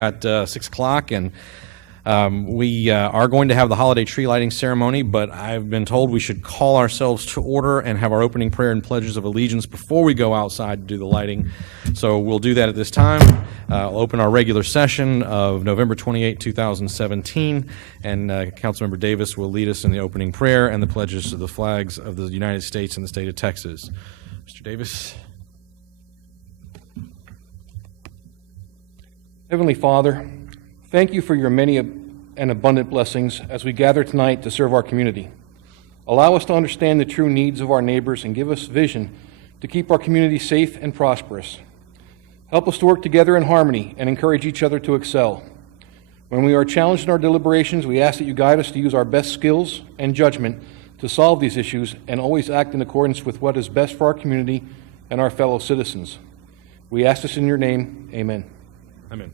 At 6 o'clock, and we are going to have the holiday tree lighting ceremony, but I've been told we should call ourselves to order and have our opening prayer and pledges of allegiance before we go outside to do the lighting. So we'll do that at this time. I'll open our regular session of November 28, 2017, and Councilmember Davis will lead us in the opening prayer and the pledges to the flags of the United States and the state of Texas. Mr. Davis. Heavenly Father, thank you for your many and abundant blessings as we gather tonight to serve our community. Allow us to understand the true needs of our neighbors and give us vision to keep our community safe and prosperous. Help us to work together in harmony and encourage each other to excel. When we are challenged in our deliberations, we ask that you guide us to use our best skills and judgment to solve these issues and always act in accordance with what is best for our community and our fellow citizens. We ask this in your name. Amen. Amen.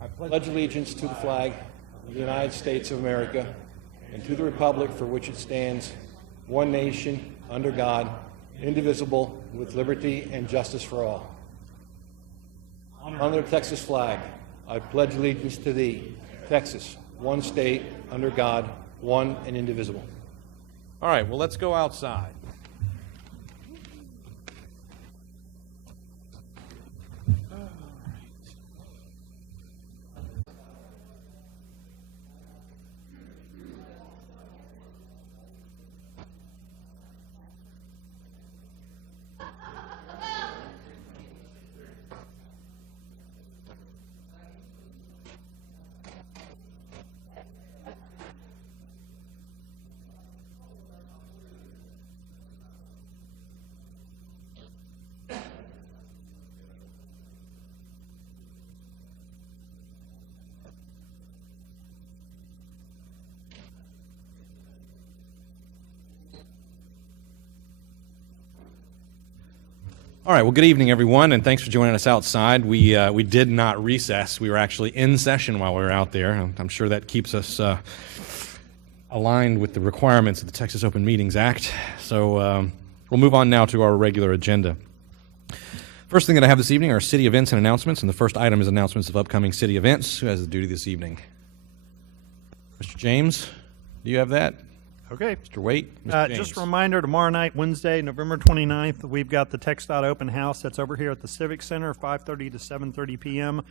I pledge allegiance to the flag of the United States of America and to the republic for which it stands, one nation, under God, indivisible, with liberty and justice for all. Under the Texas flag, I pledge allegiance to thee, Texas, one state, under God, one and indivisible. All right, well, let's go outside. All right, well, good evening, everyone, and thanks for joining us outside. We did not recess. We were actually in session while we were out there. I'm sure that keeps us aligned with the requirements of the Texas Open Meetings Act. So we'll move on now to our regular agenda. First thing that I have this evening are city events and announcements, and the first item is announcements of upcoming city events. Who has the duty this evening? Mr. James, do you have that? Okay. Mr. Waite, Mr. James. Just a reminder, tomorrow night, Wednesday, November 29th, we've got the TxDOT Open House that's over here at the Civic Center, 5:30 to 7:30 p.m.,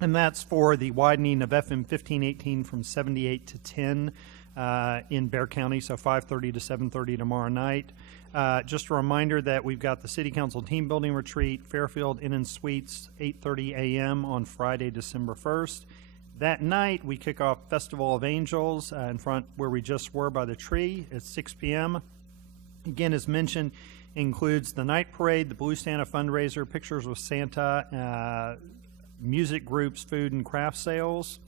and that's for the widening of FM 1518 from 78 to 10 in Bexar County, so 5:30 to 7:30 tomorrow night. Just a reminder that we've got the City Council Team Building Retreat, Fairfield Inn and Suites, 8:30 a.m. on Friday, December 1st. That night, we kick off Festival of Angels in front where we just were by the tree at 6 p.m. Again, as mentioned, includes the night parade, the Blue Santa fundraiser, pictures with Santa, music groups, food and craft sales.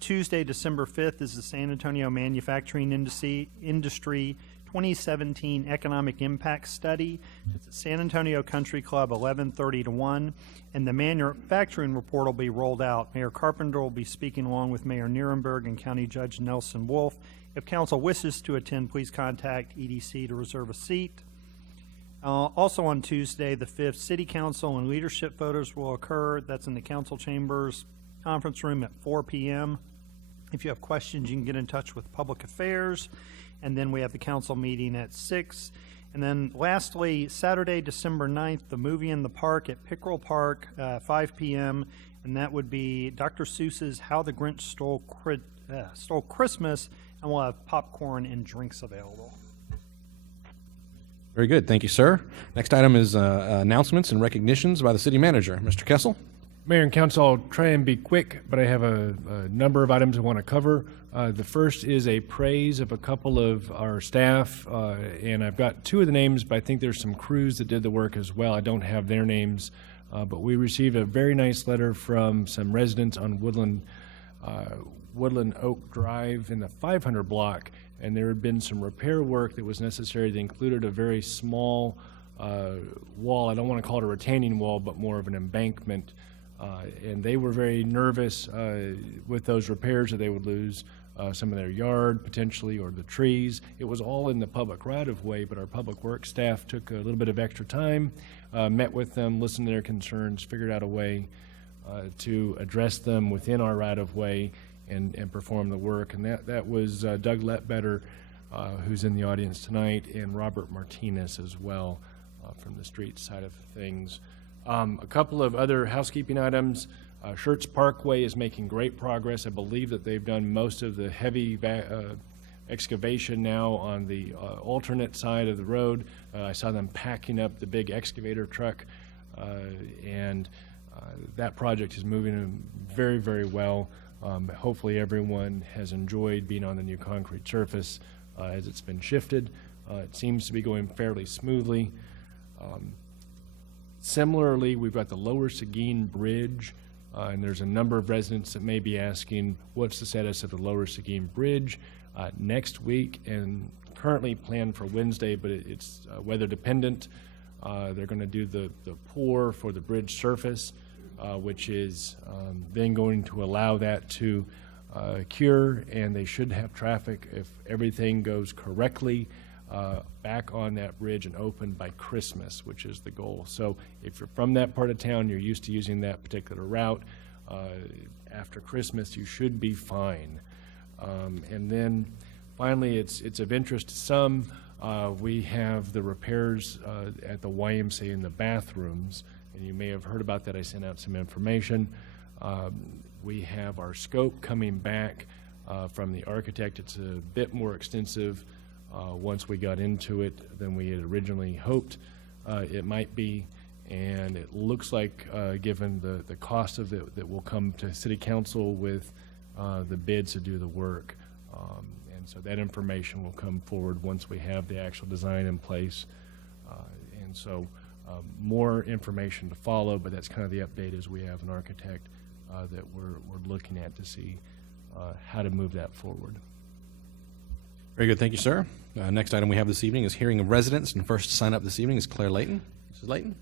Tuesday, December 5th is the San Antonio Manufacturing Industry 2017 Economic Impact Study. It's at San Antonio Country Club, 11:30 to 1, and the manufacturing report will be rolled out. Mayor Carpenter will be speaking along with Mayor Nierenberg and County Judge Nelson Wolf. If council wishes to attend, please contact EDC to reserve a seat. Also on Tuesday, the 5th, City Council and leadership photos will occur. That's in the council chambers conference room at 4 p.m. If you have questions, you can get in touch with Public Affairs. And then we have the council meeting at 6. And then lastly, Saturday, December 9th, the movie in the park at Pickerel Park, 5 p.m. And that would be Dr. Seuss's How the Grinch Stole Christmas, and we'll have popcorn and drinks available. Very good. Thank you, sir. Next item is announcements and recognitions by the city manager. Mr. Kessel. Mayor and council, I'll try and be quick, but I have a number of items I want to cover. The first is a praise of a couple of our staff, and I've got two of the names, but I think there's some crews that did the work as well. I don't have their names, but we received a very nice letter from some residents on Woodland Oak Drive in the 500 block, and there had been some repair work that was necessary that included a very small wall. I don't want to call it a retaining wall, but more of an embankment. And they were very nervous with those repairs that they would lose some of their yard potentially, or the trees. It was all in the public right-of-way, but our public works staff took a little bit of extra time, met with them, listened to their concerns, figured out a way to address them within our right-of-way and perform the work. And that was Doug Letbetter, who's in the audience tonight, and Robert Martinez as well from the street side of things. A couple of other housekeeping items. Schertz Parkway is making great progress. I believe that they've done most of the heavy excavation now on the alternate side of the road. I saw them packing up the big excavator truck, and that project is moving very, very well. Hopefully everyone has enjoyed being on the new concrete surface as it's been shifted. It seems to be going fairly smoothly. Similarly, we've got the Lower Seguin Bridge, and there's a number of residents that may be asking what's the status of the Lower Seguin Bridge. Next week, and currently planned for Wednesday, but it's weather dependent. They're going to do the pour for the bridge surface, which is then going to allow that to cure, and they should have traffic, if everything goes correctly, back on that bridge and open by Christmas, which is the goal. So if you're from that part of town, you're used to using that particular route, after Christmas you should be fine. And then finally, it's of interest to some, we have the repairs at the YMCA in the bathrooms, and you may have heard about that. I sent out some information. We have our scope coming back from the architect. It's a bit more extensive once we got into it than we had originally hoped it might be, and it looks like, given the cost of it, that will come to City Council with the bids to do the work. And so that information will come forward once we have the actual design in place. And so more information to follow, but that's kind of the update, as we have an architect that we're looking at to see how to move that forward. Very good. Thank you, sir. Next item we have this evening is hearing of residents, and first to sign up this evening is Claire Layton. Mrs. Layton.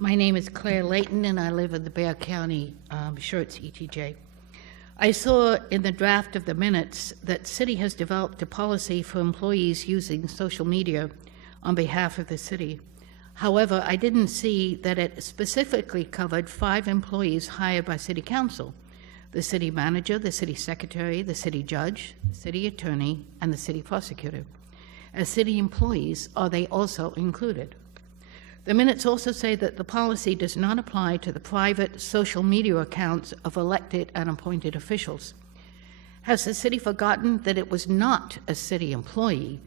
My name is Claire Layton, and I live in the Bear County, Schertz, ETJ. I saw in the draft of the minutes that city has developed a policy for employees using social media on behalf of the city. However, I didn't see that it specifically covered 5 employees hired by City Council: the city manager, the city secretary, the city judge, the city attorney, and the city prosecutor. As city employees, are they also included? The minutes also say that the policy does not apply to the private social media accounts of elected and appointed officials. Has the city forgotten that it was not a city employee,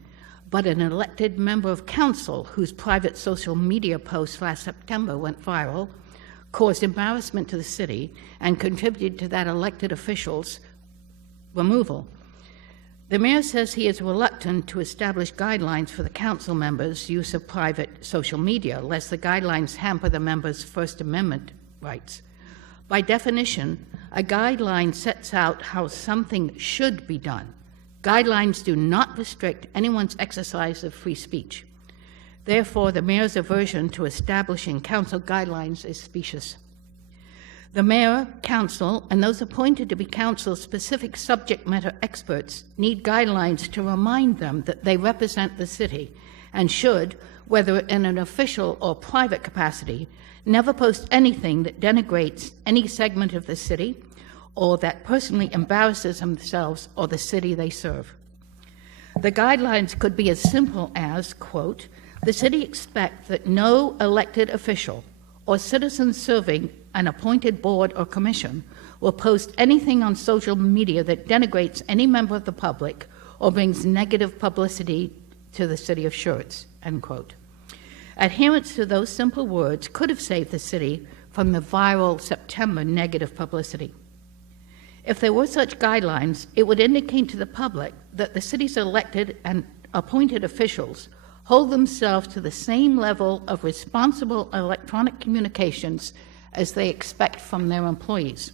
but an elected member of council whose private social media post last September went viral, caused embarrassment to the city, and contributed to that elected official's removal? The mayor says he is reluctant to establish guidelines for the council members' use of private social media, lest the guidelines hamper the members' First Amendment rights. By definition, a guideline sets out how something should be done. Guidelines do not restrict anyone's exercise of free speech. Therefore, the mayor's aversion to establishing council guidelines is specious. The mayor, council, and those appointed to be council's specific subject matter experts need guidelines to remind them that they represent the city and should, whether in an official or private capacity, never post anything that denigrates any segment of the city or that personally embarrasses themselves or the city they serve. The guidelines could be as simple as, quote, the city expects that no elected official or citizen serving an appointed board or commission will post anything on social media that denigrates any member of the public or brings negative publicity to the city of Schertz, end quote. Adherence to those simple words could have saved the city from the viral September negative publicity. If there were such guidelines, it would indicate to the public that the city's elected and appointed officials hold themselves to the same level of responsible electronic communications as they expect from their employees.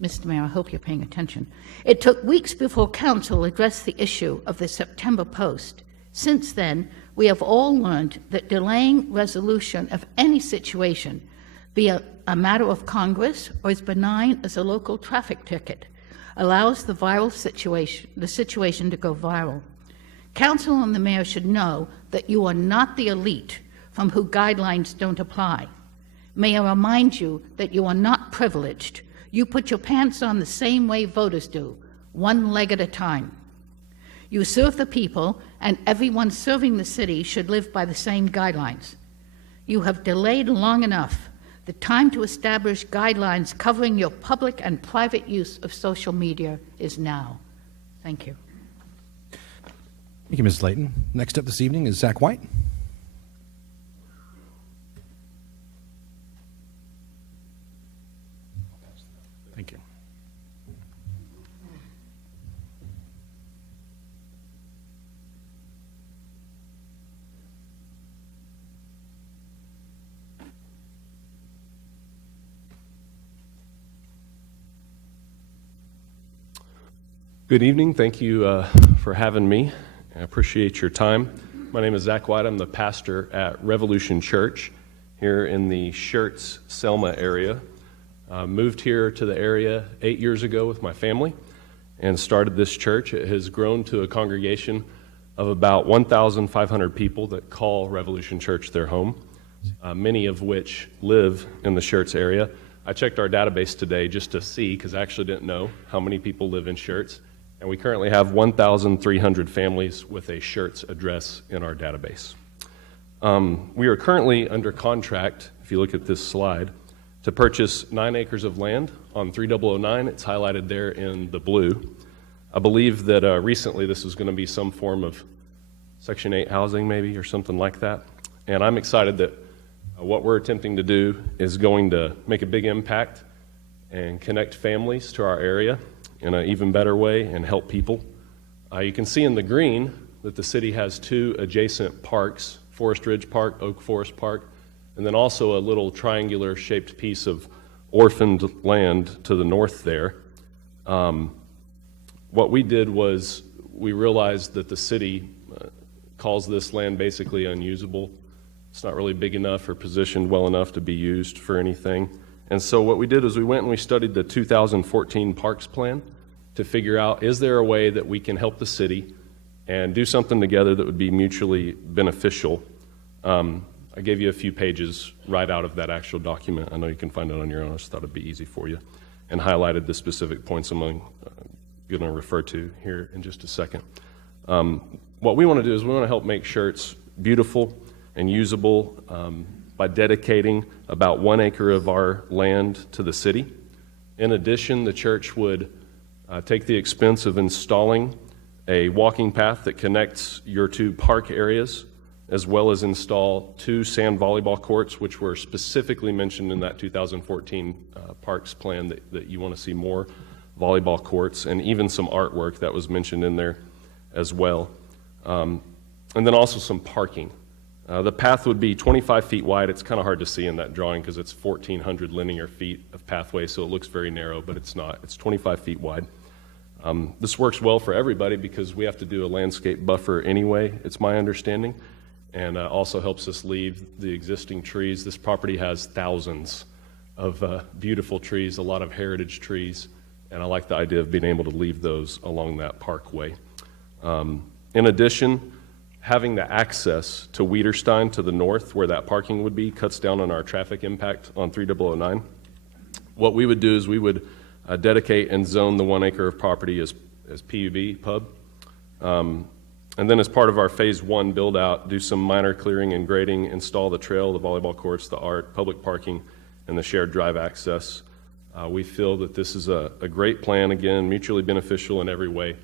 Mr. Mayor, I hope you're paying attention. It took weeks before council addressed the issue of the September post. Since then, we have all learned that delaying resolution of any situation, be a matter of Congress or as benign as a local traffic ticket, allows the situation to go viral. Council and the mayor should know that you are not the elite from whom guidelines don't apply. May I remind you that you are not privileged. You put your pants on the same way voters do, one leg at a time. You serve the people, and everyone serving the city should live by the same guidelines. You have delayed long enough. The time to establish guidelines covering your public and private use of social media is now. Thank you. Thank you, Ms. Layton. Next up this evening is Zach White. Thank you. Good evening. Thank you for having me. I appreciate your time. My name is Zach White. I'm the pastor at Revolution Church here in the Schertz, Selma area. Moved here to the area 8 years ago with my family and started this church. It has grown to a congregation of about 1,500 people that call Revolution Church their home, many of which live in the Schertz area. I checked our database today just to see, because I actually didn't know how many people live in Schertz. And we currently have 1,300 families with a Schertz address in our database. We are currently under contract, if you look at this slide, to purchase 9 acres of land on 3009. It's highlighted there in the blue. I believe that recently this was going to be some form of Section 8 housing maybe or something like that. And I'm excited that what we're attempting to do is going to make a big impact and connect families to our area in an even better way and help people. You can see in the green that the city has 2 adjacent parks, Forest Ridge Park, Oak Forest Park, and then also a little triangular shaped piece of orphaned land to the north there. What we did was we realized that the city calls this land basically unusable. It's not really big enough or positioned well enough to be used for anything. And so what we did is we went and we studied the 2014 Parks Plan to figure out, is there a way that we can help the city and do something together that would be mutually beneficial? I gave you a few pages right out of that actual document. I know you can find it on your own. I just thought it'd be easy for you, and highlighted the specific points I'm going to refer to here in just a second. What we want to do is we want to help make Schertz beautiful and usable by dedicating about 1 acre of our land to the city. In addition, the church would take the expense of installing a walking path that connects your 2 park areas, as well as install 2 sand volleyball courts, which were specifically mentioned in that 2014 Parks Plan that you want to see more volleyball courts, and even some artwork that was mentioned in there as well. And then also some parking. The path would be 25 feet wide. It's kind of hard to see in that drawing because it's 1,400 linear feet of pathway, so it looks very narrow, but it's not. It's 25 feet wide. This works well for everybody because we have to do a landscape buffer anyway, it's my understanding, and also helps us leave the existing trees. This property has thousands of beautiful trees, a lot of heritage trees, and I like the idea of being able to leave those along that parkway. In addition, having the access to Wiederstein to the north, where that parking would be, cuts down on our traffic impact on 3009. What we would do is we would dedicate and zone the 1 acre of property as PUB, pub. And then as part of our phase 1 build out, do some minor clearing and grading, install the trail, the volleyball courts, the art, public parking, and the shared drive access. We feel that this is a great plan, again, mutually beneficial in every way,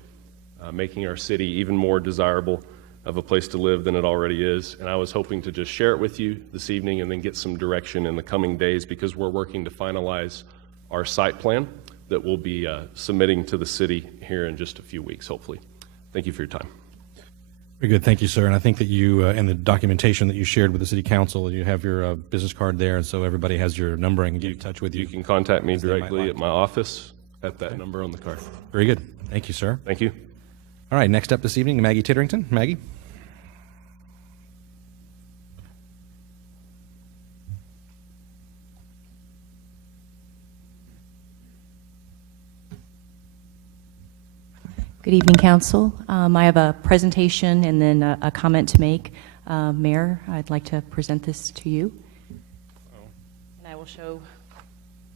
making our city even more desirable of a place to live than it already is. And I was hoping to just share it with you this evening and then get some direction in the coming days, because we're working to finalize our site plan that we'll be submitting to the city here in just a few weeks, hopefully. Thank you for your time. Very good. Thank you, sir. And I think that you, in the documentation that you shared with the city council, you have your business card there, and so everybody has your number and can get in touch with you. You can contact me as they might directly like. at my office at that number on the card. Very good. Thank you, sir. Thank you. All right, next up this evening, Maggie Titterington. Maggie? Good evening, Council. I have a presentation and then a comment to make. Mayor, I'd like to present this to you. And I will show,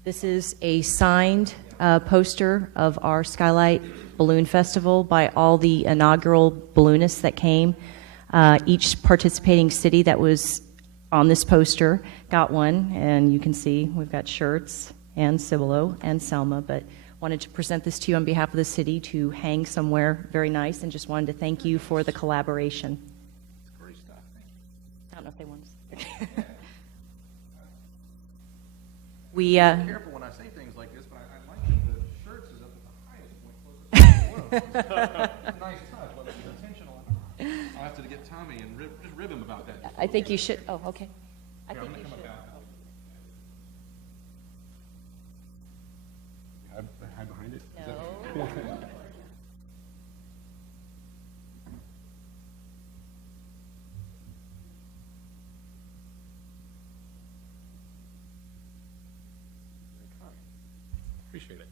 this is a signed poster of our Skylight Balloon Festival by all the inaugural balloonists that came. Each participating city that was on this poster got one, and you can see we've got Schertz and Cibolo and Selma, but wanted to present this to you on behalf of the city to hang somewhere very nice, and just wanted to thank you for the collaboration. Great stuff. Thank you. I don't know if they want to. We Careful when I say things like this, but I like that the Schertz is up at the highest point closest to the below. Nice touch, whether it's intentional or not. I'll have to get Tommy and just rib him about that. I think you should. Oh, okay. I Here, think I'm you gonna come should. about. Hide behind it. No. Appreciate it.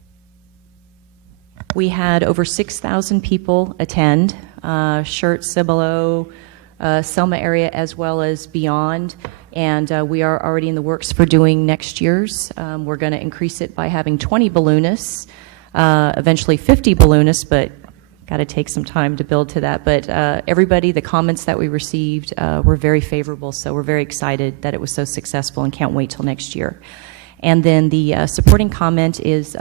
We had over 6,000 people attend, Schertz, Cibolo, Selma area, as well as beyond. And we are already in the works for doing next year's. We're going to increase it by having 20 balloonists, eventually 50 balloonists, but got to take some time to build to that. But everybody, the comments that we received were very favorable, so we're very excited that it was so successful and can't wait till next year. And then the supporting comment is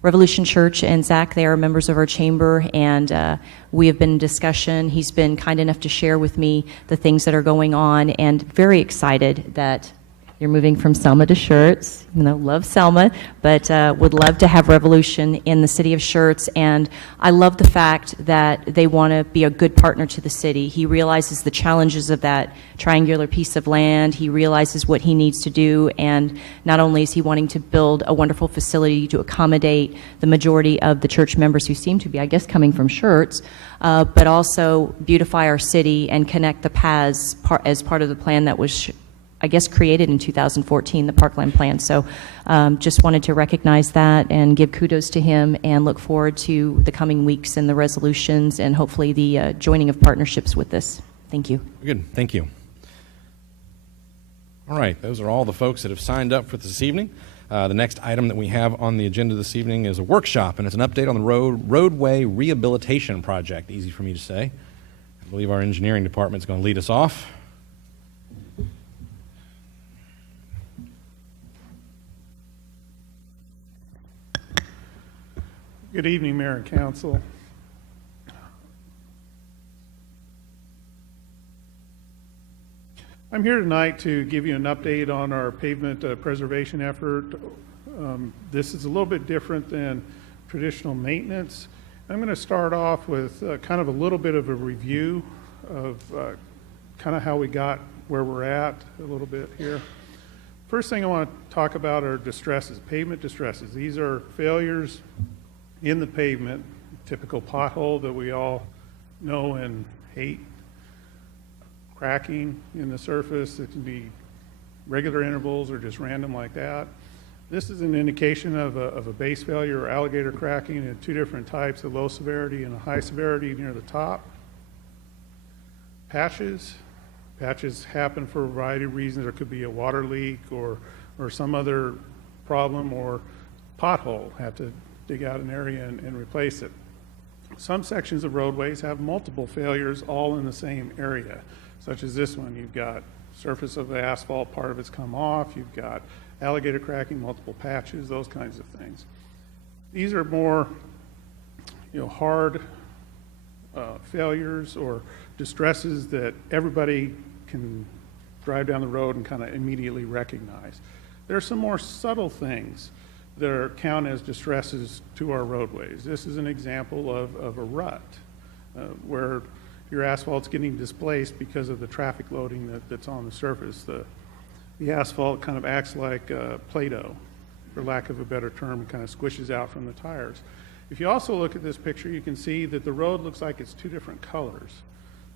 Revolution Church and Zach. They are members of our chamber, and we have been in discussion. He's been kind enough to share with me the things that are going on, and very excited that you're moving from Selma to Schertz. You know, love Selma, but would love to have Revolution in the city of Schertz. And I love the fact that they want to be a good partner to the city. He realizes the challenges of that triangular piece of land. He realizes what he needs to do, and not only is he wanting to build a wonderful facility to accommodate the majority of the church members who seem to be, I guess, coming from Schertz, but also beautify our city and connect the paths as part of the plan that was I guess, created in 2014, the Parkland Plan. So just wanted to recognize that and give kudos to him, and look forward to the coming weeks and the resolutions and hopefully the joining of partnerships with this. Thank you. Good. Thank you. All right. Those are all the folks that have signed up for this evening. The next item that we have on the agenda this evening is a workshop, and it's an update on the roadway rehabilitation project. Easy for me to say. I believe our engineering department is going to lead us off. Good evening, Mayor and Council. I'm here tonight to give you an update on our pavement preservation effort. This is a little bit different than traditional maintenance. I'm going to start off with kind of a little bit of a review of kind of how we got where we're at a little bit here. First thing I want to talk about are distresses, pavement distresses. These are failures in the pavement, typical pothole that we all know and hate, cracking in the surface. It can be regular intervals or just random like that. This is an indication of a base failure or alligator cracking in two different types, a low severity and a high severity near the top. Patches happen for a variety of reasons. There could be a water leak or some other problem, or pothole, have to dig out an area and replace it. Some sections of roadways have multiple failures all in the same area, such as this one. You've got surface of the asphalt, part of it's come off. You've got alligator cracking, multiple patches, those kinds of things. These are more, hard failures or distresses that everybody can drive down the road and kind of immediately recognize. There are some more subtle things that count as distresses to our roadways. This is an example of a rut where your asphalt's getting displaced because of the traffic loading that's on the surface. The asphalt kind of acts like Play-Doh, for lack of a better term, kind of squishes out from the tires. If you also look at this picture, you can see that the road looks like it's two different colors.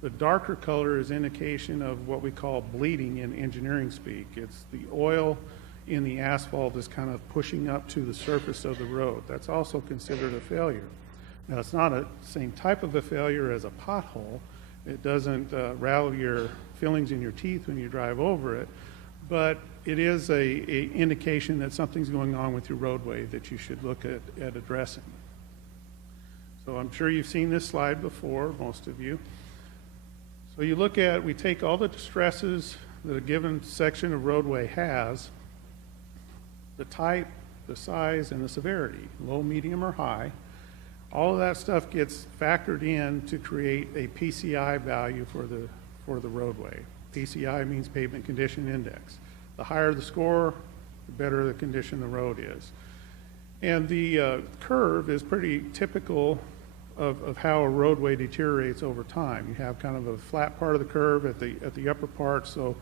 The darker color is indication of what we call bleeding in engineering speak. It's the oil in the asphalt is kind of pushing up to the surface of the road. That's also considered a failure. Now, it's not the same type of a failure as a pothole. It doesn't rattle your fillings in your teeth when you drive over it, but it is a indication that something's going on with your roadway that you should look at addressing. So I'm sure you've seen this slide before, most of you. So you look at, we take all the distresses that a given section of roadway has, the type, the size, and the severity, low, medium, or high. All of that stuff gets factored in to create a PCI value for the roadway. PCI means pavement condition index. The higher the score, the better the condition the road is. And the curve is pretty typical of how a roadway deteriorates over time. You have kind of a flat part of the curve at the upper part, so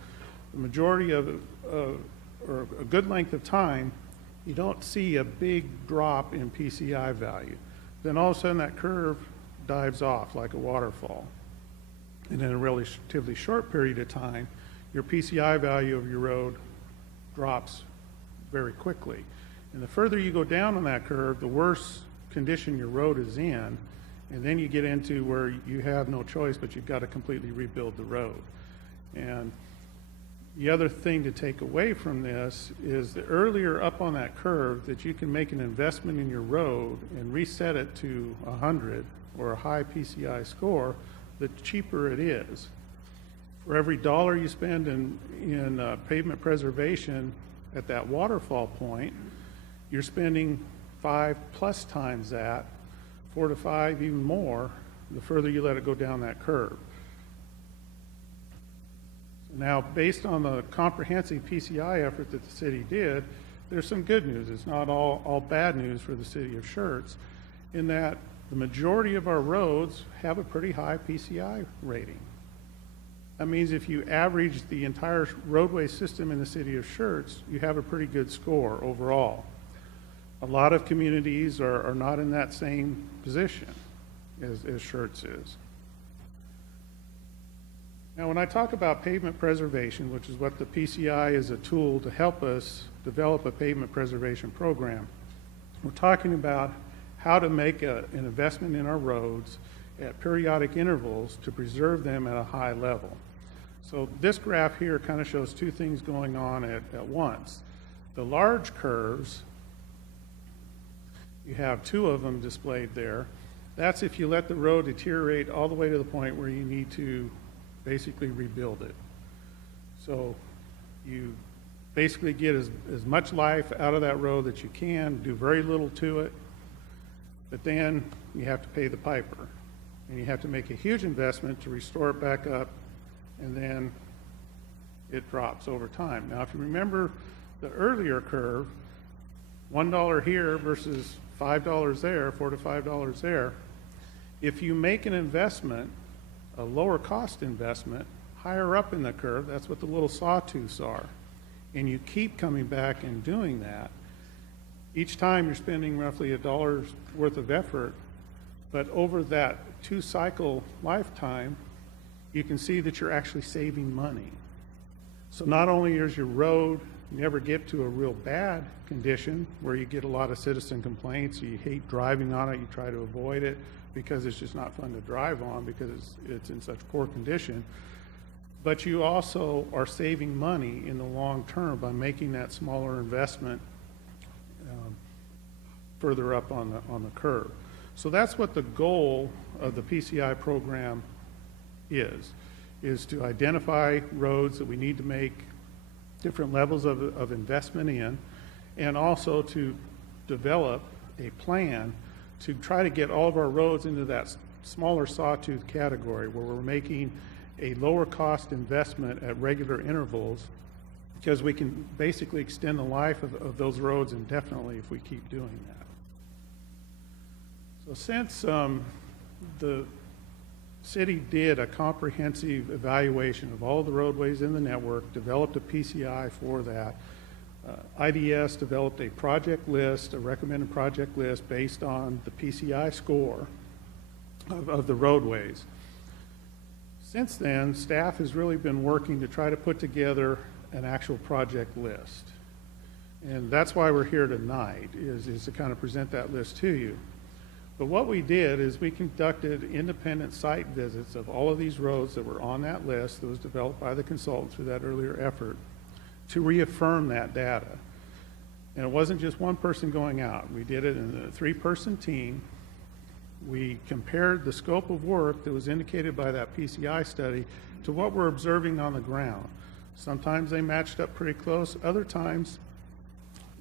the majority of or a good length of time, you don't see a big drop in PCI value. Then all of a sudden that curve dives off like a waterfall. And in a relatively short period of time, your PCI value of your road drops very quickly. And the further you go down on that curve, the worse condition your road is in. And then you get into where you have no choice, but you've got to completely rebuild the road. And the other thing to take away from this is the earlier up on that curve that you can make an investment in your road and reset it to 100 or a high PCI score, the cheaper it is. For every dollar you spend in pavement preservation at that waterfall point, you're spending 5+ times that, 4 to 5, even more, the further you let it go down that curve. Now, based on the comprehensive PCI effort that the city did, there's some good news. It's not all bad news for the city of Schertz, in that the majority of our roads have a pretty high PCI rating. That means if you average the entire roadway system in the city of Schertz, you have a pretty good score overall. A lot of communities are not in that same position as Schertz is. Now, when I talk about pavement preservation, which is what the PCI is a tool to help us develop a pavement preservation program, we're talking about how to make an investment in our roads at periodic intervals to preserve them at a high level. So this graph here kind of shows two things going on at once. The large curves, you have two of them displayed there. That's if you let the road deteriorate all the way to the point where you need to basically rebuild it. So you basically get as much life out of that road that you can, do very little to it, but then you have to pay the piper. And you have to make a huge investment to restore it back up, and then it drops over time. Now, if you remember the earlier curve, $1 here versus $5 there, $4 to $5 there, if you make an investment, a lower cost investment, higher up in the curve, that's what the little sawtooths are, and you keep coming back and doing that, each time you're spending roughly $1 worth of effort, but over that 2-cycle lifetime, you can see that you're actually saving money. So not only is your road never get to a real bad condition where you get a lot of citizen complaints, you hate driving on it, you try to avoid it because it's just not fun to drive on because it's in such poor condition, but you also are saving money in the long term by making that smaller investment further up on the curve. So that's what the goal of the PCI program is to identify roads that we need to make different levels of investment in, and also to develop a plan to try to get all of our roads into that smaller sawtooth category where we're making a lower cost investment at regular intervals, because we can basically extend the life of those roads indefinitely if we keep doing that. So since the city did a comprehensive evaluation of all the roadways in the network, developed a PCI for that, IDS developed a project list, a recommended project list based on the PCI score of the roadways. Since then, staff has really been working to try to put together an actual project list. And that's why we're here tonight, is to kind of present that list to you. But what we did is we conducted independent site visits of all of these roads that were on that list that was developed by the consultant through that earlier effort to reaffirm that data. And it wasn't just one person going out. We did it in a 3-person team. We compared the scope of work that was indicated by that PCI study to what we're observing on the ground. Sometimes they matched up pretty close, other times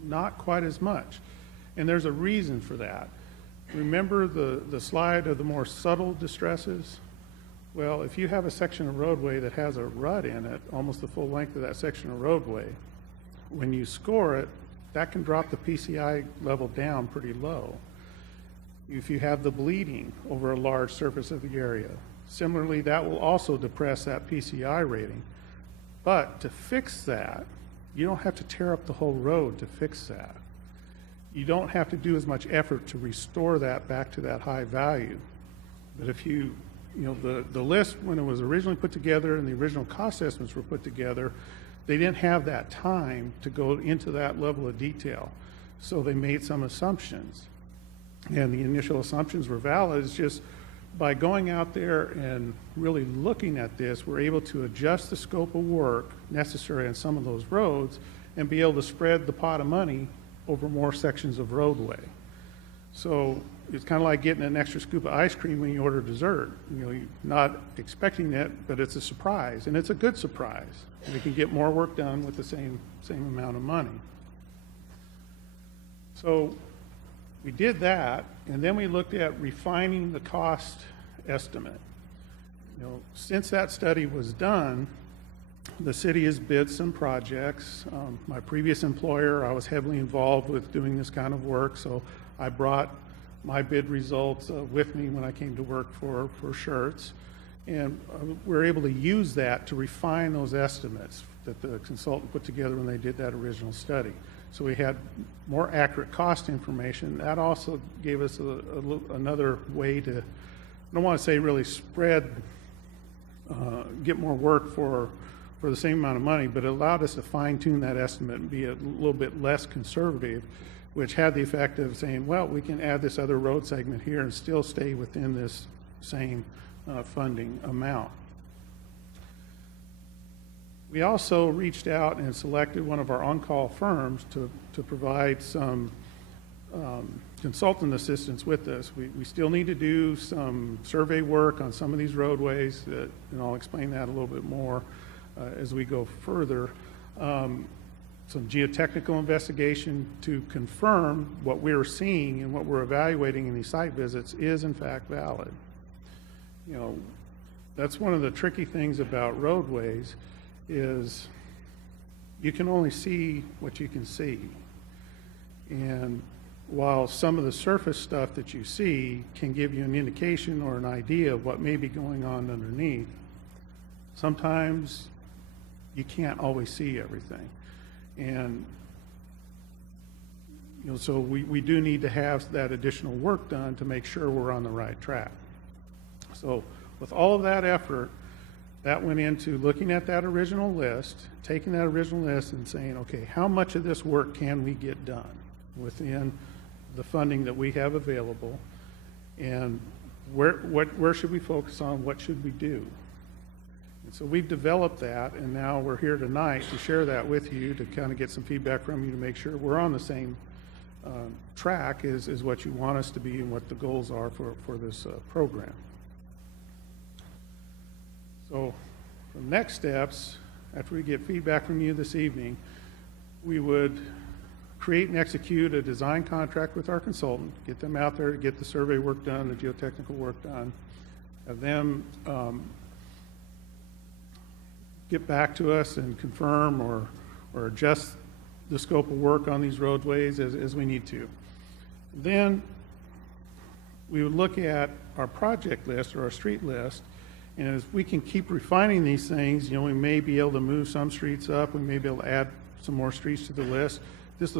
not quite as much. And there's a reason for that. Remember the slide of the more subtle distresses? Well, if you have a section of roadway that has a rut in it, almost the full length of that section of roadway, when you score it, that can drop the PCI level down pretty low. If you have the bleeding over a large surface of the area, similarly, that will also depress that PCI rating. But to fix that, you don't have to tear up the whole road to fix that. You don't have to do as much effort to restore that back to that high value. But if you know, the list, when it was originally put together and the original cost estimates were put together, they didn't have that time to go into that level of detail. So they made some assumptions. And the initial assumptions were valid. It's just by going out there and really looking at this, we're able to adjust the scope of work necessary on some of those roads and be able to spread the pot of money over more sections of roadway. So it's kind of like getting an extra scoop of ice cream when you order dessert. You know, you're not expecting it, but it's a surprise, and it's a good surprise. We can get more work done with the same amount of money. So we did that, and then we looked at refining the cost estimate. You know, since that study was done, the city has bid some projects. My previous employer, I was heavily involved with doing this kind of work, so I brought my bid results with me when I came to work for Schertz. And we're able to use that to refine those estimates that the consultant put together when they did that original study. So we had more accurate cost information. That also gave us another way to, I don't want to say really spread, get more work for the same amount of money, but it allowed us to fine tune that estimate and be a little bit less conservative, which had the effect of saying, well, we can add this other road segment here and still stay within this same funding amount. We also reached out and selected one of our on-call firms to provide some consultant assistance with this. We still need to do some survey work on some of these roadways, and I'll explain that a little bit more as we go further. Some geotechnical investigation to confirm what we're seeing and what we're evaluating in these site visits is in fact valid. You know, that's one of the tricky things about roadways is you can only see what you can see. And while some of the surface stuff that you see can give you an indication or an idea of what may be going on underneath, sometimes you can't always see everything. And you know, so we do need to have that additional work done to make sure we're on the right track. So with all of that effort, that went into looking at that original list, taking that original list and saying, okay, how much of this work can we get done within the funding that we have available, and where should we focus on, what should we do? And so we've developed that, and now we're here tonight to share that with you, to kind of get some feedback from you to make sure we're on the same track as what you want us to be and what the goals are for this program. So the next steps, after we get feedback from you this evening, we would create and execute a design contract with our consultant, get them out there to get the survey work done, the geotechnical work done, have them get back to us and confirm or adjust the scope of work on these roadways as we need to. Then we would look at our project list or our street list, and as we can keep refining these things, you know, we may be able to move some streets up, we may be able to add some more streets to the list. This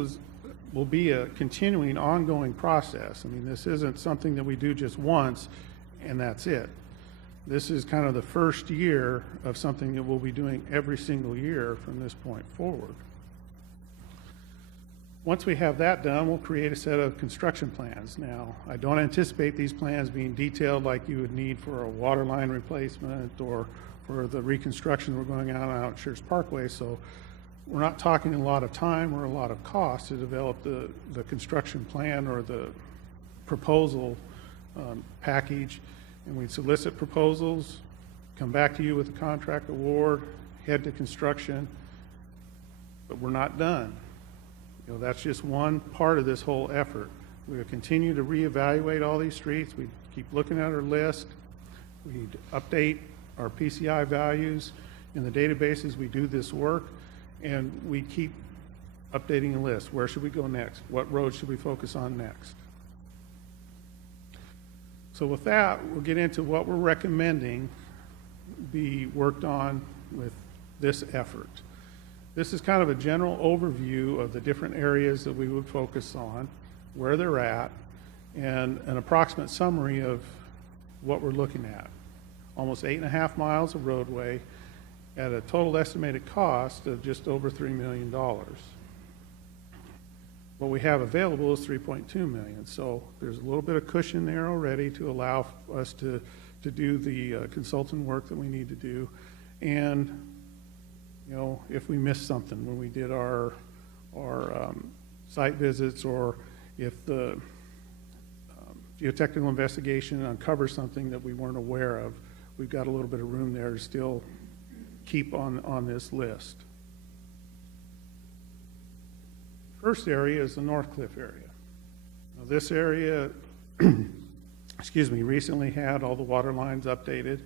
will be a continuing, ongoing process. I mean, this isn't something that we do just once and that's it. This is kind of the first year of something that we'll be doing every single year from this point forward. Once we have that done, we'll create a set of construction plans. Now, I don't anticipate these plans being detailed like you would need for a water line replacement or for the reconstruction we're going on out at Schertz Parkway, so we're not talking a lot of time or a lot of cost to develop the construction plan or the proposal package, and we solicit proposals, come back to you with a contract award, head to construction, but we're not done. You know, that's just one part of this whole effort. We'll continue to reevaluate all these streets. We keep looking at our list. We update our PCI values in the databases. We do this work, and we keep updating the list. Where should we go next? What roads should we focus on next? So with that, we'll get into what we're recommending be worked on with this effort. This is kind of a general overview of the different areas that we would focus on, where they're at, and an approximate summary of what we're looking at. Almost 8.5 miles of roadway at a total estimated cost of just over $3 million. What we have available is $3.2 million, so there's a little bit of cushion there already to allow us to do the consultant work that we need to do. And you know, if we missed something when we did our site visits, or if the geotechnical investigation uncovers something that we weren't aware of, we've got a little bit of room there to still keep on this list. First area is the North Cliff area. Now, this area, excuse me, recently had all the water lines updated.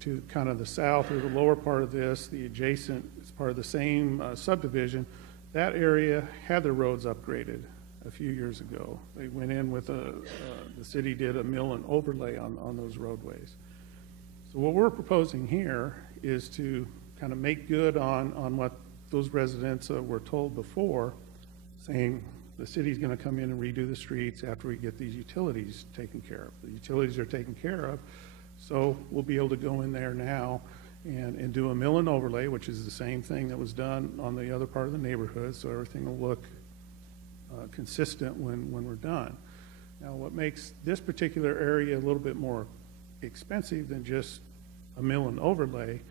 To kind of the south or the lower part of this, the adjacent, it's part of the same subdivision. That area had their roads upgraded a few years ago. They went in with the city did a mill and overlay on those roadways. So what we're proposing here is to kind of make good on what those residents were told before, saying the city's going to come in and redo the streets after we get these utilities taken care of. The utilities are taken care of. So we'll be able to go in there now and do a mill and overlay, which is the same thing that was done on the other part of the neighborhood, so everything will look consistent when we're done. Now, what makes this particular area a little bit more expensive than just a mill and overlay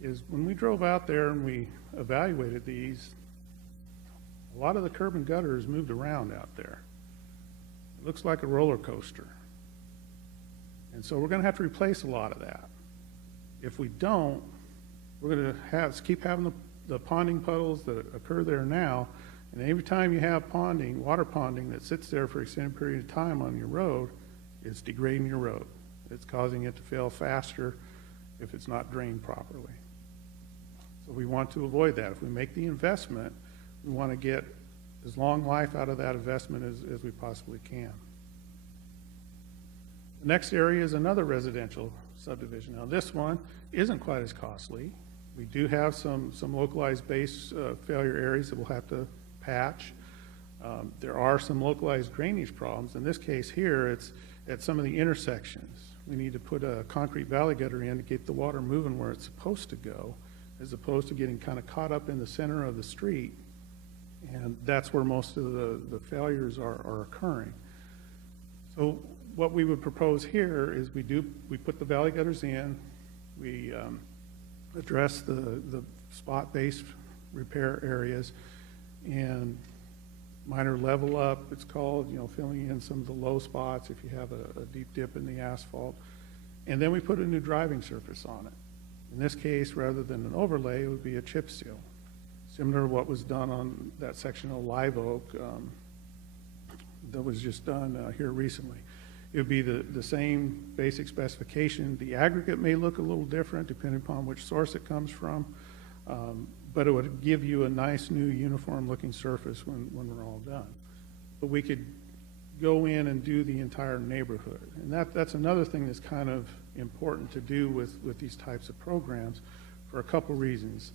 is when we drove out there and we evaluated these, a lot of the curb and gutter is moved around out there. It looks like a roller coaster. And so we're going to have to replace a lot of that. If we don't, we're going to keep having the ponding puddles that occur there now, and every time you have ponding, water ponding that sits there for an extended period of time on your road, it's degrading your road. It's causing it to fail faster if it's not drained properly. So we want to avoid that. If we make the investment, we want to get as long life out of that investment as we possibly can. The next area is another residential subdivision. Now, this one isn't quite as costly. We do have some localized base failure areas that we'll have to patch. There are some localized drainage problems. In this case here, it's at some of the intersections. We need to put a concrete valley gutter in to get the water moving where it's supposed to go, as opposed to getting kind of caught up in the center of the street. And that's where most of the failures are occurring. So what we would propose here is we put the valley gutters in, we address the spot-based repair areas, and minor level up, it's called, filling in some of the low spots if you have a deep dip in the asphalt. And then we put a new driving surface on it. In this case, rather than an overlay, it would be a chip seal, similar to what was done on that section of Live Oak that was just done here recently. It would be the same basic specification. The aggregate may look a little different depending upon which source it comes from, but it would give you a nice new uniform looking surface when we're all done. But we could go in and do the entire neighborhood. And that's another thing that's kind of important to do with these types of programs for a couple reasons.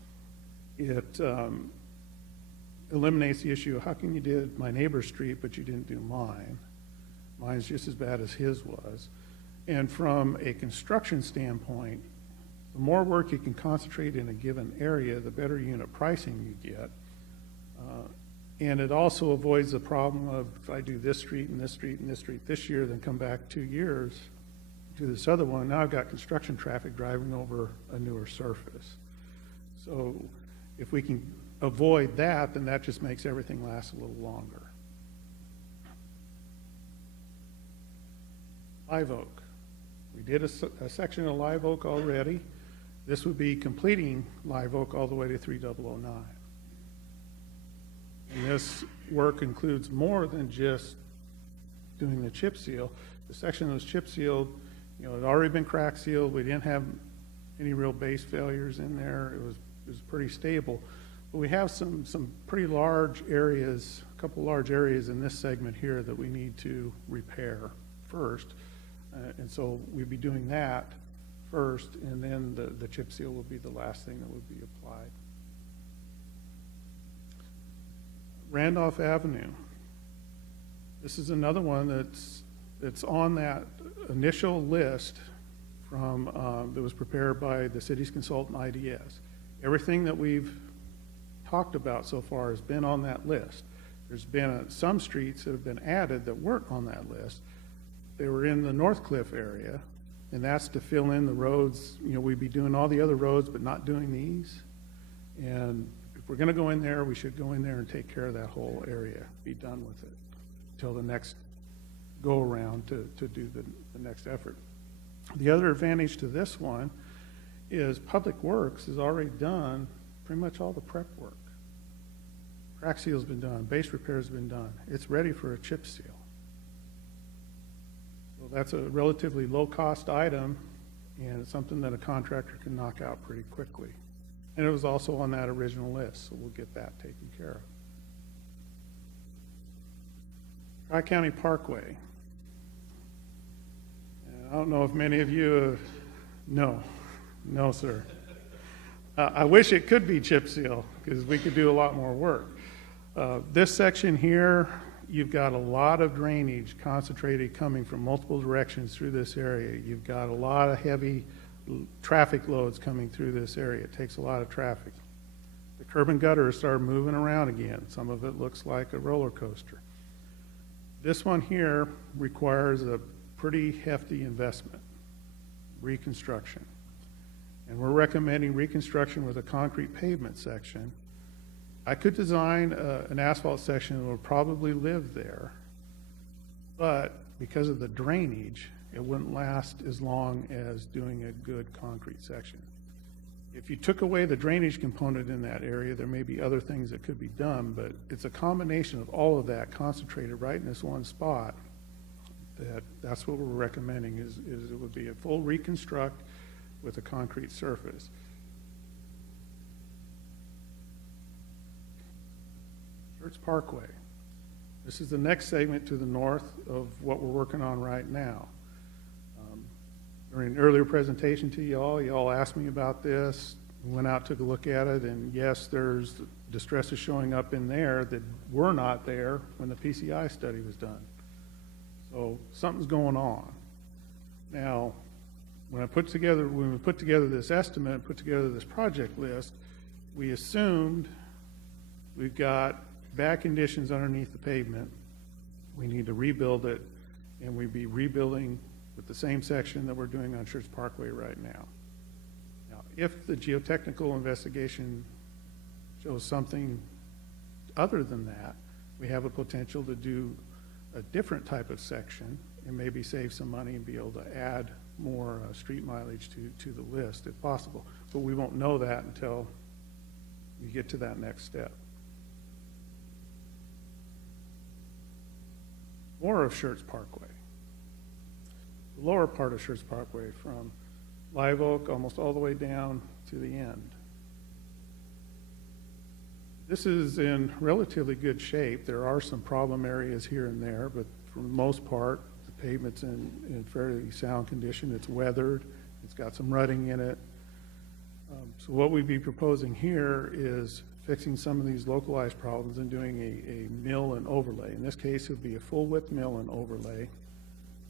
It eliminates the issue of how come you did my neighbor's street but you didn't do mine. Mine's just as bad as his was. And from a construction standpoint, the more work you can concentrate in a given area, the better unit pricing you get. And it also avoids the problem of if I do this street and this street and this street this year, then come back 2 years to this other one, now I've got construction traffic driving over a newer surface. So if we can avoid that, then that just makes everything last a little longer. Live Oak. We did a section of Live Oak already. This would be completing Live Oak all the way to 3009. And this work includes more than just doing the chip seal. The section that was chip sealed, it had already been crack sealed. We didn't have any real base failures in there. It was pretty stable. But we have some pretty large areas, a couple large areas in this segment here that we need to repair first. And so we'd be doing that first, and then the chip seal will be the last thing that would be applied. Randolph Avenue. This is another one that's on that initial list from that was prepared by the city's consultant IDS. Everything that we've talked about so far has been on that list. There's been some streets that have been added that weren't on that list. They were in the North Cliff area, and that's to fill in the roads. We'd be doing all the other roads, but not doing these. And if we're going to go in there, we should go in there and take care of that whole area, be done with it until the next go around to do the next effort. The other advantage to this one is Public Works has already done pretty much all the prep work. Crack seal's been done, base repair's been done. It's ready for a chip seal. So that's a relatively low-cost item, and it's something that a contractor can knock out pretty quickly. And it was also on that original list, so we'll get that taken care of. Tri-County Parkway. I don't know if many of you no, sir. I wish it could be chip seal because we could do a lot more work. This section here, you've got a lot of drainage concentrated coming from multiple directions through this area. You've got a lot of heavy traffic loads coming through this area. It takes a lot of traffic. The curb and gutter has started moving around again. Some of it looks like a roller coaster. This one here requires a pretty hefty investment, reconstruction. And we're recommending reconstruction with a concrete pavement section. I could design an asphalt section that would probably live there, but because of the drainage, it wouldn't last as long as doing a good concrete section. If you took away the drainage component in that area, there may be other things that could be done, but it's a combination of all of that concentrated right in this one spot. That's what we're recommending is it would be a full reconstruct with a concrete surface. Schertz Parkway. This is the next segment to the north of what we're working on right now. During an earlier presentation to y'all asked me about this. We went out, took a look at it, and yes, there's distresses showing up in there that were not there when the PCI study was done. So something's going on. Now, when we put together this estimate, put together this project list, we assumed we've got bad conditions underneath the pavement. We need to rebuild it, and we'd be rebuilding with the same section that we're doing on Schertz Parkway right now. Now, if the geotechnical investigation shows something other than that, we have a potential to do a different type of section and maybe save some money and be able to add more street mileage to the list if possible. But we won't know that until we get to that next step. More of Schertz Parkway. The lower part of Schertz Parkway from Live Oak almost all the way down to the end. This is in relatively good shape. There are some problem areas here and there, but for the most part, the pavement's in fairly sound condition. It's weathered. It's got some rutting in it. So what we'd be proposing here is fixing some of these localized problems and doing a mill and overlay. In this case, it would be a full width mill and overlay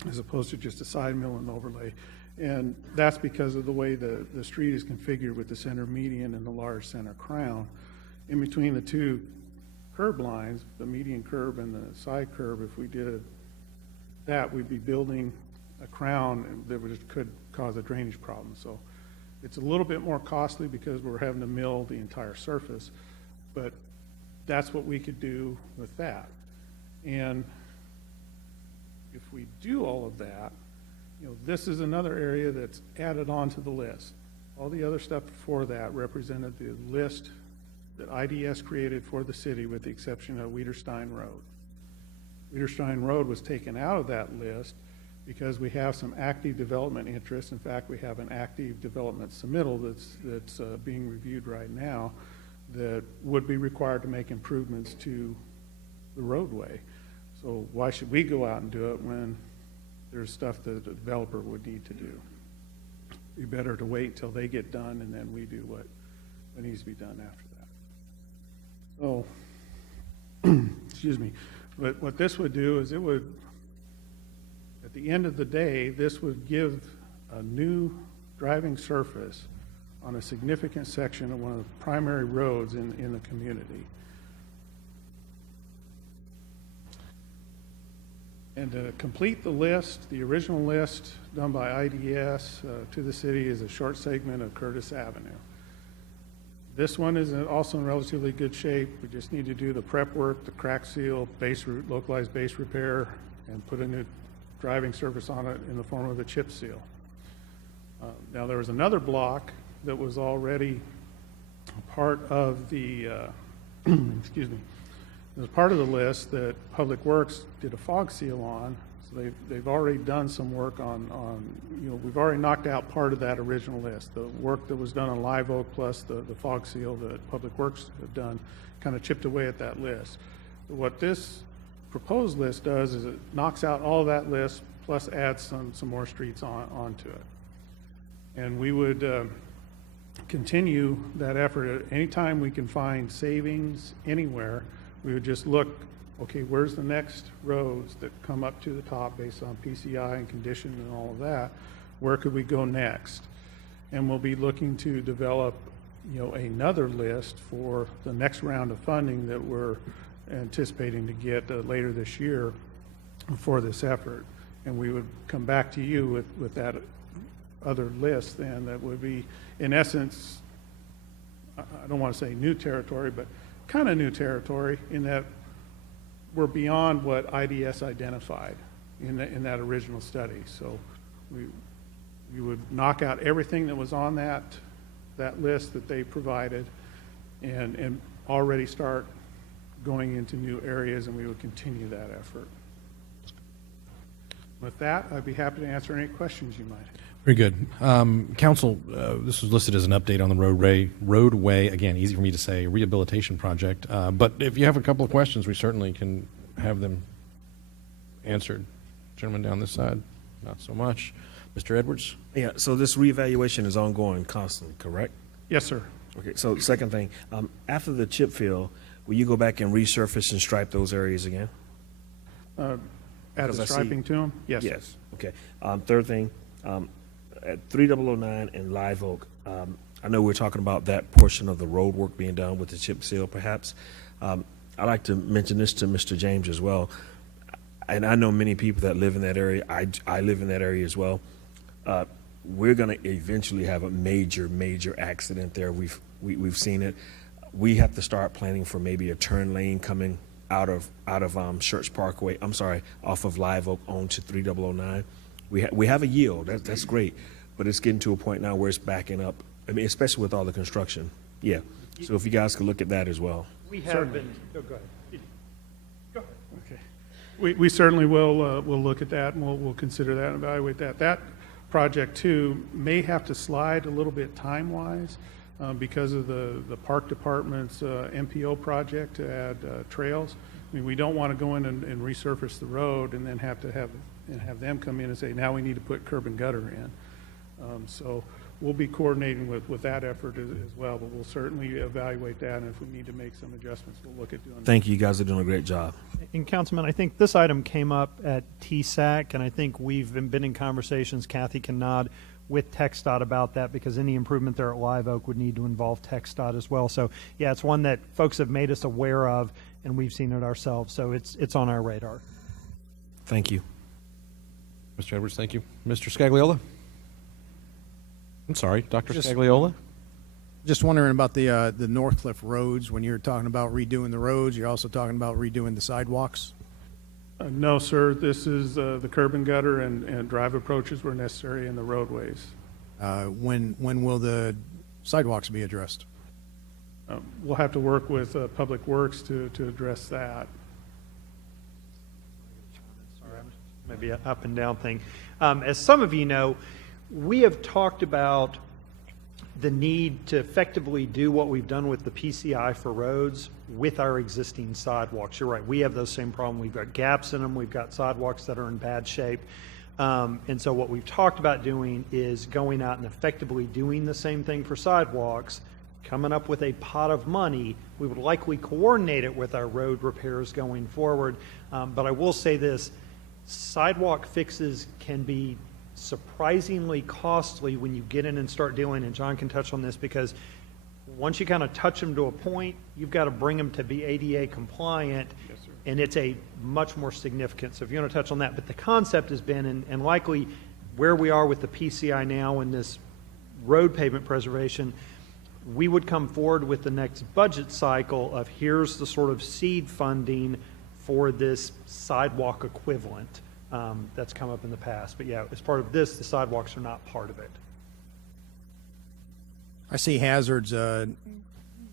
as opposed to just a side mill and overlay. And that's because of the way the street is configured with the center median and the large center crown. In between the two curb lines, the median curb and the side curb, if we did that, we'd be building a crown that could cause a drainage problem. So it's a little bit more costly because we're having to mill the entire surface, but that's what we could do with that. And if we do all of that, this is another area that's added onto the list. All the other stuff before that represented the list that IDS created for the city, with the exception of Wiederstein Road. Wiederstein Road was taken out of that list because we have some active development interests. In fact, we have an active development submittal that's being reviewed right now that would be required to make improvements to the roadway. So why should we go out and do it when there's stuff that the developer would need to do? It'd be better to wait until they get done and then we do what needs to be done after that. So, excuse me, but what this would do is it would, at the end of the day, this would give a new driving surface on a significant section of one of the primary roads in the community. And to complete the list, the original list done by IDS to the city is a short segment of Curtis Avenue. This one is also in relatively good shape. We just need to do the prep work, the crack seal, localized base repair, and put a new driving surface on it in the form of a chip seal. Now there was another block that was already part of the, excuse me, it was part of the list that Public Works did a fog seal on. So they've already done some work on we've already knocked out part of that original list. The work that was done on Live Oak plus the fog seal that Public Works have done kind of chipped away at that list. What this proposed list does is it knocks out all of that list plus adds some more streets onto it. And we would continue that effort. Anytime we can find savings anywhere, we would just look, okay, where's the next roads that come up to the top based on PCI and condition and all of that? Where could we go next? And we'll be looking to develop, another list for the next round of funding that we're anticipating to get later this year for this effort. And we would come back to you with that other list then that would be, in essence, I don't want to say new territory, but kind of new territory in that we're beyond what IDS identified in that original study. So we would knock out everything that was on that list that they provided and already start going into new areas, and we would continue that effort. With that, I'd be happy to answer any questions you might have. Very good. Council, this was listed as an update on the roadway, again, easy for me to say, rehabilitation project. But if you have a couple of questions, we certainly can have them answered. Gentleman down this side, not so much. Mr. Edwards? Yeah, so this reevaluation is ongoing constantly, correct? Yes, sir. Okay, so second thing, after the chip fill, will you go back and resurface and stripe those areas again? Add Because I the see- striping to them? Yes. Yes, okay. Third thing, at 3009 and Live Oak, I know we're talking about that portion of the road work being done with the chip seal perhaps. I'd like to mention this to Mr. James as well. And I know many people that live in that area. I live in that area as well. We're going to eventually have a major accident there. We've seen it. We have to start planning for maybe a turn lane coming out of Schertz Parkway. I'm sorry, off of Live Oak onto 3009. We have a yield. That's great, but it's getting to a point now where it's backing up. I mean, especially with all the construction. Yeah. So if you guys could look at that as well. We have been, go ahead. Go ahead. Okay. We certainly will we'll look at that, and we'll consider that and evaluate that. That project, too, may have to slide a little bit time-wise because of the park department's MPO project to add trails. I mean, we don't want to go in and resurface the road and then have them come in and say, now we need to put curb and gutter in. So we'll be coordinating with that effort as well, but we'll certainly evaluate that, and if we need to make some adjustments, we'll look at doing that. Thank you. You guys are doing a great job. And Councilman, I think this item came up at TSAC, and I think we've been in conversations, Kathy can nod, with TxDOT about that, because any improvement there at Live Oak would need to involve TxDOT as well. So yeah, it's one that folks have made us aware of, and we've seen it ourselves. So it's on our radar. Thank you. Mr. Edwards, thank you. Mr. Scagliola? I'm sorry, Dr. Just- Scagliola? Just wondering about the Northcliffe roads. When you're talking about redoing the roads, you're also talking about redoing the sidewalks? No, sir, this is the curb and gutter and drive approaches were necessary in the roadways. When will the sidewalks be addressed? We'll have to work with Public Works to address that. Sorry, maybe an up and down thing. As some of you know, we have talked about the need to effectively do what we've done with the PCI for roads with our existing sidewalks. You're right, we have those same problems. We've got gaps in them, we've got sidewalks that are in bad shape. And so what we've talked about doing is going out and effectively doing the same thing for sidewalks, coming up with a pot of money. We would likely coordinate it with our road repairs going forward. But I will say this, sidewalk fixes can be surprisingly costly when you get in and start dealing, and John can touch on this, because once you kind of touch them to a point, you've got to bring them to be ADA compliant. Yes, sir. And it's a much more significant. So if you want to touch on that, but the concept has been, and likely where we are with the PCI now in this road pavement preservation, we would come forward with the next budget cycle of here's the sort of seed funding for this sidewalk equivalent. That's come up in the past. But yeah, as part of this, the sidewalks are not part of it. I see hazards,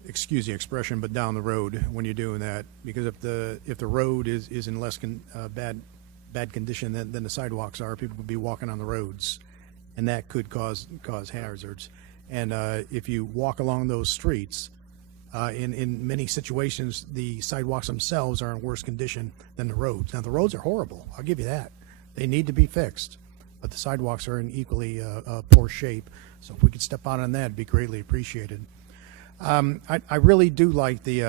excuse the expression, but down the road when you're doing that, because if the road is in less bad condition than the sidewalks are, people will be walking on the roads, and that could cause hazards. And if you walk along those streets, in many situations, the sidewalks themselves are in worse condition than the roads. Now, the roads are horrible. I'll give you that. They need to be fixed, but the sidewalks are in equally poor shape. So if we could step out on that, it'd be greatly appreciated. I really do like the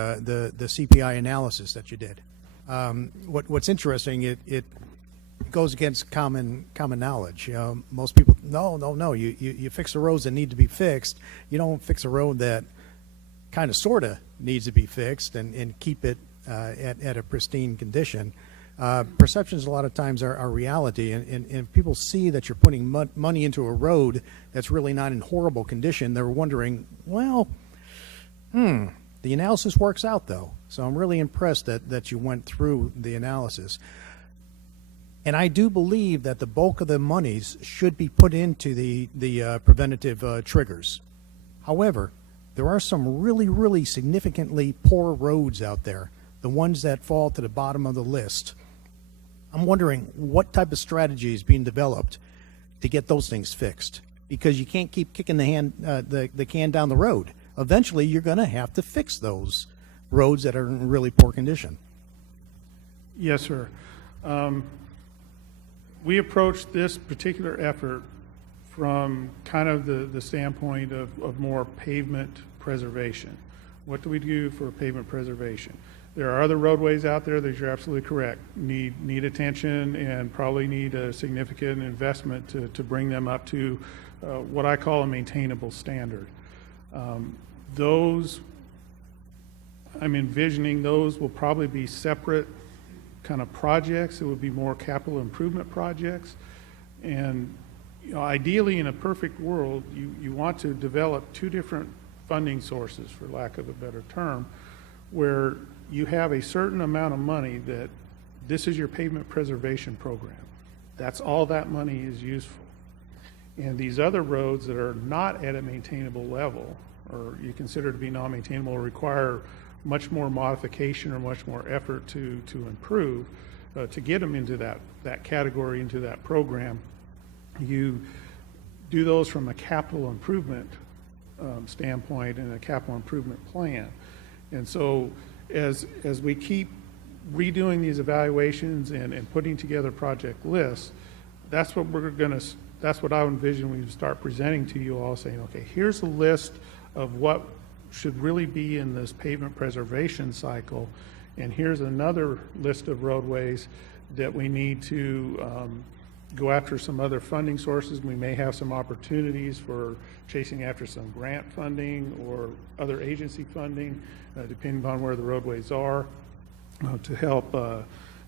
CPI analysis that you did. What's interesting, it goes against common knowledge. Most people, no. You fix the roads that need to be fixed. You don't fix a road that kind of sort of needs to be fixed and keep it at a pristine condition. Perceptions a lot of times are reality, and if people see that you're putting money into a road that's really not in horrible condition, they're wondering, well, the analysis works out though. So I'm really impressed that you went through the analysis. And I do believe that the bulk of the monies should be put into the preventative triggers. However, there are some really, really significantly poor roads out there, the ones that fall to the bottom of the list. I'm wondering what type of strategy is being developed to get those things fixed, because you can't keep kicking the can down the road. Eventually, you're going to have to fix those roads that are in really poor condition. Yes, sir. We approached this particular effort from kind of the standpoint of more pavement preservation. What do we do for pavement preservation? There are other roadways out there that you're absolutely correct, need attention and probably need a significant investment to bring them up to what I call a maintainable standard. Those, I'm envisioning those will probably be separate kind of projects. It would be more capital improvement projects. And ideally, in a perfect world, you want to develop two different funding sources, for lack of a better term, where you have a certain amount of money that this is your pavement preservation program. That's all that money is used for. And these other roads that are not at a maintainable level, or you consider to be non-maintainable, require much more modification or much more effort to improve, to get them into that category, into that program. You do those from a capital improvement standpoint and a capital improvement plan. And so as we keep redoing these evaluations and putting together project lists, that's what that's what I envision when we start presenting to you all, saying, okay, here's a list of what should really be in this pavement preservation cycle, and here's another list of roadways that we need to go after some other funding sources. We may have some opportunities for chasing after some grant funding or other agency funding, depending upon where the roadways are, to help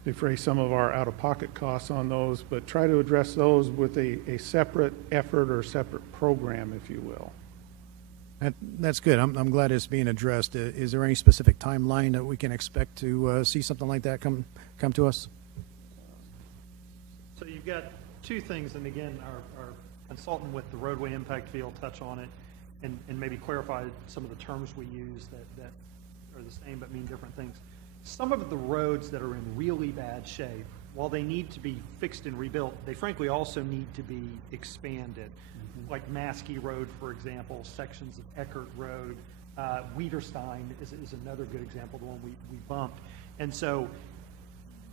defray some of our out-of-pocket costs on those, but try to address those with a separate effort or separate program, if you will. That's good. I'm glad it's being addressed. Is there any specific timeline that we can expect to see something like that come to us? So you've got two things, and again, our consultant with the roadway impact fee will touch on it and maybe clarify some of the terms we use that are the same but mean different things. Some of the roads that are in really bad shape, while they need to be fixed and rebuilt, they frankly also need to be expanded. Like Maskey Road, for example, sections of Eckert Road, Wiederstein is another good example, the one we bumped. And so,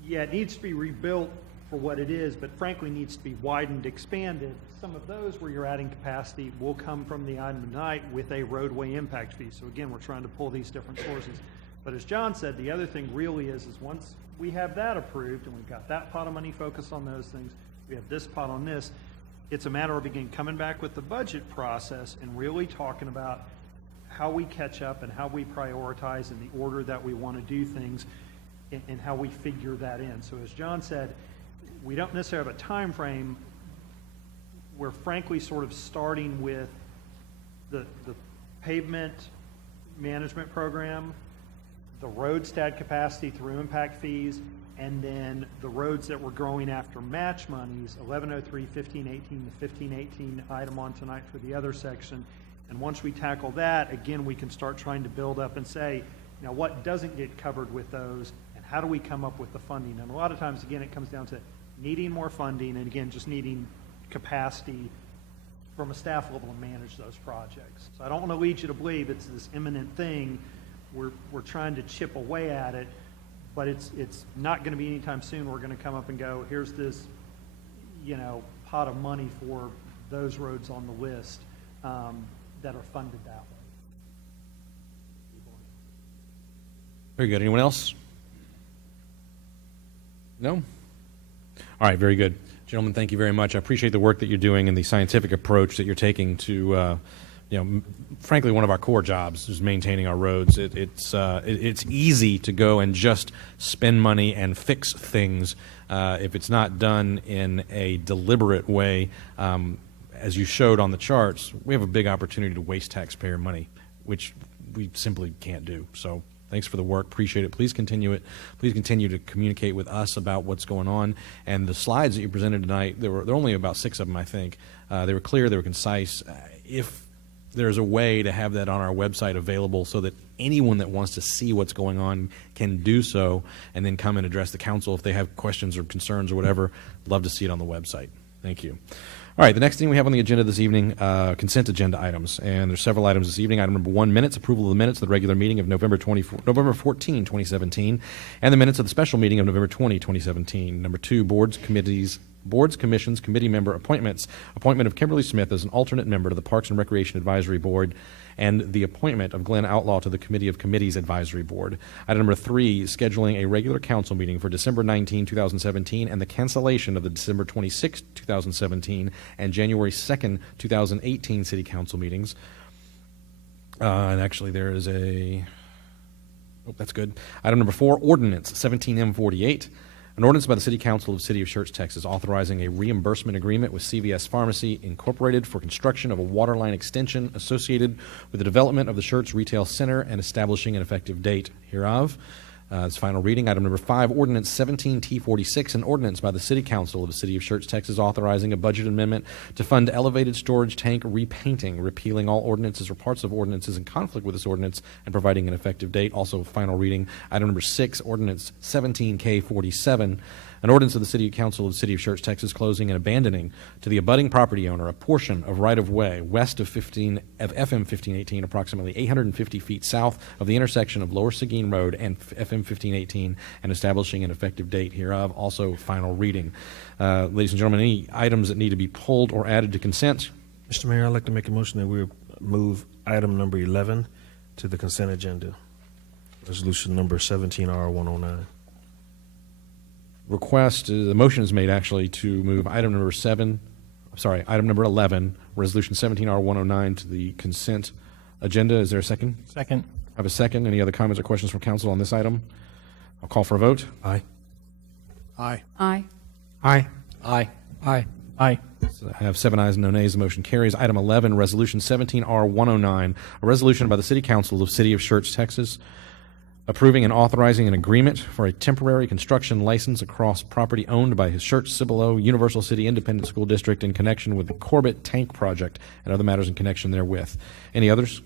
yeah, it needs to be rebuilt for what it is, but frankly needs to be widened, expanded. Some of those where you're adding capacity will come from the item tonight with a roadway impact fee. So again, we're trying to pull these different sources. But as John said, the other thing really is once we have that approved and we've got that pot of money focused on those things, we have this pot on this, it's a matter of, again, coming back with the budget process and really talking about how we catch up and how we prioritize in the order that we want to do things and how we figure that in. So as John said, we don't necessarily have a time frame. We're frankly sort of starting with the pavement management program, the road stat capacity through impact fees, and then the roads that we're growing after match monies, 1103, 1518, the 1518 item on tonight for the other section. And once we tackle that, again, we can start trying to build up and say, you know, what doesn't get covered with those, and how do we come up with the funding? And a lot of times, again, it comes down to needing more funding, and again, just needing capacity from a staff level to manage those projects. So I don't want to lead you to believe it's this imminent thing. We're trying to chip away at it, but it's not going to be anytime soon. We're going to come up and go, here's this, you know, pot of money for those roads on the list that are funded that way. Very good. Anyone else? No? All right, very good. Gentlemen, thank you very much. I appreciate the work that you're doing and the scientific approach that you're taking to, frankly, one of our core jobs is maintaining our roads. It's easy to go and just spend money and fix things if it's not done in a deliberate way. As you showed on the charts, we have a big opportunity to waste taxpayer money, which we simply can't do. So thanks for the work. Appreciate it. Please continue it. Please continue to communicate with us about what's going on. And the slides that you presented tonight, there were only about 6 of them, I think. They were clear. They were concise. If there's a way to have that on our website available so that anyone that wants to see what's going on can do so and then come and address the council if they have questions or concerns or whatever, love to see it on the website. Thank you. All right, the next thing we have on the agenda this evening, consent agenda items. And there's several items this evening. Item number 1, minutes, approval of the minutes of the regular meeting of November 14, 2017, and the minutes of the special meeting of November 20, 2017. Number 2, boards, commissions, committee member appointments, appointment of Kimberly Smith as an alternate member to the Parks and Recreation Advisory Board, and the appointment of Glenn Outlaw to the Committee of Committees Advisory Board. Item number 3, scheduling a regular council meeting for December 19, 2017, and the cancellation of the December 26, 2017, and January 2nd, 2018 City Council meetings. And actually there is that's good. Item number 4, ordinance 17M48. An ordinance by the City Council of the City of Schertz, Texas, authorizing a reimbursement agreement with CVS Pharmacy Incorporated for construction of a water line extension associated with the development of the Schertz Retail Center and establishing an effective date hereof. It's final reading. Item number 5, ordinance 17T46, an ordinance by the City Council of the City of Schertz, Texas, authorizing a budget amendment to fund elevated storage tank repainting, repealing all ordinances or parts of ordinances in conflict with this ordinance, and providing an effective date. Also final reading. Item number 6, ordinance 17K47, an ordinance of the City Council of the City of Schertz, Texas, closing and abandoning to the abutting property owner a portion of right-of-way west of FM 1518, approximately 850 feet south of the intersection of Lower Seguin Road and FM 1518, and establishing an effective date hereof. Also final reading. Ladies and gentlemen, any items that need to be pulled or added to consent? Mr. Mayor, I'd like to make a motion that we move item number 11 to the consent agenda. Resolution number 17R109. the motion is made actually to move item number 11, Resolution 17R109 to the consent agenda. Is there a second? Second. I have a second. Any other comments or questions from council on this item? I'll call for a vote. Aye. Aye. Aye. Aye. Aye. Aye. Aye. So I have 7 ayes and no nays. The motion carries. Item 11, Resolution 17R109, a resolution by the City Council of the City of Schertz, Texas, approving and authorizing an agreement for a temporary construction license across property owned by his Schertz Cibolo Universal City Independent School District in connection with the Corbett Tank Project and other matters in connection therewith. Any others?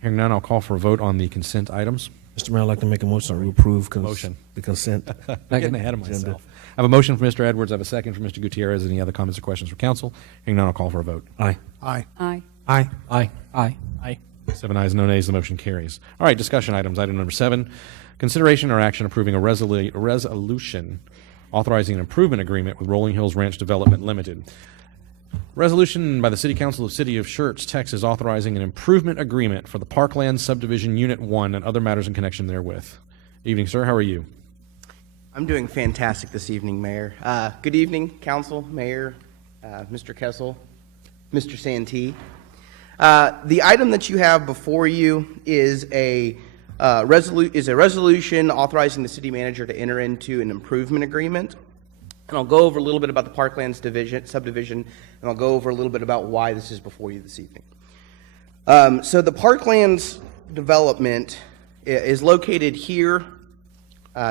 Hearing none, I'll call for a vote on the consent items. Mr. Mayor, I'd like to make a motion to approve Motion. the consent. I'm getting ahead of agenda. myself. I have a motion from Mr. Edwards. I have a second from Mr. Gutierrez. Any other comments or questions from council? Hearing none, I'll call for a vote. Aye. Aye. Aye. Aye. Aye. Aye. Aye. 7 ayes, no nays. The motion carries. All right, discussion items. Item number 7, consideration or action approving a resolution authorizing an improvement agreement with Rolling Hills Ranch Development Limited. Resolution by the City Council of the City of Schertz, Texas, authorizing an improvement agreement for the Parkland Subdivision Unit 1 and other matters in connection therewith. Evening, sir. How are you? I'm doing fantastic this evening, Mayor. Good evening, Council, Mayor, Mr. Kessel, Mr. Santee. The item that you have before you is a resolution authorizing the city manager to enter into an improvement agreement. And I'll go over a little bit about the Parklands subdivision, and I'll go over a little bit about why this is before you this evening. So the Parklands development is located here.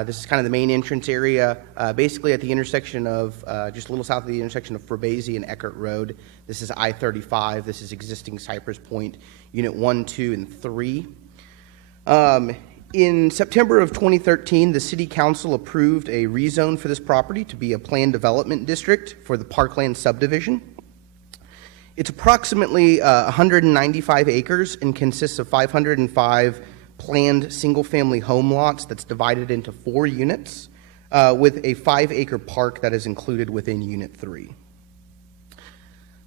This is kind of the main entrance area, basically at the intersection of, just a little south of the intersection of Forbese and Eckert Road. This is I-35. This is existing Cypress Point, Unit 1, 2, and 3. In September of 2013, the City Council approved a rezone for this property to be a planned development district for the Parkland subdivision. It's approximately 195 acres and consists of 505 planned single-family home lots that's divided into 4 units with a 5-acre park that is included within Unit 3.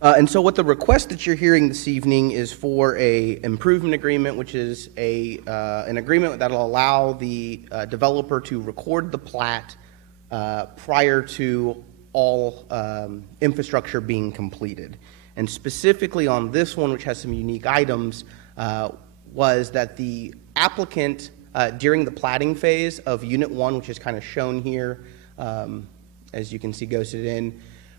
And so what the request that you're hearing this evening is for a improvement agreement, which is an agreement that will allow the developer to record the plat prior to all infrastructure being completed. And specifically on this one, which has some unique items, was that the applicant, during the platting phase of Unit 1, which is kind of shown here, as you can see ghosted in,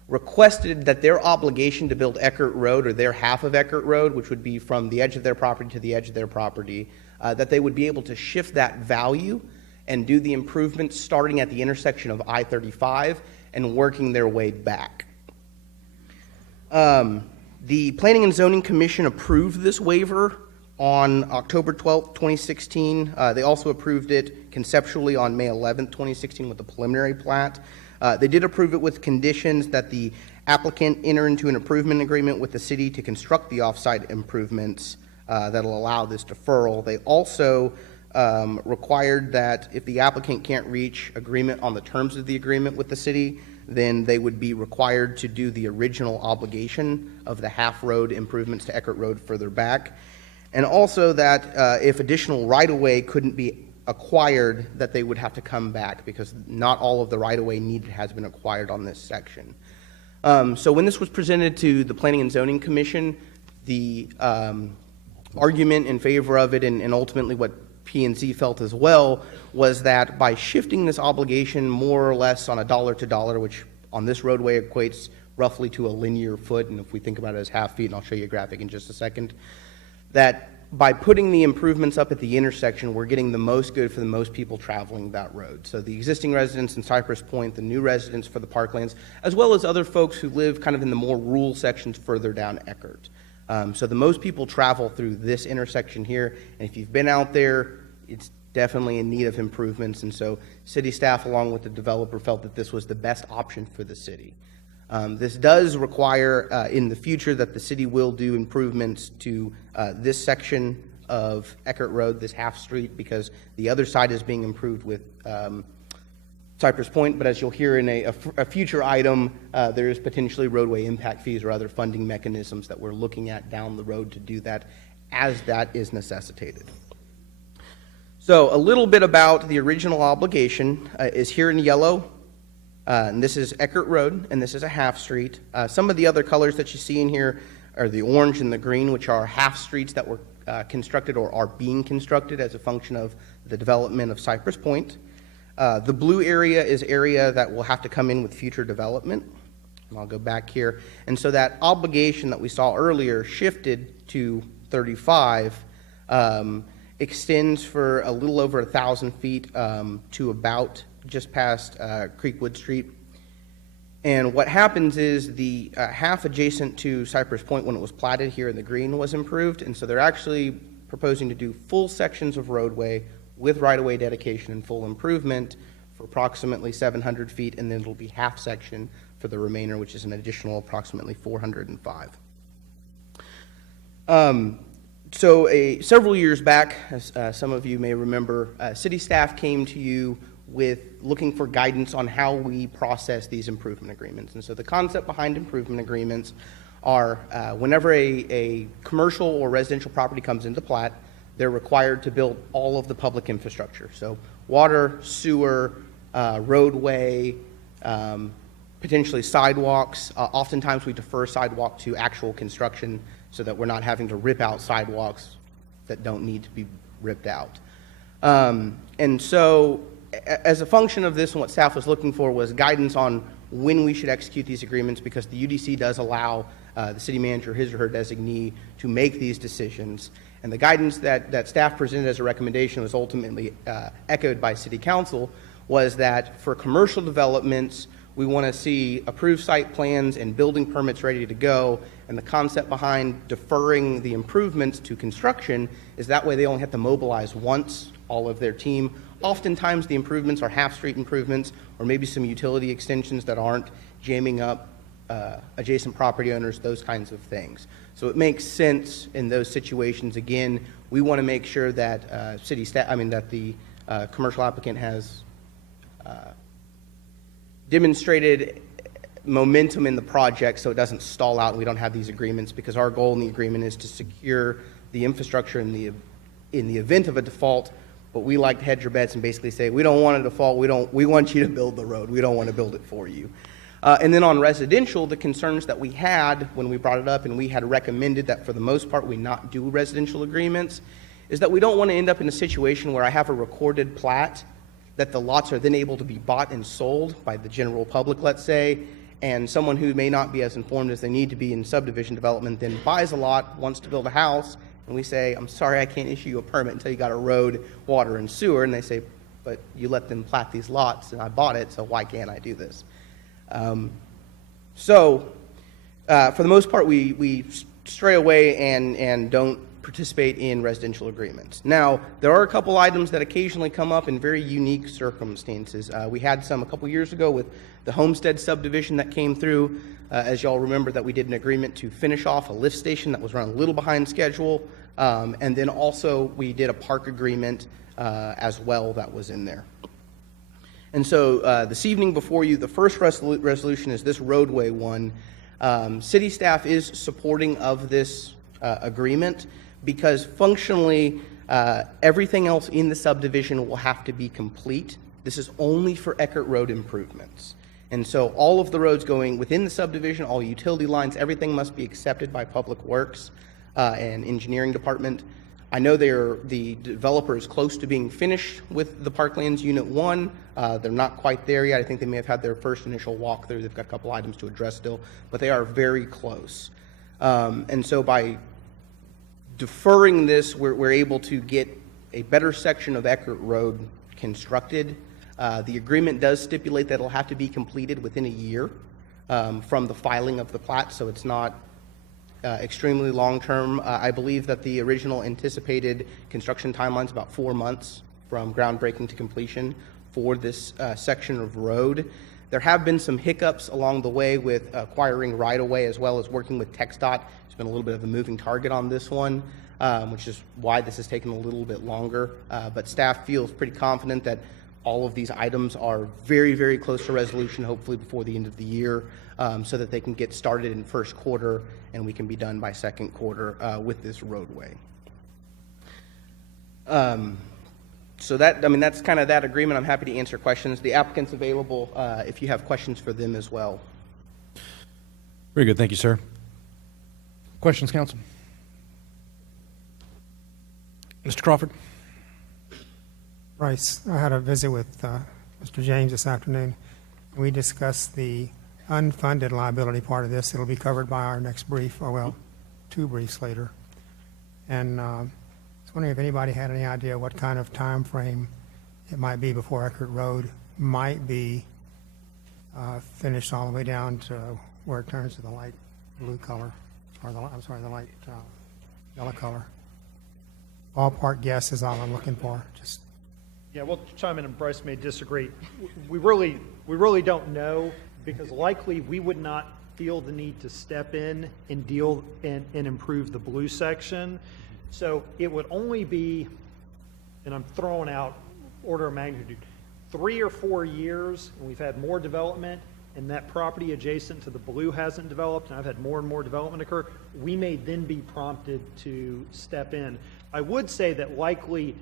requested that their obligation to build Eckert Road, or their half of Eckert Road, which would be from the edge of their property to the edge of their property, that they would be able to shift that value and do the improvements starting at the intersection of I-35 and working their way back. The Planning and Zoning Commission approved this waiver on October 12th, 2016. They also approved it conceptually on May 11th, 2016 with the preliminary plat. They did approve it with conditions that the applicant enter into an improvement agreement with the city to construct the off-site improvements that'll allow this deferral. They also required that if the applicant can't reach agreement on the terms of the agreement with the city, then they would be required to do the original obligation of the half-road improvements to Eckert Road further back. And also that if additional right-of-way couldn't be acquired, that they would have to come back because not all of the right-of-way needed has been acquired on this section. So when this was presented to the Planning and Zoning Commission, the argument in favor of it, and ultimately what P&Z felt as well, was that by shifting this obligation more or less on a dollar-to-dollar, which on this roadway equates roughly to a linear foot, and if we think about it as half feet, and I'll show you a graphic in just a second, that by putting the improvements up at the intersection, we're getting the most good for the most people traveling that road. So the existing residents in Cypress Point, the new residents for the Parklands, as well as other folks who live kind of in the more rural sections further down Eckert. So the most people travel through this intersection here, and if you've been out there, it's definitely in need of improvements, and so city staff along with the developer felt that this was the best option for the city. This does require in the future that the city will do improvements to this section of Eckert Road, this half street, because the other side is being improved with Cypress Point, but as you'll hear in a future item, there is potentially roadway impact fees or other funding mechanisms that we're looking at down the road to do that as that is necessitated. So a little bit about the original obligation is here in yellow. And this is Eckert Road, and this is a half street. Some of the other colors that you see in here are the orange and the green, which are half streets that were constructed or are being constructed as a function of the development of Cypress Point. The blue area is area that will have to come in with future development. And I'll go back here. And so that obligation that we saw earlier shifted to 35, extends for a little over 1,000 feet to about just past Creekwood Street. And what happens is the half adjacent to Cypress Point when it was platted here in the green was improved, and so they're actually proposing to do full sections of roadway with right-of-way dedication and full improvement for approximately 700 feet, and then it'll be half section for the remainder, which is an additional approximately 405. Several years back, as some of you may remember, city staff came to you with looking for guidance on how we process these improvement agreements. And so the concept behind improvement agreements are whenever a commercial or residential property comes into plat, they're required to build all of the public infrastructure. So water, sewer, roadway, potentially sidewalks. Oftentimes we defer sidewalk to actual construction so that we're not having to rip out sidewalks that don't need to be ripped out. And so as a function of this, and what staff was looking for was guidance on when we should execute these agreements, because the UDC does allow the city manager, his or her designee, to make these decisions. And the guidance that staff presented as a recommendation was ultimately echoed by city council, was that for commercial developments, we want to see approved site plans and building permits ready to go. And the concept behind deferring the improvements to construction is that way they only have to mobilize once, all of their team. Oftentimes the improvements are half-street improvements or maybe some utility extensions that aren't jamming up adjacent property owners, those kinds of things. So it makes sense in those situations. Again, we want to make sure that that the commercial applicant has demonstrated momentum in the project so it doesn't stall out and we don't have these agreements, because our goal in the agreement is to secure the infrastructure in the event of a default. But we like to hedge our bets and basically say, we don't want a default, we want you to build the road, we don't want to build it for you. And then on residential, the concerns that we had when we brought it up, and we had recommended that for the most part we not do residential agreements, is that we don't want to end up in a situation where I have a recorded plat that the lots are then able to be bought and sold by the general public, let's say, and someone who may not be as informed as they need to be in subdivision development then buys a lot, wants to build a house, and we say, I'm sorry, I can't issue you a permit until you got a road, water, and sewer. And they say, but you let them plat these lots, and I bought it, so why can't I do this? For the most part, we stray away and don't participate in residential agreements. Now, there are a couple items that occasionally come up in very unique circumstances. We had some a couple years ago with the Homestead subdivision that came through. As y'all remember, that we did an agreement to finish off a lift station that was running a little behind schedule. And then also we did a park agreement as well that was in there. And so this evening before you, the first resolution is this roadway one. City staff is supporting of this agreement because functionally everything else in the subdivision will have to be complete. This is only for Eckert Road improvements. And so all of the roads going within the subdivision, all utility lines, everything must be accepted by Public Works and Engineering Department. I know the developer is close to being finished with the Parklands Unit 1. They're not quite there yet. I think they may have had their first initial walkthrough. They've got a couple items to address still, but they are very close. And so by deferring this, we're able to get a better section of Eckert Road constructed. The agreement does stipulate that it'll have to be completed within a year from the filing of the plat, so it's not extremely long-term. I believe that the original anticipated construction timeline is about 4 months from groundbreaking to completion for this section of road. There have been some hiccups along the way with acquiring right-of-way as well as working with TxDOT. It's been a little bit of a moving target on this one, which is why this has taken a little bit longer. But staff feels pretty confident that all of these items are very, very close to resolution, hopefully before the end of the year, so that they can get started in first quarter and we can be done by second quarter with this roadway. So that, I mean, that's kind of that agreement. I'm happy to answer questions. The applicant's available if you have questions for them as well. Very good. Thank you, sir. Questions, council? Mr. Crawford? Bryce, I had a visit with Mr. James this afternoon. We discussed the unfunded liability part of this. It'll be covered by our next brief, or well, 2 briefs later. And I was wondering if anybody had any idea what kind of time frame it might be before Eckert Road might be finished all the way down to where it turns to the light blue color, or the light yellow color. Ballpark guess is all I'm looking for. Just Yeah, we'll chime in, and Bryce may disagree. We really don't know, because likely we would not feel the need to step in and deal and improve the blue section. So it would only be, and I'm throwing out order of magnitude, 3 or 4 years, and we've had more development, and that property adjacent to the blue hasn't developed, and I've had more and more development occur, we may then be prompted to step in. I would say that likely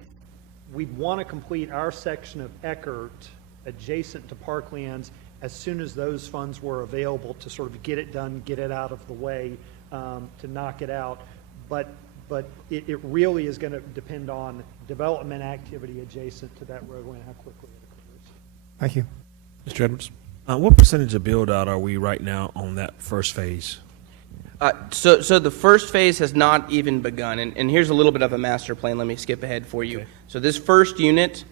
we'd want to complete our section of Eckert adjacent to Parklands as soon as those funds were available to sort of get it done, get it out of the way, to knock it out. But it really is going to depend on development activity adjacent to that roadway and how quickly it occurs. thank you. Mr. Edwards? What percentage of build out are we right now on that first phase? So the first phase has not even begun, and here's a little bit of a master plan. Let me skip ahead for you. Okay. So this first unit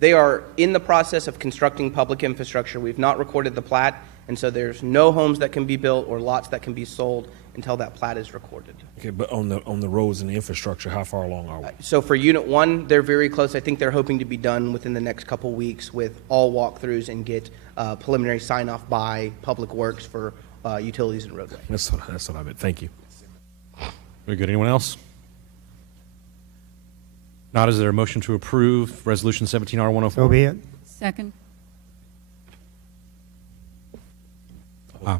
they are in the process of constructing public infrastructure. We've not recorded the plat, and so there's no homes that can be built or lots that can be sold until that plat is recorded. Okay, but on the roads and the infrastructure, how far along are we? So for Unit 1, they're very close. I think they're hoping to be done within the next couple weeks with all walkthroughs and get preliminary sign-off by Public Works for utilities and roadway. That's what I meant. Thank you. Very good. Anyone else? Not, is there a motion to approve Resolution 17R104? So be it. Second.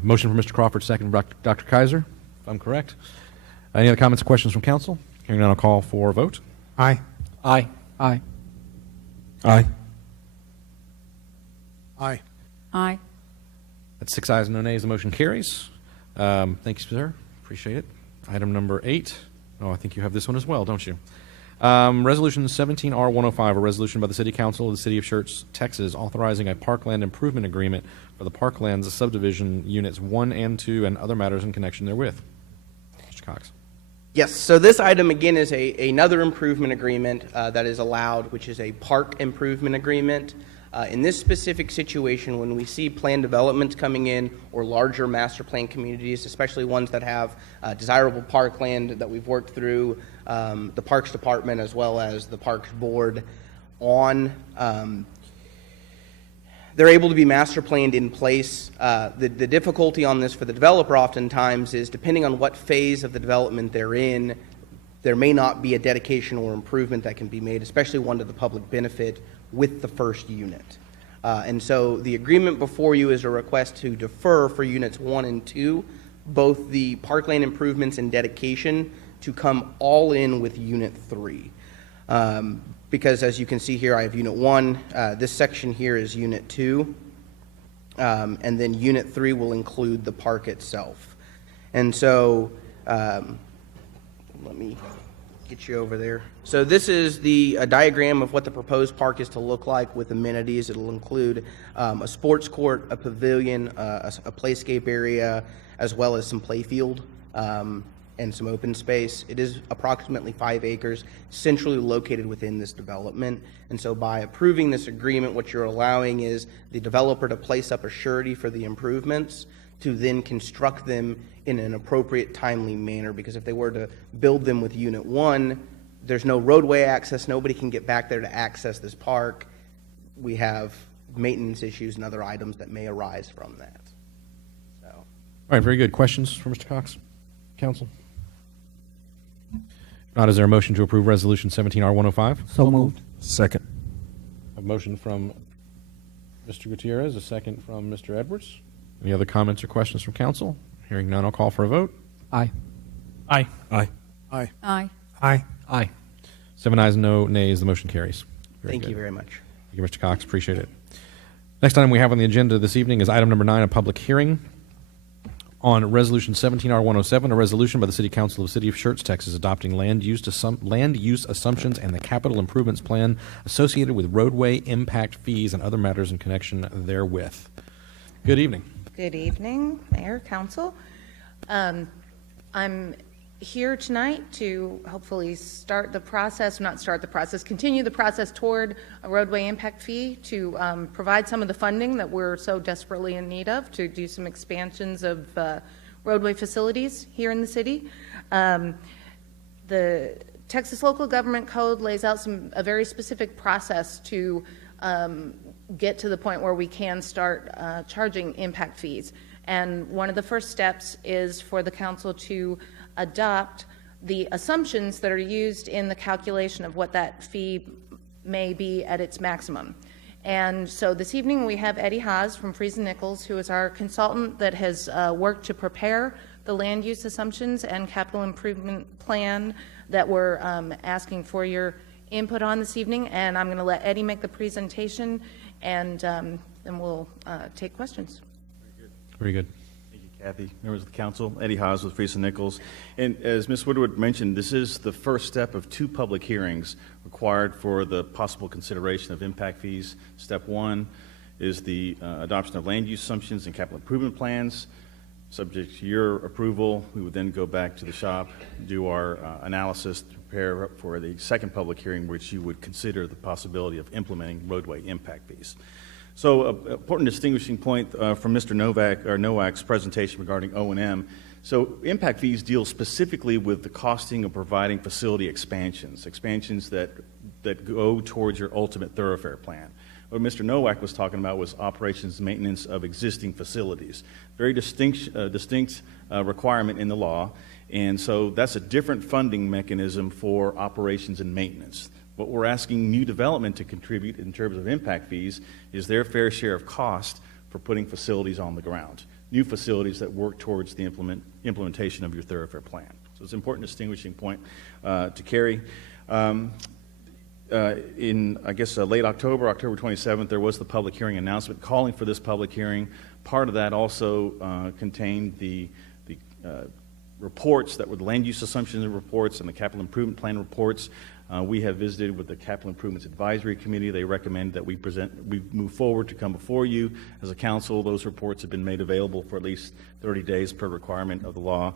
Motion from Mr. Crawford, second from Dr. Kaiser, if I'm correct. Any other comments or questions from council? Hearing none, I'll call for a vote. Aye. Aye. Aye. Aye. Aye. Aye. That's 6 ayes and no nays. The motion carries. Thank you, sir. Appreciate it. Item number 8. Oh, I think you have this one as well, don't you? Resolution 17R105, a resolution by the City Council of the City of Schertz, Texas, authorizing a parkland improvement agreement for the Parklands subdivision units 1 and 2 and other matters in connection therewith. Mr. Cox. Yes, so this item again is another improvement agreement that is allowed, which is a park improvement agreement. In this specific situation, when we see planned developments coming in or larger master plan communities, especially ones that have desirable parkland that we've worked through the Parks Department as well as the Parks Board on, they're able to be master planned in place. The difficulty on this for the developer oftentimes is depending on what phase of the development they're in, there may not be a dedication or improvement that can be made, especially one to the public benefit with the first unit. And so the agreement before you is a request to defer for units 1 and 2, both the parkland improvements and dedication to come all in with unit 3. Because as you can see here, I have unit 1, this section here is unit 2, and then unit 3 will include the park itself. And so, let me get you over there. So this is a diagram of what the proposed park is to look like with amenities. It'll include a sports court, a pavilion, a playscape area, as well as some playfield and some open space. It is approximately 5 acres, centrally located within this development. And so by approving this agreement, what you're allowing is the developer to place up a surety for the improvements to then construct them in an appropriate, timely manner. Because if they were to build them with Unit 1, there's no roadway access. Nobody can get back there to access this park. We have maintenance issues and other items that may arise from that. So, All right, very good. Questions for Mr. Cox? Council? If not, is there a motion to approve Resolution 17R105? So moved. Second. A motion from Mr. Gutierrez, a second from Mr. Edwards. Any other comments or questions from council? Hearing none, I'll call for a vote. Aye. Aye. Aye. Aye. Aye. Aye. Aye. 7 ayes, no nays. The motion carries. Thank you very much. Thank you, Mr. Cox. Appreciate it. Next item we have on the agenda this evening is item number 9, a public hearing on Resolution 17R107, a resolution by the City Council of the City of Schertz, Texas, adopting land use assumptions and the capital improvements plan associated with roadway impact fees and other matters in connection therewith. Good evening. Good evening, Mayor, Council. I'm here tonight to hopefully continue the process toward a roadway impact fee to provide some of the funding that we're so desperately in need of to do some expansions of roadway facilities here in the city. The Texas Local Government Code lays out a very specific process to get to the point where we can start charging impact fees. And one of the first steps is for the council to adopt the assumptions that are used in the calculation of what that fee may be at its maximum. And so this evening we have Eddie Haas from Freese & Nichols, who is our consultant that has worked to prepare the land use assumptions and capital improvement plan that we're asking for your input on this evening. And I'm going to let Eddie make the presentation, and then we'll take questions. Very good. Thank you, Kathy. Members of the council, Eddie Haas with Freese & Nichols. And as Ms. Woodward mentioned, this is the first step of 2 public hearings required for the possible consideration of impact fees. Step 1 is the adoption of land use assumptions and capital improvement plans. Subject to your approval, we would then go back to the shop, do our analysis to prepare for the second public hearing, which you would consider the possibility of implementing roadway impact fees. So, an important distinguishing point from Mr. Nowak's presentation regarding O&M. So, impact fees deal specifically with the costing of providing facility expansions that go towards your ultimate thoroughfare plan. What Mr. Nowak was talking about was operations and maintenance of existing facilities. Very distinct requirement in the law, and so that's a different funding mechanism for operations and maintenance. What we're asking new development to contribute in terms of impact fees is their fair share of cost for putting facilities on the ground, new facilities that work towards the implementation of your thoroughfare plan. So it's an important distinguishing point to carry. In, I guess, late October 27th, there was the public hearing announcement calling for this public hearing. Part of that also contained the reports that were the land use assumptions reports and the capital improvement plan reports. We have visited with the Capital Improvements Advisory Committee. They recommend that we move forward to come before you as a council. Those reports have been made available for at least 30 days per requirement of the law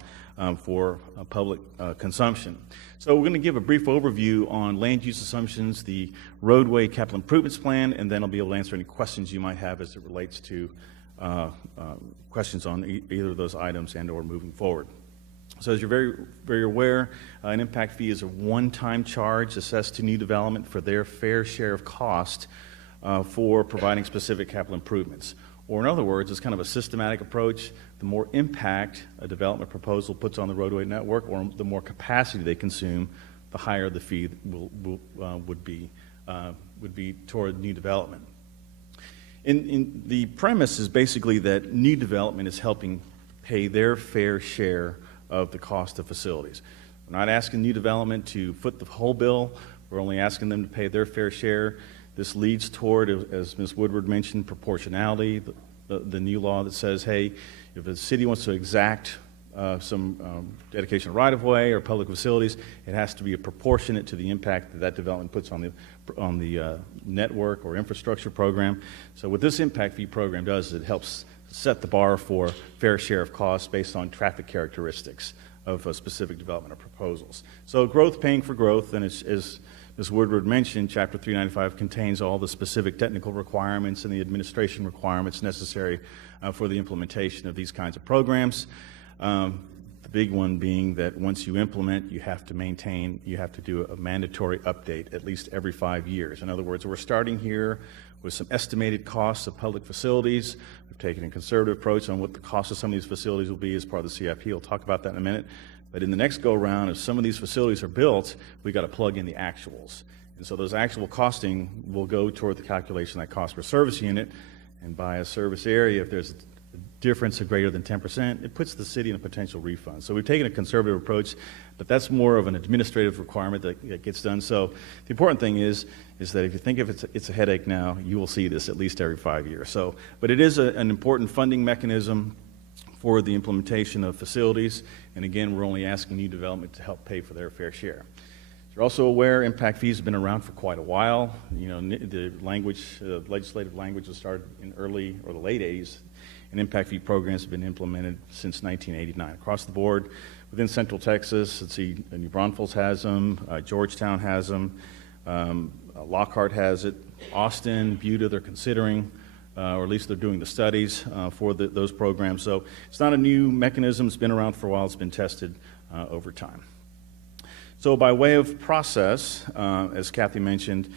for public consumption. So we're going to give a brief overview on land use assumptions, the roadway capital improvements plan, and then I'll be able to answer any questions you might have as it relates to questions on either of those items and or moving forward. So as you're very, very aware, an impact fee is a one-time charge assessed to new development for their fair share of cost for providing specific capital improvements. Or in other words, it's kind of a systematic approach. The more impact a development proposal puts on the roadway network, or the more capacity they consume, the higher the fee would be toward new development. In the premise is basically that new development is helping pay their fair share of the cost of facilities. We're not asking new development to foot the whole bill. We're only asking them to pay their fair share. This leads toward, as Ms. Woodward mentioned, proportionality, the new law that says, hey, if a city wants to exact some dedication of right-of-way or public facilities, it has to be proportionate to the impact that that development puts on the network or infrastructure program. So what this impact fee program does is it helps set the bar for fair share of costs based on traffic characteristics of specific development or proposals. So growth paying for growth, and as Ms. Woodward mentioned, Chapter 395 contains all the specific technical requirements and the administration requirements necessary for the implementation of these kinds of programs. The big one being that once you implement, you have to maintain, you have to do a mandatory update at least every 5 years. In other words, we're starting here with some estimated costs of public facilities. We've taken a conservative approach on what the cost of some of these facilities will be as part of the CIP. We'll talk about that in a minute. But in the next go-around, if some of these facilities are built, we've got to plug in the actuals. And so those actual costing will go toward the calculation of that cost per service unit. And by a service area, if there's difference of greater than 10%, it puts the city in a potential refund. So we've taken a conservative approach, but that's more of an administrative requirement that gets done. So the important thing is that if you think if it's a headache now, you will see this at least every 5 years. So, but it is an important funding mechanism for the implementation of facilities. And again, we're only asking new development to help pay for their fair share. You're also aware impact fees have been around for quite a while. You know, the legislative language was started in early or the late 80s, and impact fee programs have been implemented since 1989 across the board. Within Central Texas, let's see, New Braunfels has them, Georgetown has them, Lockhart has it, Austin, Buda, they're considering, or at least they're doing the studies for those programs. So it's not a new mechanism. It's been around for a while. It's been tested over time. So by way of process, as Kathy mentioned,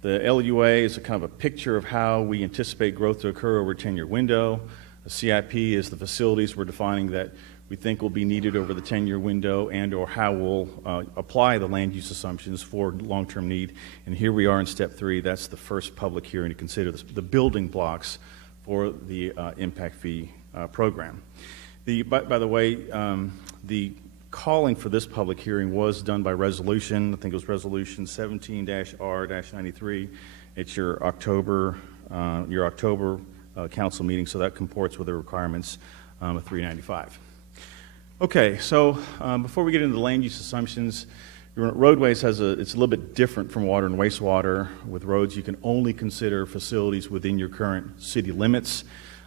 the LUA is a kind of a picture of how we anticipate growth to occur over a 10-year window. The CIP is the facilities we're defining that we think will be needed over the 10-year window and or how we'll apply the land use assumptions for long-term need. And here we are in step 3. That's the first public hearing to consider the building blocks for the impact fee program. By the way, the calling for this public hearing was done by resolution. I think it was resolution 17-R-93. It's your October council meeting, so that comports with the requirements of 395. Okay, so before we get into the land use assumptions, roadways it's a little bit different from water and wastewater. With roads, you can only consider facilities within your current city limits.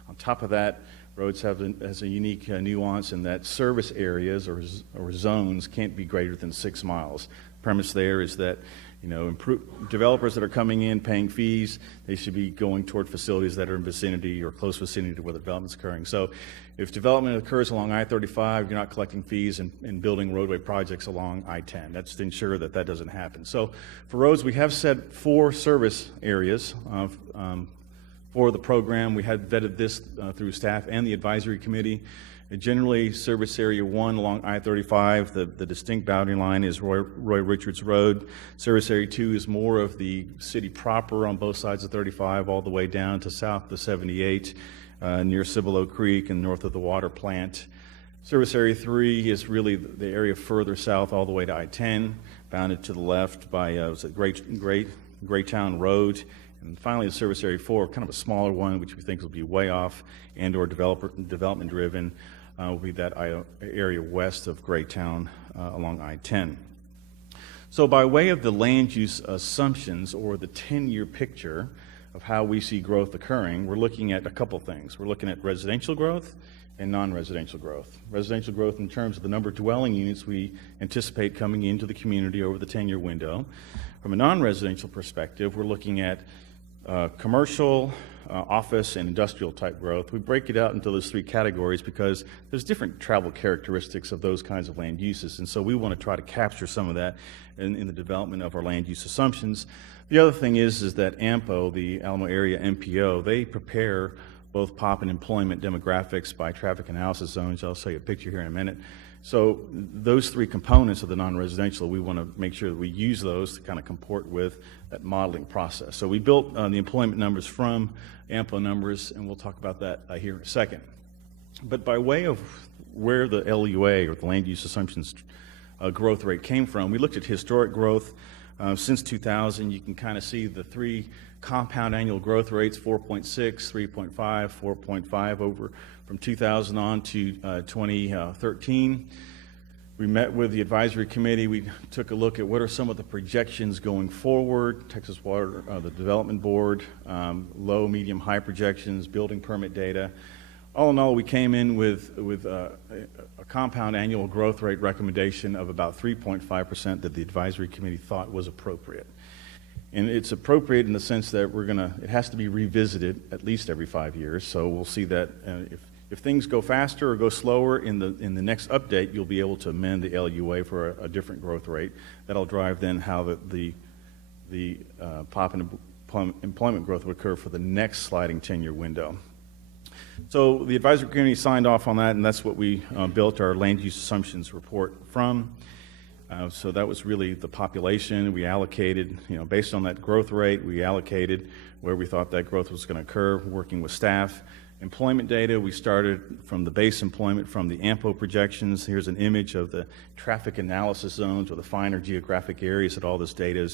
On top of that, roads has a unique nuance in that service areas or zones can't be greater than 6 miles. The premise there is that, you know, developers that are coming in paying fees, they should be going toward facilities that are in vicinity or close vicinity to where the development's occurring. So if development occurs along I-35, you're not collecting fees and building roadway projects along I-10. That's to ensure that doesn't happen. So for roads, we have set 4 service areas for the program. We had vetted this through staff and the advisory committee. Generally, service area 1 along I-35, the distinct boundary line is Roy Richards Road. Service area 2 is more of the city proper on both sides of 35, all the way down to south of 78, near Cibolo Creek and north of the water plant. Service area 3 is really the area further south, all the way to I-10, bounded to the left by Graytown Road. And finally, the service area 4, kind of a smaller one, which we think will be way off and or development driven, will be that area west of Graytown along I-10. So by way of the land use assumptions or the 10-year picture of how we see growth occurring, we're looking at a couple things. We're looking at residential growth and non-residential growth. Residential growth in terms of the number of dwelling units we anticipate coming into the community over the 10-year window. From a non-residential perspective, we're looking at commercial, office, and industrial type growth. We break it out into those 3 categories because there's different travel characteristics of those kinds of land uses, and so we want to try to capture some of that in the development of our land use assumptions. The other thing is that AMPO, the Alamo Area MPO, they prepare both pop and employment demographics by traffic analysis zones. I'll show you a picture here in a minute. So those 3 components of the non-residential, we want to make sure that we use those to kind of comport with that modeling process. So we built the employment numbers from AMPO numbers, and we'll talk about that here in a second. But by way of where the LUA, or the land use assumptions growth rate came from, we looked at historic growth since 2000. You can kind of see the 3 compound annual growth rates, 4.6, 3.5, 4.5 over from 2000 on to 2013. We met with the advisory committee. We took a look at what are some of the projections going forward, Texas Water, the Development Board, low, medium, high projections, building permit data. All in all, we came in with a compound annual growth rate recommendation of about 3.5% that the advisory committee thought was appropriate. And it's appropriate in the sense that it has to be revisited at least every 5 years. So we'll see that if things go faster or go slower in the next update, you'll be able to amend the LUA for a different growth rate. That'll drive then how the pop and employment growth would occur for the next sliding 10-year window. So the advisory committee signed off on that, and that's what we built our land use assumptions report from. So that was really the population. We allocated, based on that growth rate, we allocated where we thought that growth was going to occur, working with staff. employment data. We started from the base employment from the AMPO projections. Here's an image of the traffic analysis zones, or the finer geographic areas that all this data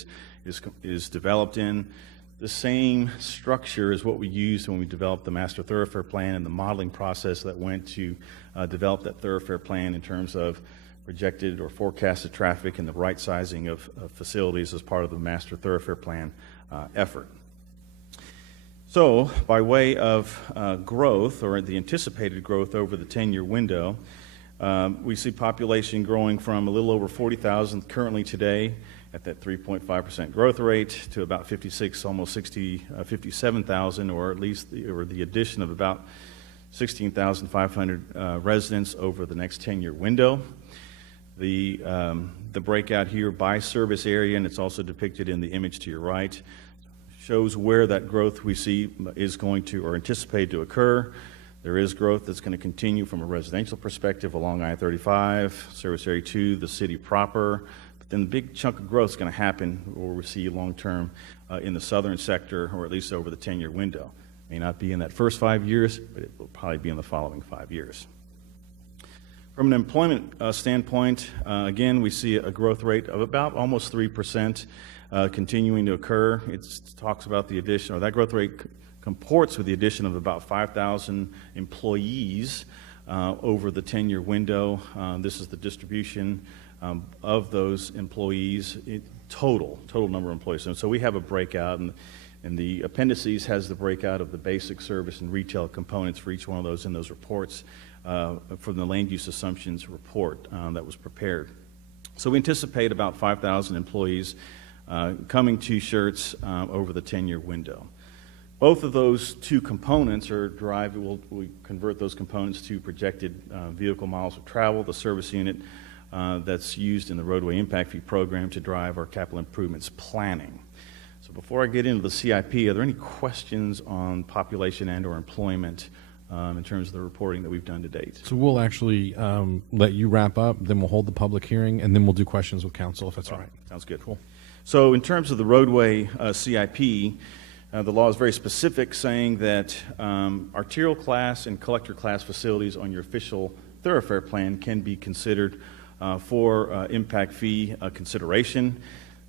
is developed in. The same structure is what we used when we developed the master thoroughfare plan and the modeling process that went to develop that thoroughfare plan in terms of projected or forecasted traffic and the right sizing of facilities as part of the master thoroughfare plan effort. So, by way of growth, or the anticipated growth over the 10-year window, we see population growing from a little over 40,000 currently today at that 3.5% growth rate to about 57,000, or at least the addition of about 16,500 residents over the next 10-year window. The breakout here by service area, and it's also depicted in the image to your right, shows where that growth we see is going to, or anticipated to, occur. There is growth that's going to continue from a residential perspective along I-35, Service Area 2, the city proper. But then the big chunk of growth is going to happen where we see long-term in the southern sector, or at least over the 10-year window. May not be in that first 5 years, but it will probably be in the following 5 years. From an employment standpoint, again, we see a growth rate of about almost 3% continuing to occur. It talks about the addition, or that growth rate comports with the addition of about 5,000 employees over the 10-year window. This is the distribution of those employees, total number of employees. So we have a breakout, and the appendices has the breakout of the basic, service, and retail components for each one of those in those reports from the land use assumptions report that was prepared. So we anticipate about 5,000 employees coming to Schertz over the 10-year window. Both of those two components are derived. We convert those components to projected vehicle miles of travel, the service unit that's used in the roadway impact fee program to drive our capital improvements planning. So before I get into the CIP, are there any questions on population and or employment in terms of the reporting that we've done to date? So we'll actually let you wrap up, then we'll hold the public hearing, and then we'll do questions with council, if that's all right. Sounds good. Cool. So in terms of the roadway CIP, the law is very specific, saying that arterial class and collector class facilities on your official thoroughfare plan can be considered for impact fee consideration.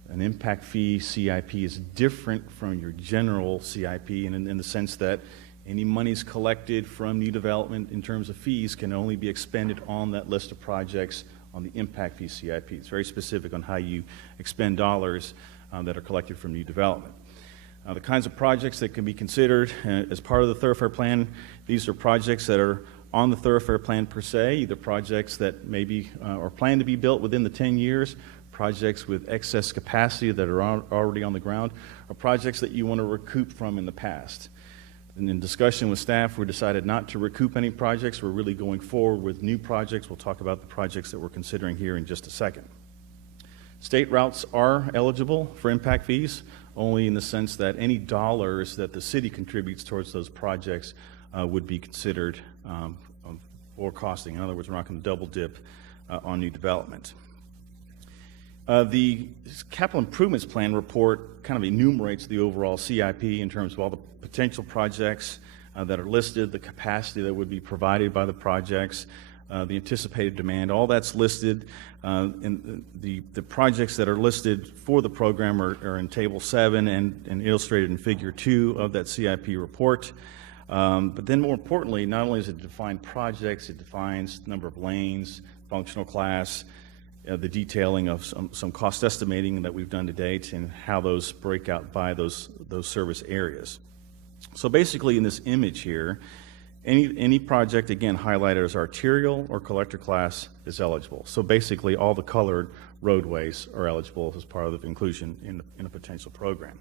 An impact fee CIP is different from your general CIP in the sense that any monies collected from new development in terms of fees can only be expended on that list of projects on the impact fee CIP. It's very specific on how you expend dollars that are collected from new development. The kinds of projects that can be considered as part of the thoroughfare plan, these are projects that are on the thoroughfare plan per se, either projects that maybe are planned to be built within the 10 years, projects with excess capacity that are already on the ground, or projects that you want to recoup from in the past. And in discussion with staff, we decided not to recoup any projects. We're really going forward with new projects. We'll talk about the projects that we're considering here in just a second. State routes are eligible for impact fees, only in the sense that any dollars that the city contributes towards those projects would be considered for costing. In other words, we're not going to double dip on new development. The capital improvements plan report kind of enumerates the overall CIP in terms of all the potential projects that are listed, the capacity that would be provided by the projects, the anticipated demand. All that's listed. The projects that are listed for the program are in Table 7 and illustrated in Figure 2 of that CIP report. But then more importantly, not only does it define projects, it defines number of lanes, functional class, the detailing of some cost estimating that we've done to date, and how those break out by those service areas. So basically in this image here, any project, again, highlighted as arterial or collector class is eligible. So basically all the colored roadways are eligible as part of the inclusion in a potential program.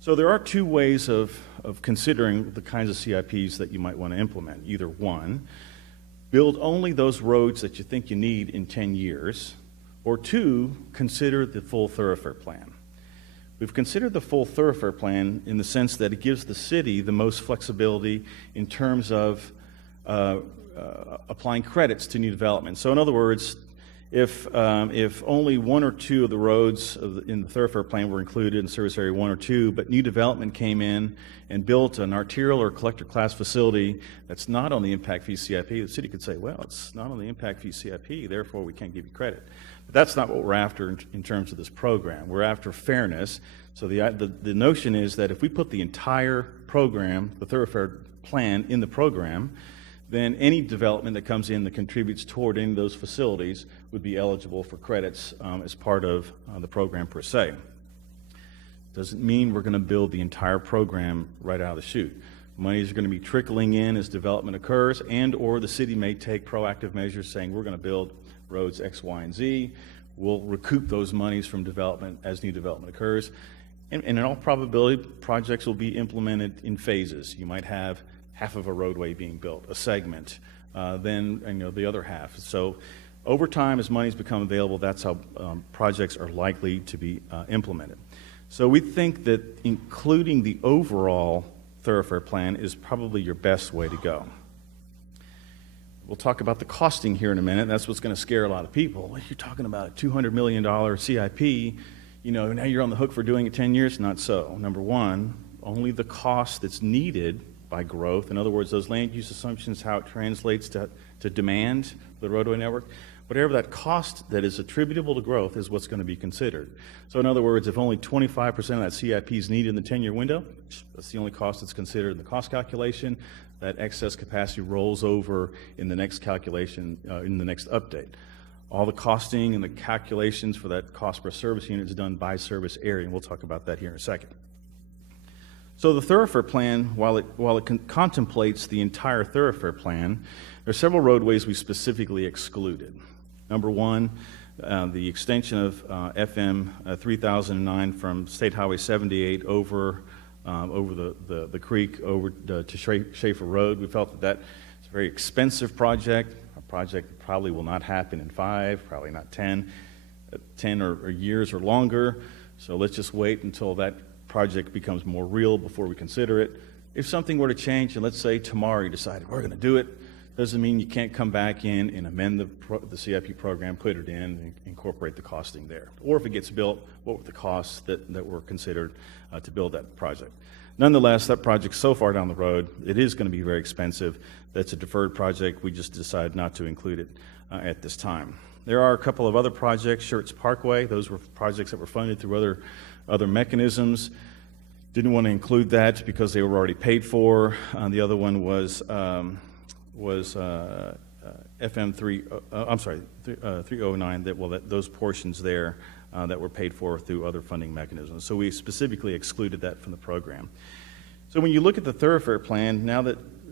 So there are two ways of considering the kinds of CIPs that you might want to implement. Either one, build only those roads that you think you need in 10 years, or two, consider the full thoroughfare plan. We've considered the full thoroughfare plan in the sense that it gives the city the most flexibility in terms of applying credits to new development. So in other words, If only one or two of the roads in the thoroughfare plan were included in service area 1 or 2, but new development came in and built an arterial or collector class facility that's not on the impact fee CIP, the city could say, well, it's not on the impact fee CIP, therefore we can't give you credit. But that's not what we're after in terms of this program. We're after fairness. So the notion is that if we put the entire program, the thoroughfare plan, in the program, then any development that comes in that contributes toward any of those facilities would be eligible for credits as part of the program per se. Doesn't mean we're going to build the entire program right out of the chute. Monies are going to be trickling in as development occurs, and or the city may take proactive measures saying we're going to build roads X, Y, and Z. We'll recoup those monies from development as new development occurs. And in all probability, projects will be implemented in phases. You might have half of a roadway being built, a segment, then the other half. So over time, as monies become available, that's how projects are likely to be implemented. So we think that including the overall thoroughfare plan is probably your best way to go. We'll talk about the costing here in a minute. That's what's going to scare a lot of people. Well, you're talking about a $200 million CIP. Now you're on the hook for doing it 10 years. Not so. Number one, only the cost that's needed by growth. In other words, those land use assumptions, how it translates to demand for the roadway network. Whatever that cost that is attributable to growth is what's going to be considered. So in other words, if only 25% of that CIP is needed in the 10-year window, that's the only cost that's considered in the cost calculation. That excess capacity rolls over in the next calculation, in the next update. All the costing and the calculations for that cost per service unit is done by service area, and we'll talk about that here in a second. So the thoroughfare plan, while it contemplates the entire thoroughfare plan, there are several roadways we specifically excluded. Number one, the extension of FM 3009 from State Highway 78 over the creek over to Schaefer Road. We felt that it's a very expensive project, a project that probably will not happen in 5, probably not 10 or years or longer. So let's just wait until that project becomes more real before we consider it. If something were to change, and let's say tomorrow you decided we're going to do it, doesn't mean you can't come back in and amend the CIP program, put it in, and incorporate the costing there. Or if it gets built, what were the costs that were considered to build that project? Nonetheless, that project's so far down the road, it is going to be very expensive. That's a deferred project. We just decided not to include it at this time. There are a couple of other projects, Schertz Parkway. Those were projects that were funded through other mechanisms. Didn't want to include that because they were already paid for. The other one was FM 309. Those portions there that were paid for through other funding mechanisms. So we specifically excluded that from the program. So when you look at the thoroughfare plan,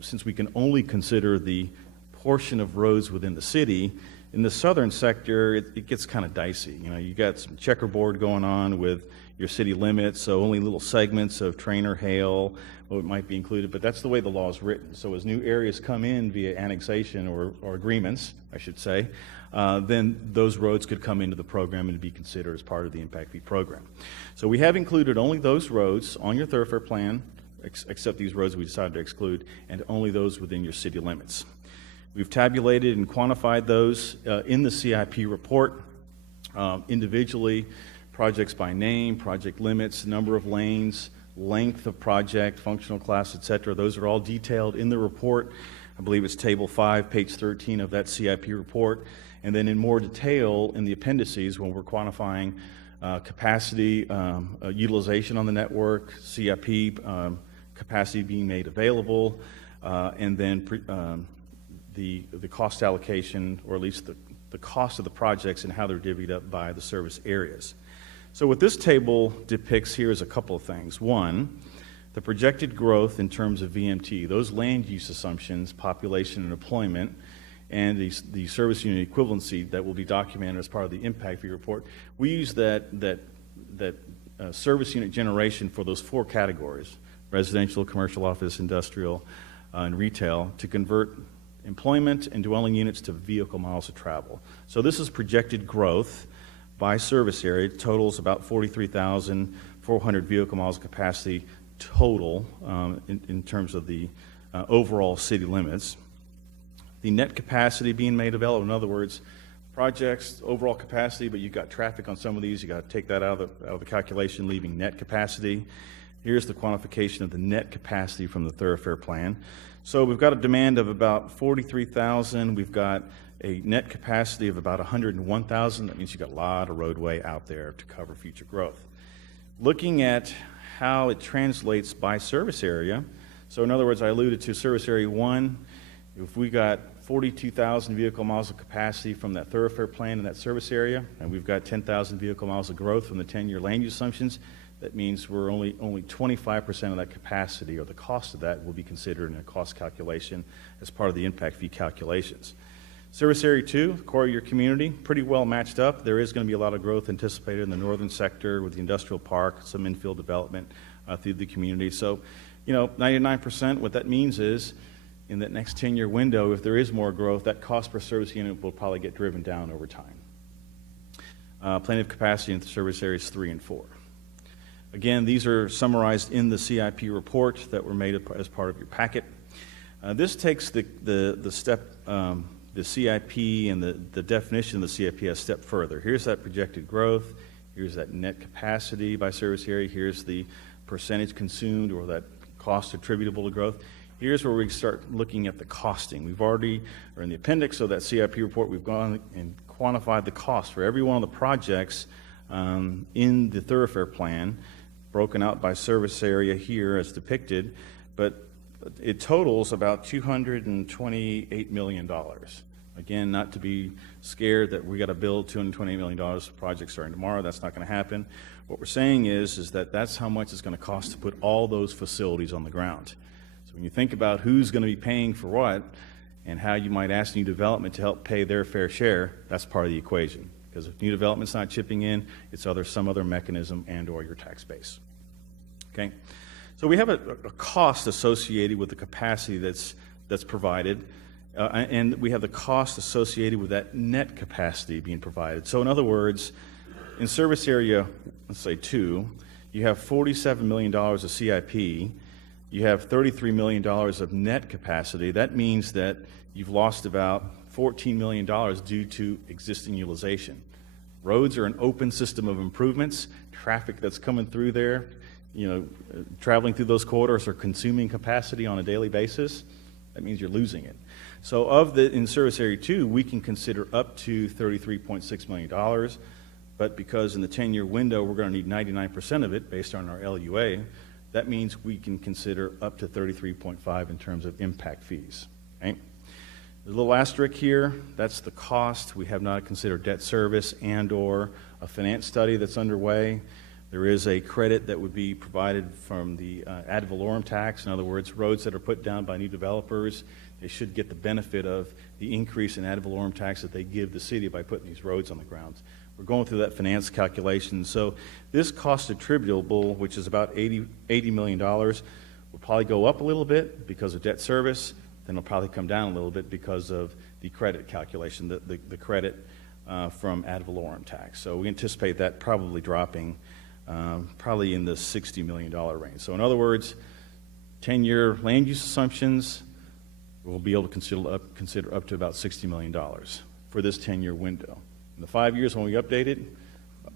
since we can only consider the portion of roads within the city, in the southern sector, it gets kind of dicey. You got some checkerboard going on with your city limits, so only little segments of Trainer, Hale, what might be included, but that's the way the law is written. So as new areas come in via annexation or agreements, I should say, then those roads could come into the program and be considered as part of the impact fee program. So we have included only those roads on your thoroughfare plan, except these roads we decided to exclude, and only those within your city limits. We've tabulated and quantified those in the CIP report individually, projects by name, project limits, number of lanes, length of project, functional class, etc. Those are all detailed in the report. I believe it's Table 5, page 13 of that CIP report. And then in more detail in the appendices when we're quantifying capacity, utilization on the network, CIP capacity being made available, and then the cost allocation, or at least the cost of the projects and how they're divvied up by the service areas. So what this table depicts here is a couple of things. One, the projected growth in terms of VMT, those land use assumptions, population and employment, and the service unit equivalency that will be documented as part of the impact fee report. We use that service unit generation for those 4 categories, residential, commercial, office, industrial, and retail, to convert employment and dwelling units to vehicle miles of travel. So this is projected growth by service area. It totals about 43,400 vehicle miles of capacity total in terms of the overall city limits. The net capacity being made available, in other words, projects, overall capacity, but you've got traffic on some of these. You got to take that out of the calculation, leaving net capacity. Here's the quantification of the net capacity from the thoroughfare plan. So we've got a demand of about 43,000. We've got a net capacity of about 101,000. That means you've got a lot of roadway out there to cover future growth. Looking at how it translates by service area, so in other words, I alluded to service area 1. If we got 42,000 vehicle miles of capacity from that thoroughfare plan in that service area, and we've got 10,000 vehicle miles of growth from the 10-year land use assumptions, that means we're only 25% of that capacity, or the cost of that will be considered in a cost calculation as part of the impact fee calculations. Service area 2, the core of your community, pretty well matched up. There is going to be a lot of growth anticipated in the northern sector with the industrial park, some infill development through the community. So, 99%, what that means is in that next 10-year window, if there is more growth, that cost per service unit will probably get driven down over time. Plenty of capacity in the service areas 3 and 4. Again, these are summarized in the CIP report that were made as part of your packet. This takes the CIP and the definition of the CIP a step further. Here's that projected growth. Here's that net capacity by service area. Here's the percentage consumed, or that cost attributable to growth. Here's where we start looking at the costing. We've already, or in the appendix of that CIP report, we've gone and quantified the cost for every one of the projects in the thoroughfare plan, broken out by service area here as depicted, but it totals about $228 million. Again, not to be scared that we got to build $228 million of projects starting tomorrow. That's not going to happen. What we're saying is that that's how much it's going to cost to put all those facilities on the ground. So when you think about who's going to be paying for what and how you might ask new development to help pay their fair share, that's part of the equation. Because if new development's not chipping in, it's some other mechanism and or your tax base. Okay? So we have a cost associated with the capacity that's provided, and we have the cost associated with that net capacity being provided. So in other words, in service area, let's say 2, you have $47 million of CIP, you have $33 million of net capacity. That means that you've lost about $14 million due to existing utilization. Roads are an open system of improvements. Traffic that's coming through there, traveling through those corridors are consuming capacity on a daily basis. That means you're losing it. So in service area 2, we can consider up to $33.6 million, but because in the 10-year window we're going to need 99% of it based on our LUA, that means we can consider up to 33.5 in terms of impact fees. Okay? There's a little asterisk here. That's the cost. We have not considered debt service and or a finance study that's underway. There is a credit that would be provided from the ad valorem tax. In other words, roads that are put down by new developers, they should get the benefit of the increase in ad valorem tax that they give the city by putting these roads on the ground. We're going through that finance calculation. So this cost attributable, which is about $80 million, will probably go up a little bit because of debt service. Then it'll probably come down a little bit because of the credit calculation, the credit from ad valorem tax. So we anticipate that probably dropping probably in the $60 million range. So in other words, 10-year land use assumptions, we'll be able to consider up to about $60 million for this 10-year window. In the 5 years when we update it,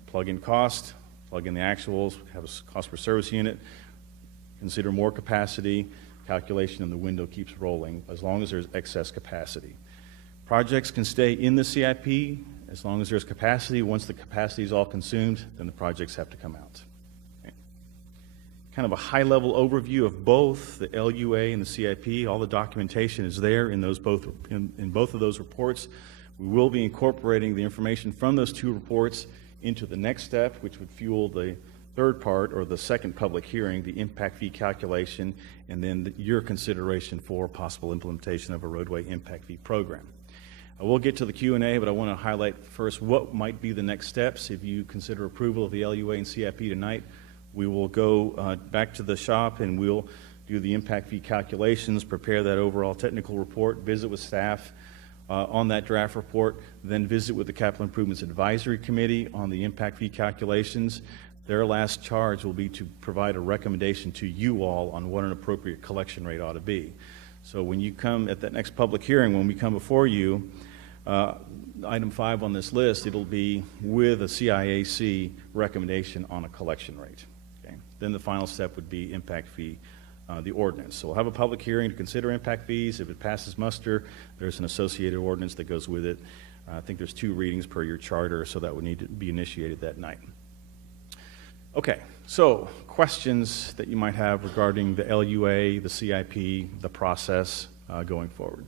plug in cost, plug in the actuals, have a cost per service unit, consider more capacity, calculation and the window keeps rolling as long as there's excess capacity. Projects can stay in the CIP as long as there's capacity. Once the capacity is all consumed, then the projects have to come out. Okay. Kind of a high-level overview of both the LUA and the CIP. All the documentation is there in both of those reports. We will be incorporating the information from those two reports into the next step, which would fuel the third part, or the second public hearing, the impact fee calculation, and then your consideration for possible implementation of a roadway impact fee program. We'll get to the Q&A, but I want to highlight first what might be the next steps. If you consider approval of the LUA and CIP tonight, we will go back to the shop and we'll do the impact fee calculations, prepare that overall technical report, visit with staff on that draft report, then visit with the Capital Improvements Advisory Committee on the impact fee calculations. Their last charge will be to provide a recommendation to you all on what an appropriate collection rate ought to be. So when you come at that next public hearing, when we come before you, Item 5 on this list, it'll be with a CIAC recommendation on a collection rate. Okay? Then the final step would be impact fee, the ordinance. So we'll have a public hearing to consider impact fees. If it passes muster, there's an associated ordinance that goes with it. I think there's 2 readings per your charter, so that would need to be initiated that night. Okay, so questions that you might have regarding the LUA, the CIP, the process going forward.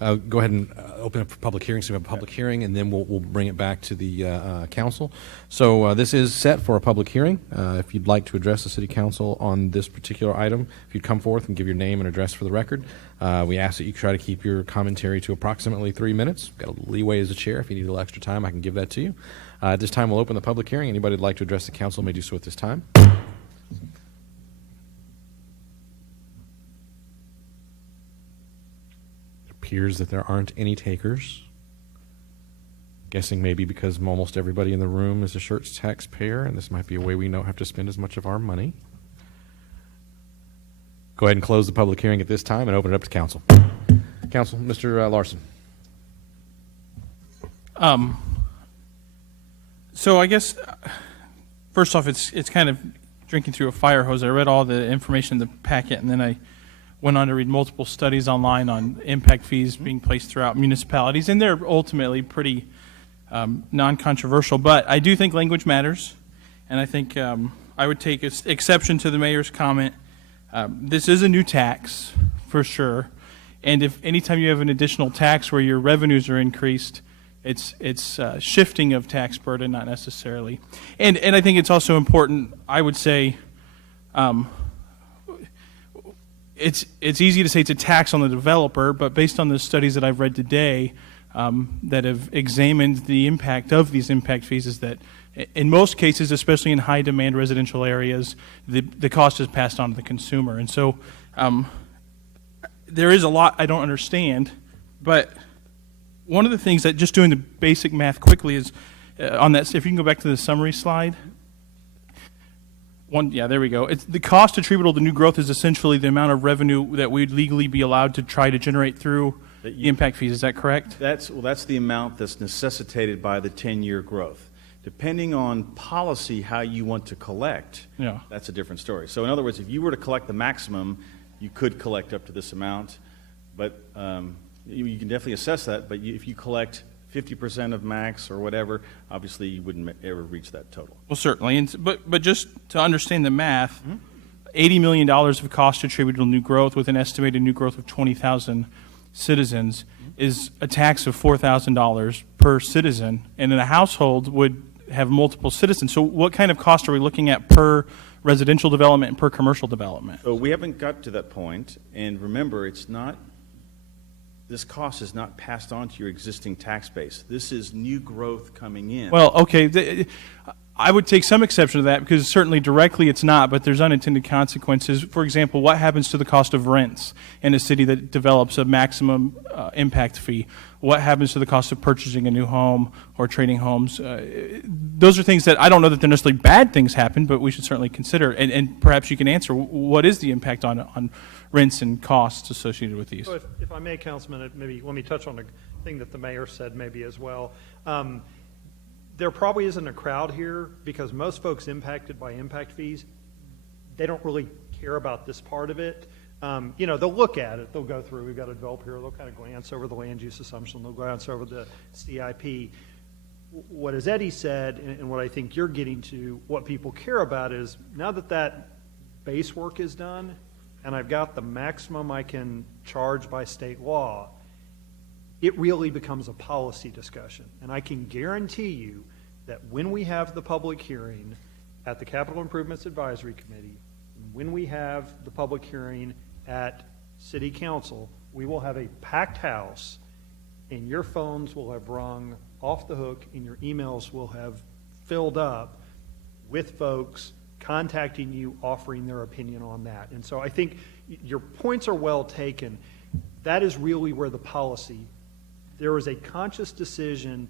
Go ahead and open up for public hearings. So we have a public hearing, and then we'll bring it back to the council. So this is set for a public hearing. If you'd like to address the city council on this particular item, if you'd come forth and give your name and address for the record. We ask that you try to keep your commentary to approximately 3 minutes. Got a leeway as a chair. If you need a little extra time, I can give that to you. At this time, we'll open the public hearing. Anybody who'd like to address the council may do so at this time. Appears that there aren't any takers. Guessing maybe because almost everybody in the room is a Schertz taxpayer, and this might be a way we don't have to spend as much of our money. Go ahead and close the public hearing at this time and open it up to council. Council, Mr. Larson. So I guess, first off, it's kind of drinking through a fire hose. I read all the information in the packet, and then I went on to read multiple studies online on impact fees being placed throughout municipalities, and they're ultimately pretty non-controversial. But I do think language matters, and I think I would take exception to the mayor's comment. This is a new tax, for sure, and if anytime you have an additional tax where your revenues are increased, it's shifting of tax burden, not necessarily. And I think it's also important, I would say, it's easy to say it's a tax on the developer, but based on the studies that I've read today that have examined the impact of these impact fees is that in most cases, especially in high demand residential areas, the cost is passed on to the consumer. And so there is a lot I don't understand, but one of the things that just doing the basic math quickly is on that, if you can go back to the summary slide. Yeah, there we go. It's the cost attributable to new growth is essentially the amount of revenue that we'd legally be allowed to try to generate through the impact fees. Is that correct? That's the amount that's necessitated by the 10-year growth. Depending on policy, how you want to collect, that's a different story. So in other words, if you were to collect the maximum, you could collect up to this amount, but you can definitely assess that, but if you collect 50% of max or whatever, obviously you wouldn't ever reach that total. Well, certainly. But just to understand the math, $80 million of cost attributable to new growth with an estimated new growth of 20,000 citizens is a tax of $4,000 per citizen, and in a household would have multiple citizens. So what kind of cost are we looking at per residential development and per commercial development? So we haven't got to that point, and remember, this cost is not passed on to your existing tax base. This is new growth coming in. Well, okay, I would take some exception to that because certainly directly it's not, but there's unintended consequences. For example, what happens to the cost of rents in a city that develops a maximum impact fee? What happens to the cost of purchasing a new home or trading homes? Those are things that I don't know that they're necessarily bad things happen, but we should certainly consider. And perhaps you can answer, what is the impact on rents and costs associated with these? So if I may, Councilman, maybe let me touch on a thing that the mayor said maybe as well. There probably isn't a crowd here because most folks impacted by impact fees, they don't really care about this part of it. They'll look at it, they'll go through, we've got a developer here, they'll kind of glance over the land use assumption, they'll glance over the CIP. What as Eddie said, and what I think you're getting to, what people care about is now that base work is done, and I've got the maximum I can charge by state law, it really becomes a policy discussion. And I can guarantee you that when we have the public hearing at the Capital Improvements Advisory Committee, when we have the public hearing at City Council, we will have a packed house, and your phones will have rung off the hook, and your emails will have filled up with folks contacting you, offering their opinion on that. And so I think your points are well taken. That is really where the policy, there was a conscious decision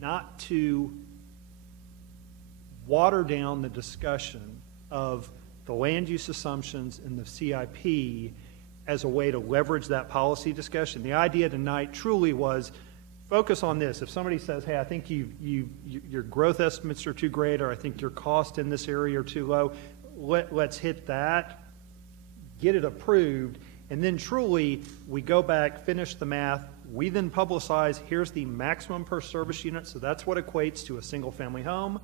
not to water down the discussion of the land use assumptions in the CIP as a way to leverage that policy discussion. The idea tonight truly was focus on this. If somebody says, hey, I think your growth estimates are too great, or I think your cost in this area are too low, let's hit that, get it approved, and then truly we go back, finish the math. We then publicize, here's the maximum per service unit, so that's what equates to a single-family home,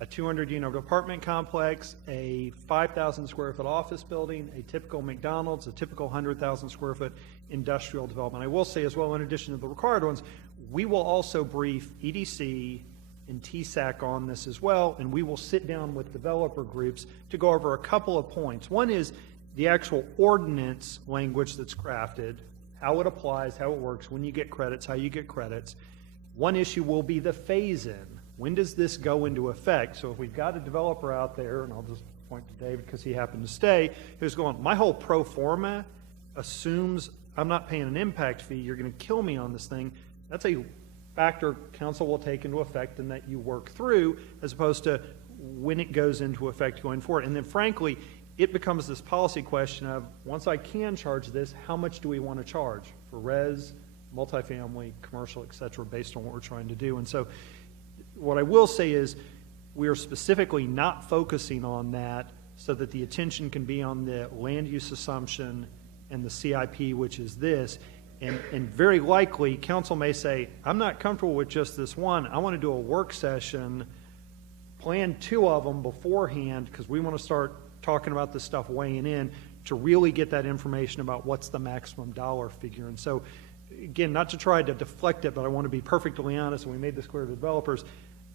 a 200-unit apartment complex, a 5,000 square foot office building, a typical McDonald's, a typical 100,000 square foot industrial development. I will say as well, in addition to the required ones, we will also brief EDC and TSAC on this as well, and we will sit down with developer groups to go over a couple of points. One is the actual ordinance language that's crafted, how it applies, how it works, when you get credits, how you get credits. One issue will be the phase-in. When does this go into effect? So if we've got a developer out there, and I'll just point to David because he happened to stay, who's going, my whole pro forma assumes I'm not paying an impact fee, you're going to kill me on this thing. That's a factor council will take into effect and that you work through, as opposed to when it goes into effect going forward. And then frankly, it becomes this policy question of, once I can charge this, how much do we want to charge for res, multifamily, commercial, et cetera, based on what we're trying to do. And so what I will say is we are specifically not focusing on that so that the attention can be on the land use assumption and the CIP, which is this. And very likely, council may say, I'm not comfortable with just this one. I want to do a work session, plan 2 of them beforehand, because we want to start talking about this stuff weighing in to really get that information about what's the maximum dollar figure. And so, again, not to try to deflect it, but I want to be perfectly honest, and we made this clear to developers,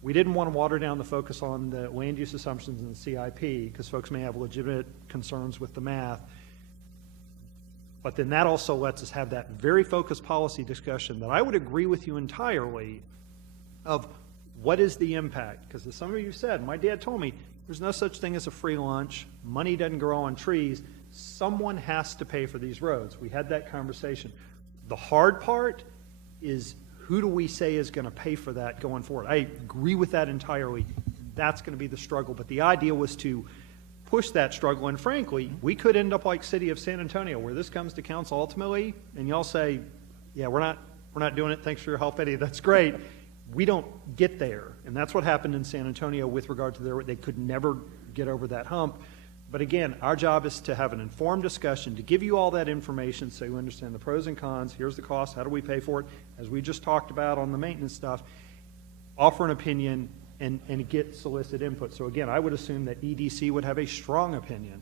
we didn't want to water down the focus on the land use assumptions and the CIP, because folks may have legitimate concerns with the math. But then that also lets us have that very focused policy discussion that I would agree with you entirely of what is the impact. Because as some of you said, my dad told me, there's no such thing as a free lunch. Money doesn't grow on trees. Someone has to pay for these roads. We had that conversation. The hard part is, who do we say is going to pay for that going forward? I agree with that entirely. That's going to be the struggle. But the idea was to push that struggle. And frankly, we could end up like City of San Antonio, where this comes to council ultimately, and y'all say, yeah, we're not doing it. Thanks for your help, Eddie. That's great. We don't get there. And that's what happened in San Antonio with regard to they could never get over that hump. But again, our job is to have an informed discussion, to give you all that information so you understand the pros and cons. Here's the cost. How do we pay for it? As we just talked about on the maintenance stuff, offer an opinion and get solicit input. So again, I would assume that EDC would have a strong opinion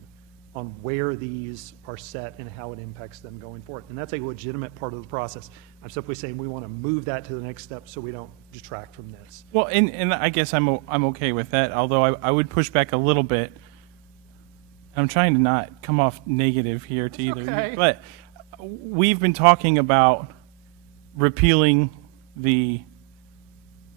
on where these are set and how it impacts them going forward. And that's a legitimate part of the process. I'm simply saying we want to move that to the next step so we don't detract from this. Well, and I guess I'm okay with that, although I would push back a little bit. I'm trying to not come off negative here to either. Okay. But we've been talking about repealing the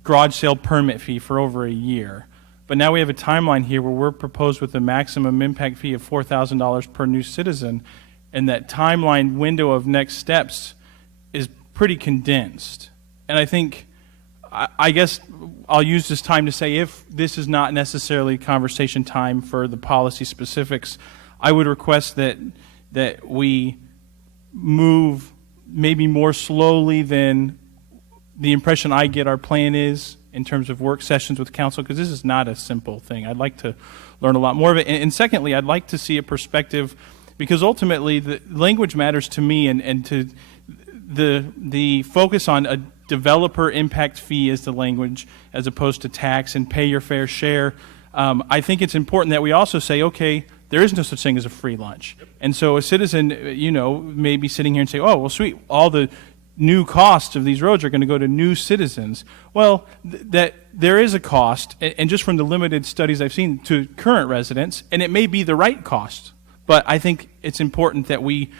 garage sale permit fee for over a year. But now we have a timeline here where we're proposed with a maximum impact fee of $4,000 per new citizen, and that timeline window of next steps is pretty condensed. And I think, I guess I'll use this time to say, if this is not necessarily conversation time for the policy specifics, I would request that we move maybe more slowly than the impression I get our plan is in terms of work sessions with council, because this is not a simple thing. I'd like to learn a lot more of it. And secondly, I'd like to see a perspective, because ultimately the language matters to me, and to the focus on a developer impact fee is the language as opposed to tax and pay your fair share. I think it's important that we also say, okay, there is no such thing as a free lunch. And so a citizen, may be sitting here and say, oh, well, sweet, all the new costs of these roads are going to go to new citizens. Well, that there is a cost, and just from the limited studies I've seen, to current residents, and it may be the right cost, but I think it's important that we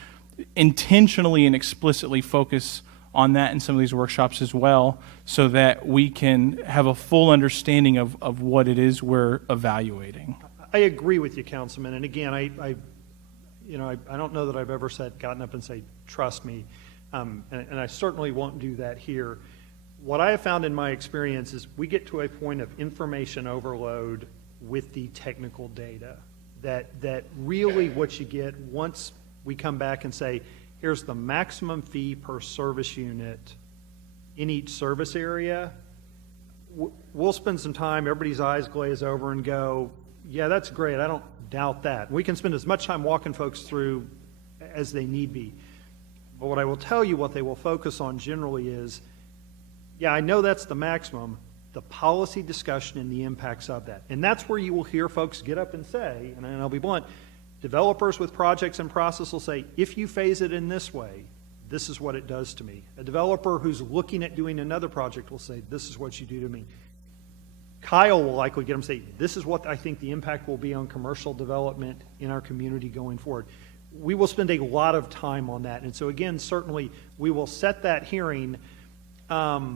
intentionally and explicitly focus on that in some of these workshops as well, so that we can have a full understanding of what it is we're evaluating. I agree with you, Councilman. And again, I don't know that I've ever gotten up and say, trust me. And I certainly won't do that here. What I have found in my experience is we get to a point of information overload with the technical data, that really what you get once we come back and say, here's the maximum fee per service unit in each service area, we'll spend some time, everybody's eyes glaze over and go, yeah, that's great, I don't doubt that. We can spend as much time walking folks through as they need be. But what I will tell you, what they will focus on generally is, yeah, I know that's the maximum, the policy discussion and the impacts of that. And that's where you will hear folks get up and say, and I'll be blunt, developers with projects in process will say, if you phase it in this way, this is what it does to me. A developer who's looking at doing another project will say, this is what you do to me. Kyle will likely get them to say, this is what I think the impact will be on commercial development in our community going forward. We will spend a lot of time on that. And so again, certainly we will set that hearing. I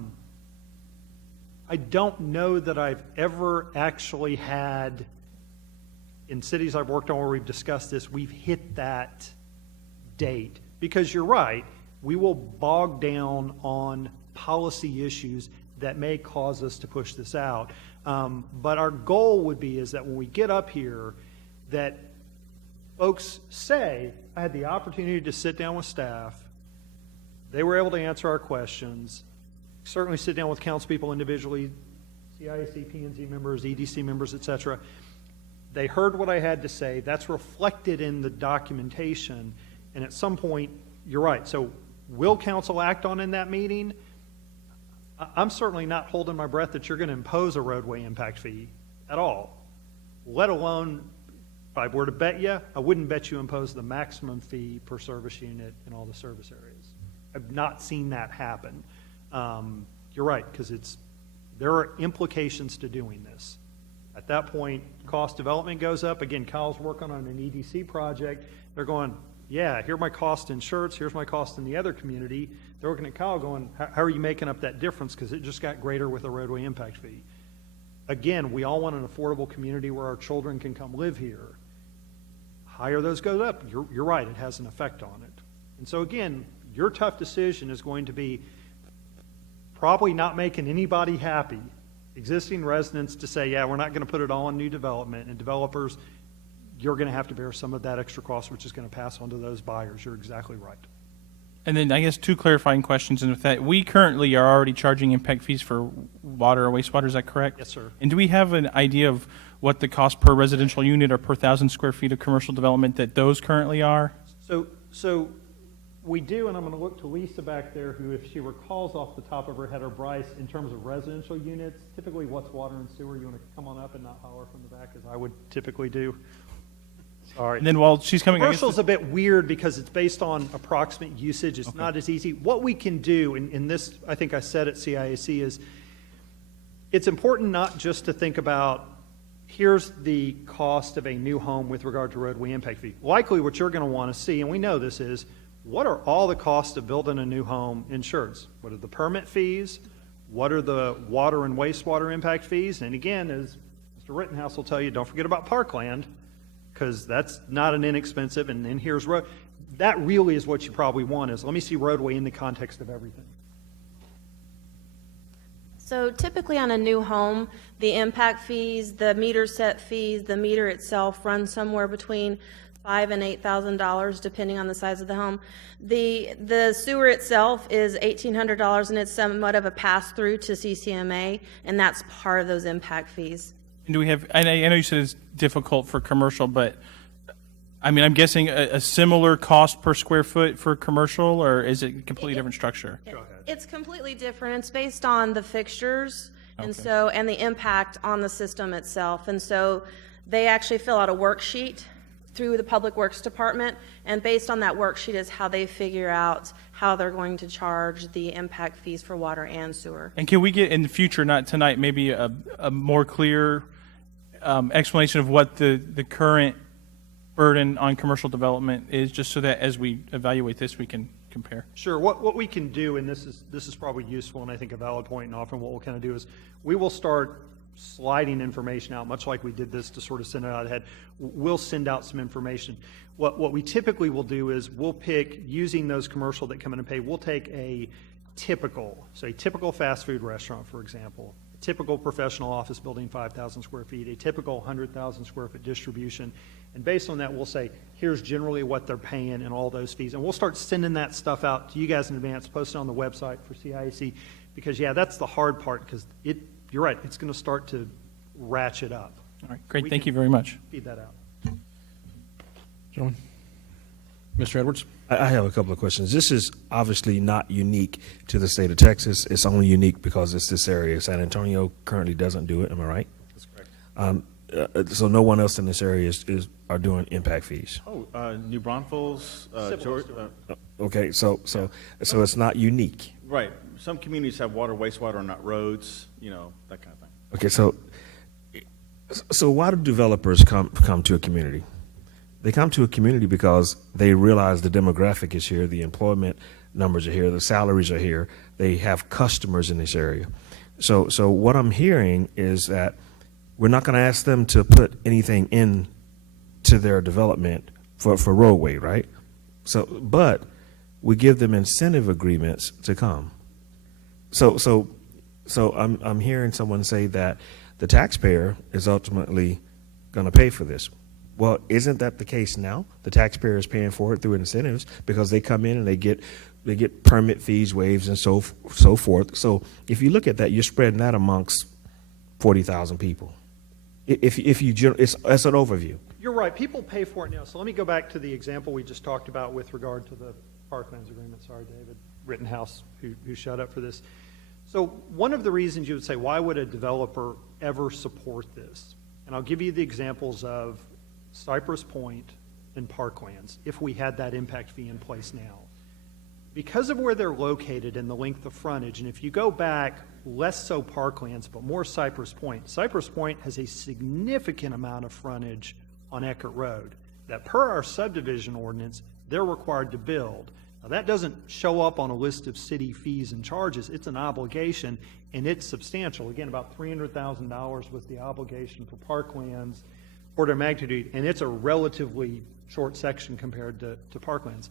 don't know that I've ever actually had, in cities I've worked on where we've discussed this, we've hit that date. Because you're right, we will bog down on policy issues that may cause us to push this out. But our goal would be is that when we get up here, that folks say, I had the opportunity to sit down with staff, they were able to answer our questions, certainly sit down with council people individually, CIAC, P&Z members, EDC members, et cetera. They heard what I had to say. That's reflected in the documentation. And at some point, you're right. So will council act on in that meeting? I'm certainly not holding my breath that you're going to impose a roadway impact fee at all, let alone, if I were to bet you, I wouldn't bet you impose the maximum fee per service unit in all the service areas. I've not seen that happen. You're right, because there are implications to doing this. At that point, cost development goes up. Again, Kyle's working on an EDC project. They're going, yeah, here's my cost in Schertz, here's my cost in the other community. They're looking at Kyle going, how are you making up that difference? Because it just got greater with a roadway impact fee. Again, we all want an affordable community where our children can come live here. Higher those go up, you're right, it has an effect on it. And so again, your tough decision is going to be probably not making anybody happy, existing residents, to say, yeah, we're not going to put it all on new development, and developers, you're going to have to bear some of that extra cost, which is going to pass on to those buyers. You're exactly right. And then I guess two clarifying questions. And with that, we currently are already charging impact fees for water or wastewater. Is that correct? Yes, sir. And do we have an idea of what the cost per residential unit or per 1,000 square feet of commercial development that those currently are? So we do, and I'm going to look to Lisa back there, who, if she recalls off the top of her head, or Bryce, in terms of residential units, typically what's water and sewer? You want to come on up and not holler from the back, as I would typically do? Sorry. And then while she's coming, Commercial's a bit weird because it's based on approximate usage. It's not as easy. What we can do, and this, I think I said at CIAC, is it's important not just to think about, here's the cost of a new home with regard to roadway impact fee. Likely what you're going to want to see, and we know this, is what are all the costs of building a new home in Schertz? What are the permit fees? What are the water and wastewater impact fees? And again, as Mr. Rittenhouse will tell you, don't forget about Parkland, because that's not an inexpensive, and then here's road. That really is what you probably want, is let me see roadway in the context of everything. So typically on a new home, the impact fees, the meter set fees, the meter itself run somewhere between $5,000 and $8,000 depending on the size of the home. The sewer itself is $1,800, and it's somewhat of a pass-through to CCMA, and that's part of those impact fees. And do we have, I know you said it's difficult for commercial, but I mean, I'm guessing a similar cost per square foot for commercial, or is it a completely different structure? It's completely different. It's based on the fixtures and the impact on the system itself. And so they actually fill out a worksheet through the Public Works Department, and based on that worksheet is how they figure out how they're going to charge the impact fees for water and sewer. And can we get in the future, not tonight, maybe a more clear explanation of what the current burden on commercial development is, just so that as we evaluate this, we can compare? Sure. What we can do, and this is probably useful, and I think a valid point, and often what we'll kind of do is we will start sliding information out, much like we did this to sort of send it out ahead. We'll send out some information. What we typically will do is we'll pick, using those commercial that come in and pay, we'll take a typical fast food restaurant, for example, typical professional office building, 5,000 square feet, a typical 100,000 square foot distribution. And based on that, we'll say, here's generally what they're paying and all those fees. And we'll start sending that stuff out to you guys in advance, post it on the website for CIAC, because, yeah, that's the hard part, because you're right, it's going to start to ratchet up. All right, great, thank you very much. Feed that out. Gentlemen. Mr. Edwards? I have a couple of questions. This is obviously not unique to the state of Texas. It's only unique because it's this area. San Antonio currently doesn't do it. Am I right? That's correct. So no one else in this area are doing impact fees. Oh, New Braunfels, George, Okay, so it's not unique. right. Some communities have water, wastewater, not roads, that kind of thing. Okay, so why do developers come to a community? They come to a community because they realize the demographic is here, the employment numbers are here, the salaries are here, they have customers in this area. So what I'm hearing is that we're not going to ask them to put anything in to their development for roadway, right? But we give them incentive agreements to come. So I'm hearing someone say that the taxpayer is ultimately going to pay for this. Well, isn't that the case now? The taxpayer is paying for it through incentives because they come in and they get permit fees, waived, and so forth. So if you look at that, you're spreading that amongst 40,000 people. It's an overview. You're right. People pay for it now. So let me go back to the example we just talked about with regard to the Parklands agreement. Sorry, David Rittenhouse, who showed up for this. So one of the reasons you would say, why would a developer ever support this? And I'll give you the examples of Cypress Point and Parklands, if we had that impact fee in place now. Because of where they're located and the length of frontage, and if you go back, less so Parklands, but more Cypress Point has a significant amount of frontage on Eckert Road that per our subdivision ordinance, they're required to build. Now that doesn't show up on a list of city fees and charges. It's an obligation, and it's substantial. Again, about $300,000 was the obligation for Parklands, order of magnitude, and it's a relatively short section compared to Parklands.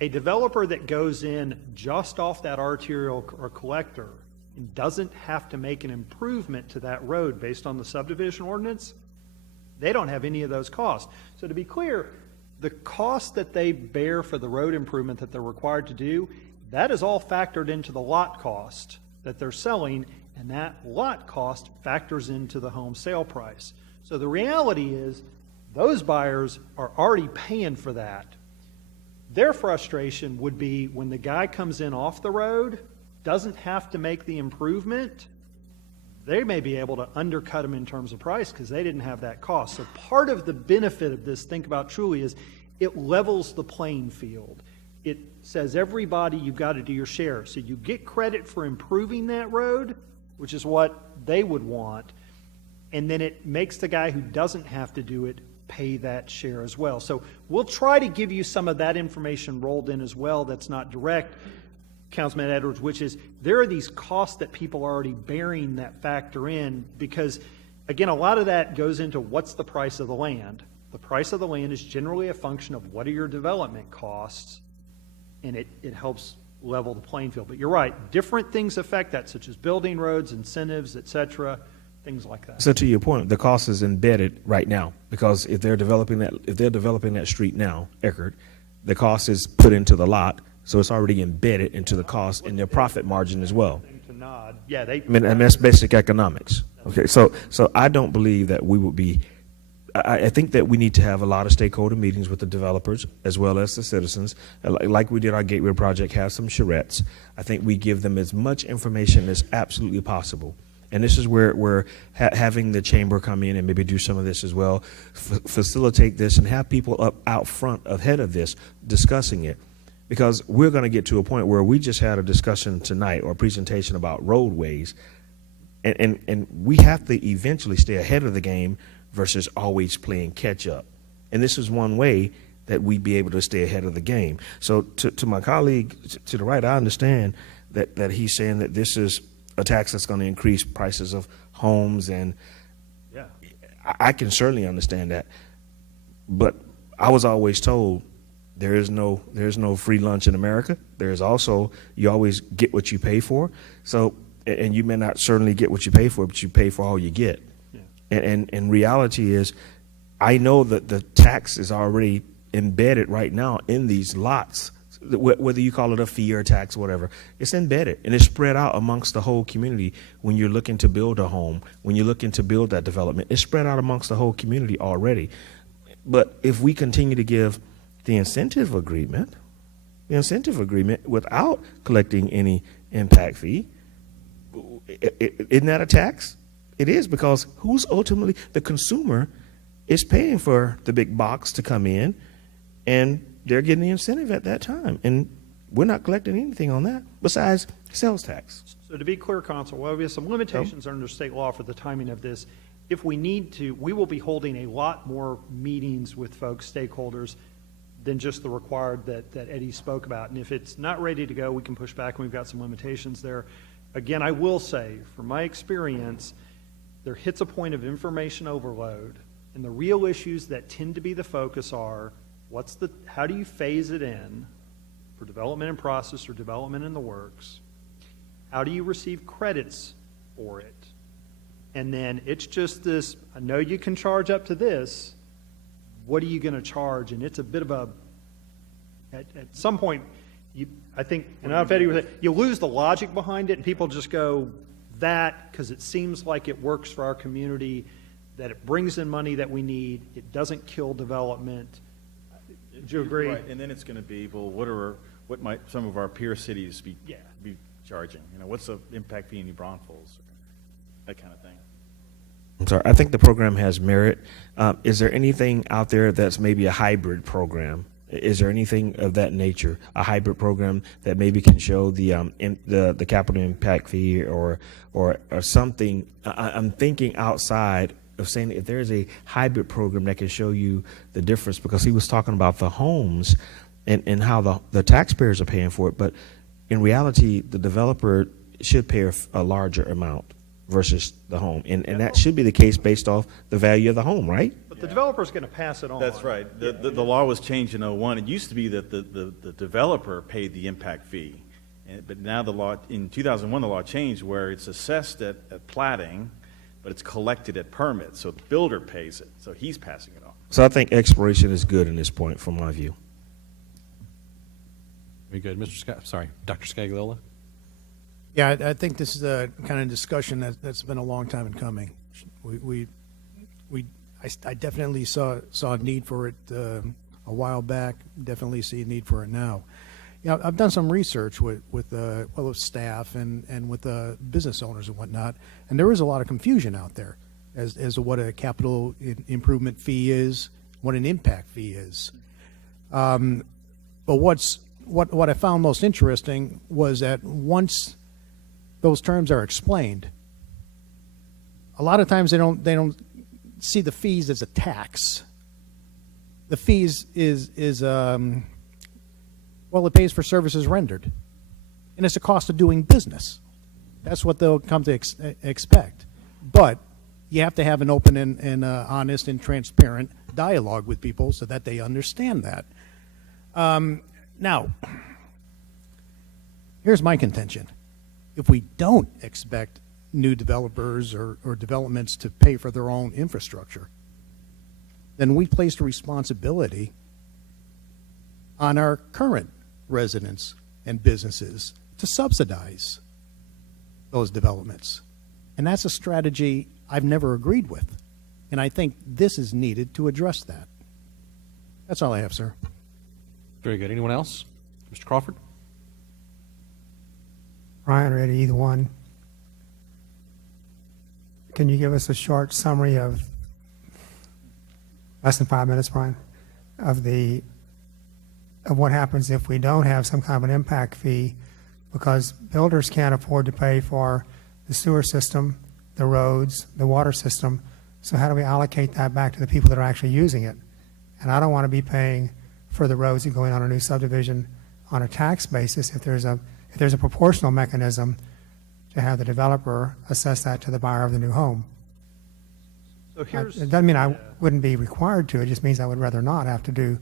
A developer that goes in just off that arterial or collector and doesn't have to make an improvement to that road based on the subdivision ordinance, they don't have any of those costs. So to be clear, the cost that they bear for the road improvement that they're required to do, that is all factored into the lot cost that they're selling, and that lot cost factors into the home sale price. So the reality is those buyers are already paying for that. Their frustration would be when the guy comes in off the road, doesn't have to make the improvement, they may be able to undercut them in terms of price because they didn't have that cost. So part of the benefit of this, think about truly, is it levels the playing field. It says everybody, you've got to do your share. So you get credit for improving that road, which is what they would want, and then it makes the guy who doesn't have to do it pay that share as well. So we'll try to give you some of that information rolled in as well that's not direct, Councilman Edwards, which is there are these costs that people are already bearing that factor in because, again, a lot of that goes into what's the price of the land. The price of the land is generally a function of what are your development costs, and it helps level the playing field. But you're right, different things affect that, such as building roads, incentives, et cetera, things like that. So to your point, the cost is embedded right now because if they're developing that street now, Eckert, the cost is put into the lot, so it's already embedded into the cost and their profit margin as well. To nod. Yeah, And that's basic economics. Okay, so I don't believe that we would be. I think that we need to have a lot of stakeholder meetings with the developers as well as the citizens. Like we did our Gateway project, have some Schertz. I think we give them as much information as absolutely possible. And this is where we're having the chamber come in and maybe do some of this as well, facilitate this and have people up out front ahead of this discussing it. Because we're going to get to a point where we just had a discussion tonight or a presentation about roadways, and we have to eventually stay ahead of the game versus always playing catch up. And this is one way that we'd be able to stay ahead of the game. So to my colleague to the right, I understand that he's saying that this is a tax that's going to increase prices of homes, and yeah, I can certainly understand that. But I was always told there's no free lunch in America. There's also, you always get what you pay for. So and you may not certainly get what you pay for, but you pay for all you get. And reality is, I know that the tax is already embedded right now in these lots, whether you call it a fee or a tax or whatever. It's embedded, and it's spread out amongst the whole community. When you're looking to build a home, when you're looking to build that development, it's spread out amongst the whole community already. But if we continue to give the incentive agreement without collecting any impact fee, isn't that a tax? It is, because who's ultimately the consumer is paying for the big box to come in, and they're getting the incentive at that time. And we're not collecting anything on that besides sales tax. So to be clear, Council, while we have some limitations under state law for the timing of this, if we need to, we will be holding a lot more meetings with folks, stakeholders, than just the required that Eddie spoke about. And if it's not ready to go, we can push back, and we've got some limitations there. Again, I will say, from my experience, there hits a point of information overload, and the real issues that tend to be the focus are, how do you phase it in for development in process or development in the works? How do you receive credits for it? And then it's just this, I know you can charge up to this, what are you going to charge? And it's a bit of a, at some point, I think, and I don't know if Eddie was, you lose the logic behind it, and people just go, that, because it seems like it works for our community, that it brings in money that we need, it doesn't kill development. Would you agree? Right, and then it's going to be, well, what might some of our peer cities be charging? You know, what's the impact fee in New Braunfels? That kind of thing. I'm sorry, I think the program has merit. Is there anything out there that's maybe a hybrid program? Is there anything of that nature, a hybrid program that maybe can show the capital impact fee or something? I'm thinking outside of saying if there's a hybrid program that can show you the difference, because he was talking about the homes and how the taxpayers are paying for it, but in reality, the developer should pay a larger amount versus the home, and that should be the case based off the value of the home, right? But the developer's going to pass it on. That's right. The law was changed in 2001. It used to be that the developer paid the impact fee, but now the law, in 2001, the law changed where it's assessed at platting, but it's collected at permit, so the builder pays it, so he's passing it on. So I think exploration is good in this point from my view. Very good. Mr. Scott, sorry, Dr. Scagliola? Yeah, I think this is a kind of discussion that's been a long time in coming. I definitely saw a need for it a while back. Definitely see a need for it now. Yeah, I've done some research with staff and with business owners and whatnot, and there is a lot of confusion out there as to what a capital improvement fee is, what an impact fee is. But what I found most interesting was that once those terms are explained, a lot of times they don't see the fees as a tax. The fees is it pays for services rendered, and it's a cost of doing business. That's what they'll come to expect. But you have to have an open and honest and transparent dialogue with people so that they understand that. Now, here's my contention. If we don't expect new developers or developments to pay for their own infrastructure, then we place the responsibility on our current residents and businesses to subsidize those developments. And that's a strategy I've never agreed with. And I think this is needed to address that. That's all I have, sir. Very good. Anyone else? Mr. Crawford? Brian or Eddie, either one. Can you give us a short summary of, less than 5 minutes, Brian, of what happens if we don't have some kind of an impact fee, because builders can't afford to pay for the sewer system, the roads, the water system. So how do we allocate that back to the people that are actually using it? And I don't want to be paying for the roads that go in on a new subdivision on a tax basis if there's a proportional mechanism to have the developer assess that to the buyer of the new home. So here's, it doesn't mean I wouldn't be required to. It just means I would rather not have to do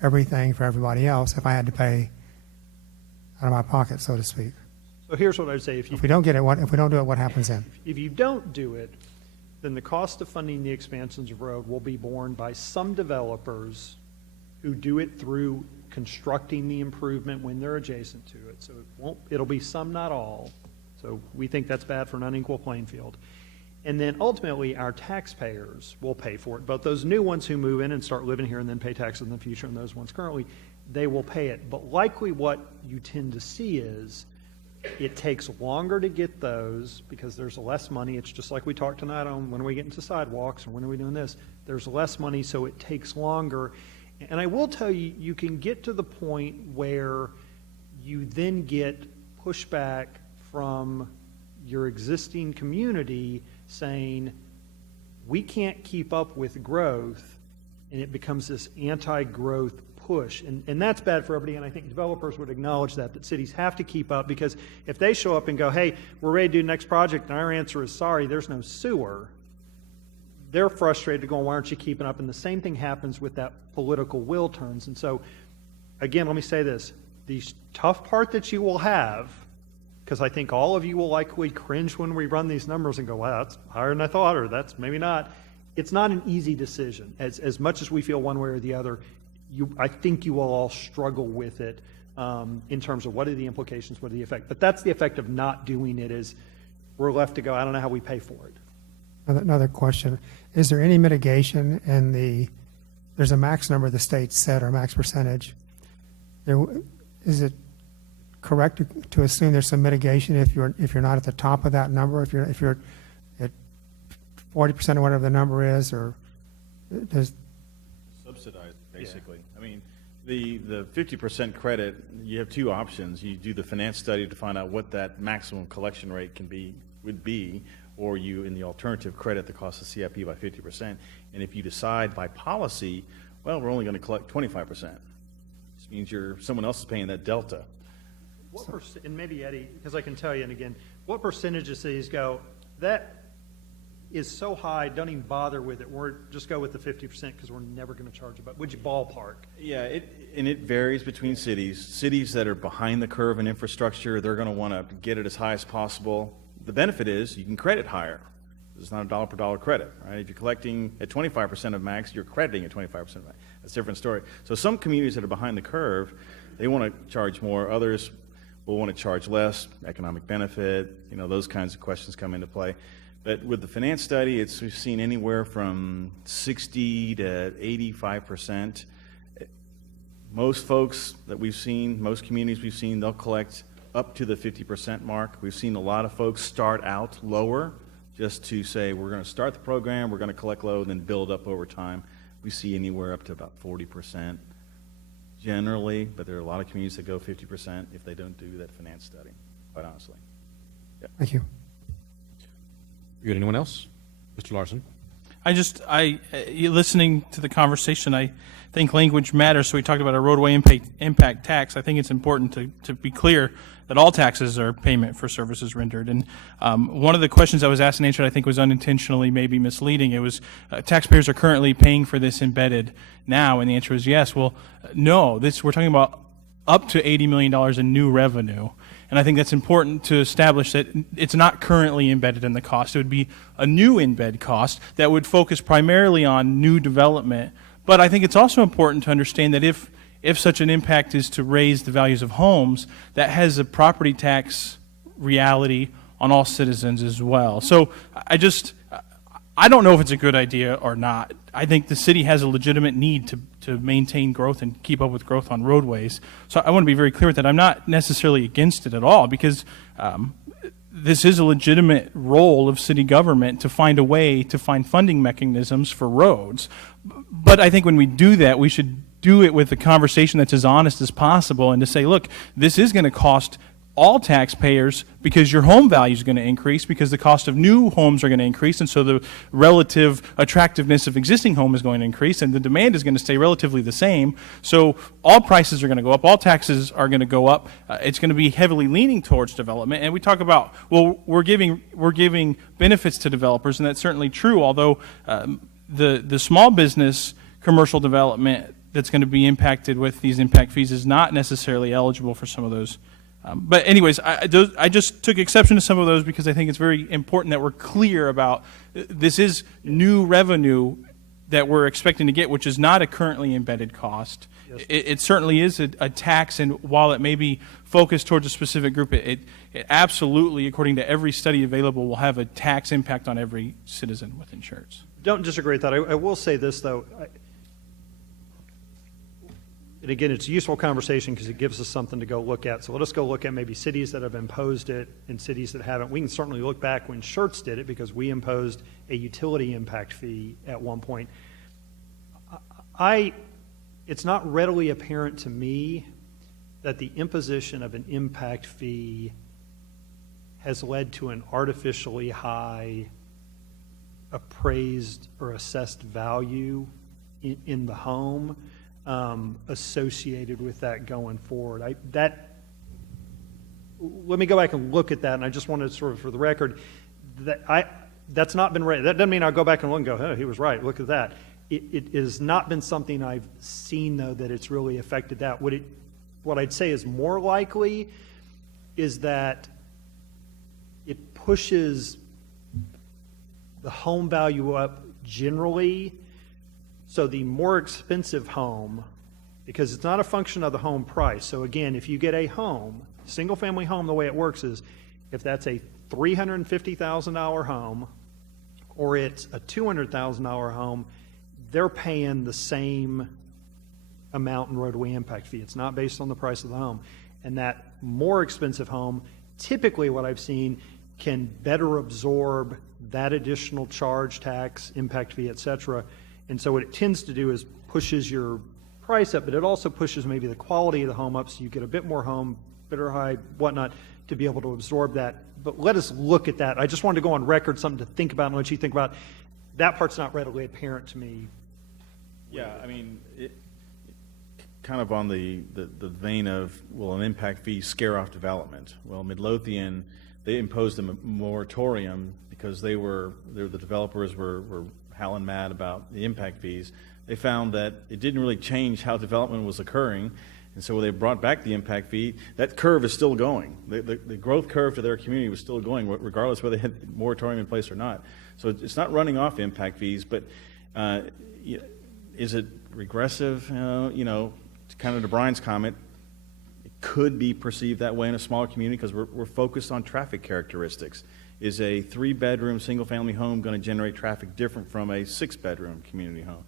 everything for everybody else if I had to pay out of my pocket, so to speak. So here's what I would say. If we don't get it, if we don't do it, what happens then? If you don't do it, then the cost of funding the expansions of road will be borne by some developers who do it through constructing the improvement when they're adjacent to it. So it'll be some, not all. So we think that's bad for an unequal playing field. And then ultimately, our taxpayers will pay for it. Both those new ones who move in and start living here and then pay taxes in the future, and those ones currently, they will pay it. But likely what you tend to see is it takes longer to get those because there's less money. It's just like we talked tonight on when are we getting to sidewalks and when are we doing this. There's less money, so it takes longer. And I will tell you, you can get to the point where you then get pushback from your existing community saying, we can't keep up with growth, and it becomes this anti-growth push. And that's bad for everybody, and I think developers would acknowledge that cities have to keep up, because if they show up and go, hey, we're ready to do the next project, and our answer is, sorry, there's no sewer, they're frustrated going, why aren't you keeping up? And the same thing happens with that political will turns. And so, again, let me say this. The tough part that you will have, because I think all of you will likely cringe when we run these numbers and go, wow, that's higher than I thought, or that's maybe not. It's not an easy decision. As much as we feel one way or the other, I think you will all struggle with it in terms of what are the implications, what are the effect. But that's the effect of not doing it, is we're left to go, I don't know how we pay for it. Another question. Is there any mitigation in there's a max number the state set, or max percentage? Is it correct to assume there's some mitigation if you're not at the top of that number, if you're at 40% or whatever the number is, or does Subsidized, basically. Yeah. I mean, the 50% credit, you have two options. You do the finance study to find out what that maximum collection rate would be, or you, in the alternative, credit the cost of CIP by 50%. And if you decide by policy, well, we're only going to collect 25%. This means someone else is paying that delta. And maybe Eddie, because I can tell you, and again, what percentage of cities go, that is so high, don't even bother with it. We're just go with the 50% because we're never going to charge it. But would you ballpark? Yeah, it varies between cities. Cities that are behind the curve in infrastructure, they're going to want to get it as high as possible. The benefit is you can credit higher. It's not a dollar per dollar credit, right? If you're collecting at 25% of max, you're crediting at 25% of max. That's a different story. So some communities that are behind the curve, they want to charge more. Others will want to charge less, economic benefit, those kinds of questions come into play. But with the finance study, we've seen anywhere from 60 to 85%. Most folks that we've seen, most communities we've seen, they'll collect up to the 50% mark. We've seen a lot of folks start out lower just to say, we're going to start the program, we're going to collect low, and then build up over time. We see anywhere up to about 40% generally, but there are a lot of communities that go 50% if they don't do that finance study, quite honestly. Yeah. Thank you. You got anyone else? Mr. Larson? Listening to the conversation, I think language matters. So we talked about a roadway impact tax. I think it's important to be clear that all taxes are payment for services rendered. And one of the questions I was asked and answered, I think, was unintentionally maybe misleading. It was taxpayers are currently paying for this embedded now, and the answer is yes. Well, no. We're talking about up to $80 million in new revenue. And I think that's important to establish that it's not currently embedded in the cost. It would be a new embed cost that would focus primarily on new development. But I think it's also important to understand that if such an impact is to raise the values of homes, that has a property tax reality on all citizens as well. So I don't know if it's a good idea or not. I think the city has a legitimate need to maintain growth and keep up with growth on roadways. So I want to be very clear with that. I'm not necessarily against it at all, because this is a legitimate role of city government to find a way to find funding mechanisms for roads. But I think when we do that, we should do it with a conversation that's as honest as possible, and to say, look, this is going to cost all taxpayers because your home value is going to increase, because the cost of new homes are going to increase, and so the relative attractiveness of existing home is going to increase, and the demand is going to stay relatively the same. So all prices are going to go up, all taxes are going to go up. It's going to be heavily leaning towards development. And we talk about, well, we're giving benefits to developers, and that's certainly true, although the small business commercial development that's going to be impacted with these impact fees is not necessarily eligible for some of those But anyways, I just took exception to some of those because I think it's very important that we're clear about this is new revenue that we're expecting to get, which is not a currently embedded cost. It certainly is a tax, and while it may be focused towards a specific group, it absolutely, according to every study available, will have a tax impact on every citizen within Schertz. Don't disagree with that. I will say this, though. And again, it's a useful conversation because it gives us something to go look at. So let us go look at maybe cities that have imposed it and cities that haven't. We can certainly look back when Schertz did it because we imposed a utility impact fee at one point. It's not readily apparent to me that the imposition of an impact fee has led to an artificially high appraised or assessed value in the home associated with that going forward. Let me go back and look at that, and I just wanted to sort of, for the record, that's not been right. That doesn't mean I'll go back and look and go, oh, he was right, look at that. It has not been something I've seen, though, that it's really affected that. What I'd say is more likely is that it pushes the home value up generally. So the more expensive home, because it's not a function of the home price. So again, if you get a home, single-family home, the way it works is if that's a $350,000 home or it's a $200,000 home, they're paying the same amount in roadway impact fee. It's not based on the price of the home. And that more expensive home, typically what I've seen, can better absorb that additional charge, tax, impact fee, et cetera. And so what it tends to do is pushes your price up, but it also pushes maybe the quality of the home up so you get a bit more home, better high, whatnot, to be able to absorb that. But let us look at that. I just wanted to go on record, something to think about and let you think about. That part's not readily apparent to me. Yeah, I mean, kind of on the vein of, will an impact fee scare off development? Well, Midlothian, they imposed a moratorium because the developers were howling mad about the impact fees. They found that it didn't really change how development was occurring, and so when they brought back the impact fee, that curve is still going. The growth curve to their community was still going, regardless whether they had a moratorium in place or not. So it's not running off impact fees, but is it regressive? Kind of to Brian's comment, it could be perceived that way in a smaller community because we're focused on traffic characteristics. Is a 3-bedroom single-family home going to generate traffic different from a 6-bedroom community home?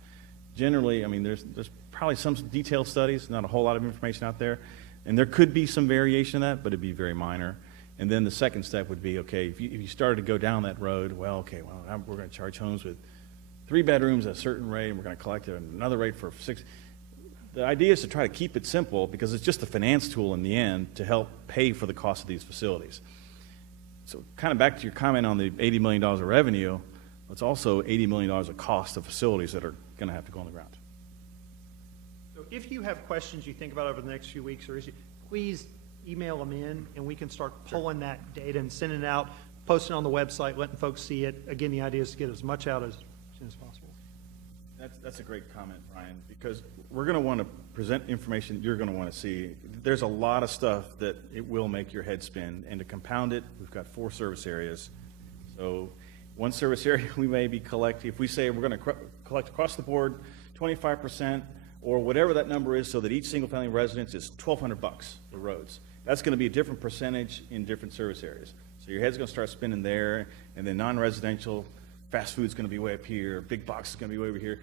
Generally, I mean, there's probably some detailed studies, not a whole lot of information out there, and there could be some variation in that, but it'd be very minor. And then the second step would be, okay, if you started to go down that road, we're going to charge homes with 3 bedrooms at a certain rate, and we're going to collect another rate for 6. The idea is to try to keep it simple because it's just a finance tool in the end to help pay for the cost of these facilities. So kind of back to your comment on the $80 million of revenue, it's also $80 million of cost of facilities that are going to have to go on the ground. So if you have questions you think about over the next few weeks or issues, please email them in and we can start pulling that data and sending it out, posting it on the website, letting folks see it. Again, the idea is to get as much out as soon as possible. That's a great comment, Brian, because we're going to want to present information you're going to want to see. There's a lot of stuff that it will make your head spin, and to compound it, we've got 4 service areas. So one service area we may be collecting, if we say we're going to collect across the board 25% or whatever that number is so that each single-family residence is $1,200 for roads. That's going to be a different percentage in different service areas. So your head's going to start spinning there, and then non-residential, fast food's going to be way up here, big box is going to be way over here.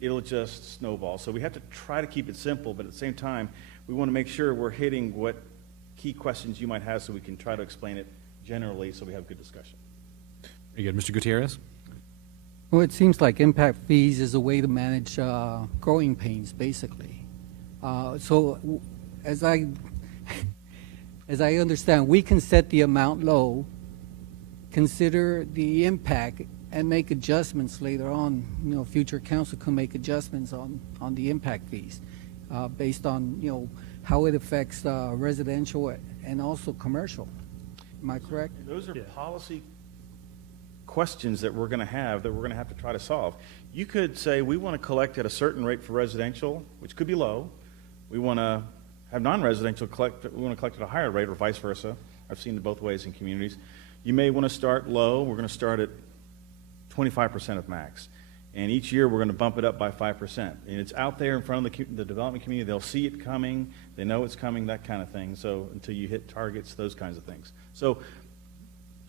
It'll just snowball. So we have to try to keep it simple, but at the same time, we want to make sure we're hitting what key questions you might have so we can try to explain it generally so we have good discussion. Very good. Mr. Gutierrez? Well, it seems like impact fees is a way to manage growing pains, basically. So as I understand, we can set the amount low, consider the impact, and make adjustments later on. Future council can make adjustments on the impact fees based on, how it affects residential and also commercial. Am I correct? Those are policy questions that we're going to have to try to solve. You could say we want to collect at a certain rate for residential, which could be low. We want to have non-residential we want to collect at a higher rate or vice versa. I've seen it both ways in communities. You may want to start low. We're going to start at 25% of max. And each year we're going to bump it up by 5%. And it's out there in front of the development community. They'll see it coming. They know it's coming, that kind of thing. So until you hit targets, those kinds of things. So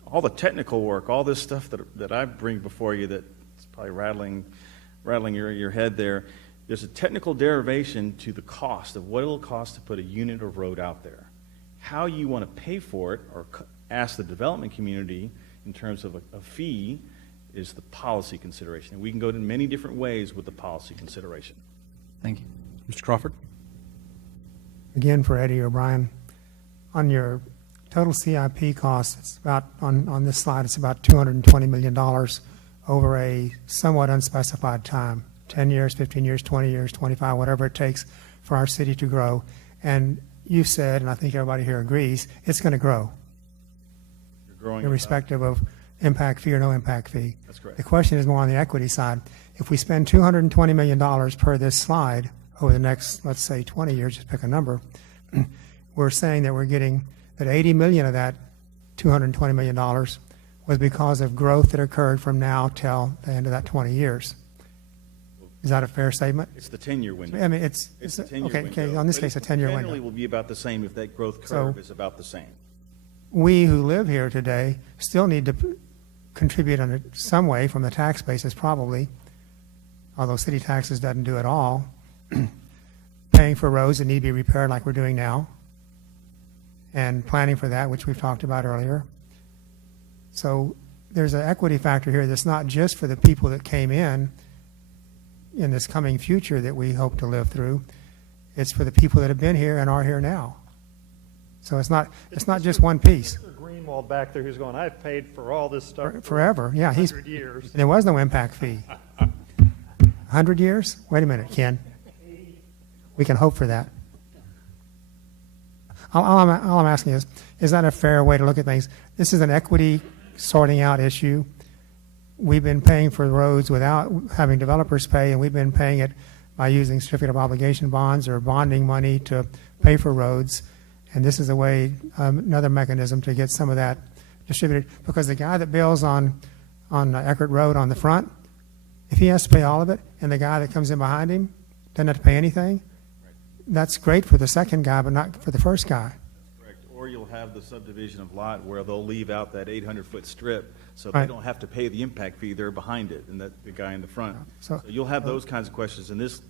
all the technical work, all this stuff that I bring before you that's probably rattling your head there, there's a technical derivation to the cost of what it'll cost to put a unit of road out there. How you want to pay for it or ask the development community in terms of a fee is the policy consideration. And we can go in many different ways with the policy consideration. Thank you. Mr. Crawford? Again, for Eddie or Brian, on your total CIP cost, it's about, on this slide, it's about $220 million over a somewhat unspecified time, 10 years, 15 years, 20 years, 25, whatever it takes for our city to grow. And you said, and I think everybody here agrees, it's going to grow. You're growing irrespective of impact fee or no impact fee. That's correct. The question is more on the equity side. If we spend $220 million per this slide over the next, let's say, 20 years, just pick a number, we're saying that we're getting that 80 million of that $220 million was because of growth that occurred from now till the end of that 20 years. Is that a fair statement? It's the 10-year window. I mean, it's the 10-year okay, window. okay, on this But case, a it 10-year window. generally will be about the same if that growth curve is about the same. We who live here today still need to contribute in some way from the tax basis probably, although city taxes doesn't do it all, paying for roads that need to be repaired like we're doing now, and planning for that, which we've talked about earlier. So there's an equity factor here that's not just for the people that came in this coming future that we hope to live through. It's for the people that have been here and are here now. So it's not just one piece. Mr. Greenwald back there who's going, I've paid for all this stuff Forever, yeah. 100 years. There was no impact fee. 100 years? Wait a minute, Ken. We can hope for that. All I'm asking is that a fair way to look at things? This is an equity sorting out issue. We've been paying for roads without having developers pay, and we've been paying it by using certificate of obligation bonds or bonding money to pay for roads. And this is a way, another mechanism to get some of that distributed. Because the guy that bails on Eckert Road on the front, if he has to pay all of it, and the guy that comes in behind him doesn't have to pay anything, that's great for the second guy, but not for the first guy. Correct. Or you'll have the subdivision of lot where they'll leave out that 800-foot strip, so Right. they don't have to pay the impact fee. They're behind it, and that the guy in the front. So- So you'll have those kinds of questions, and this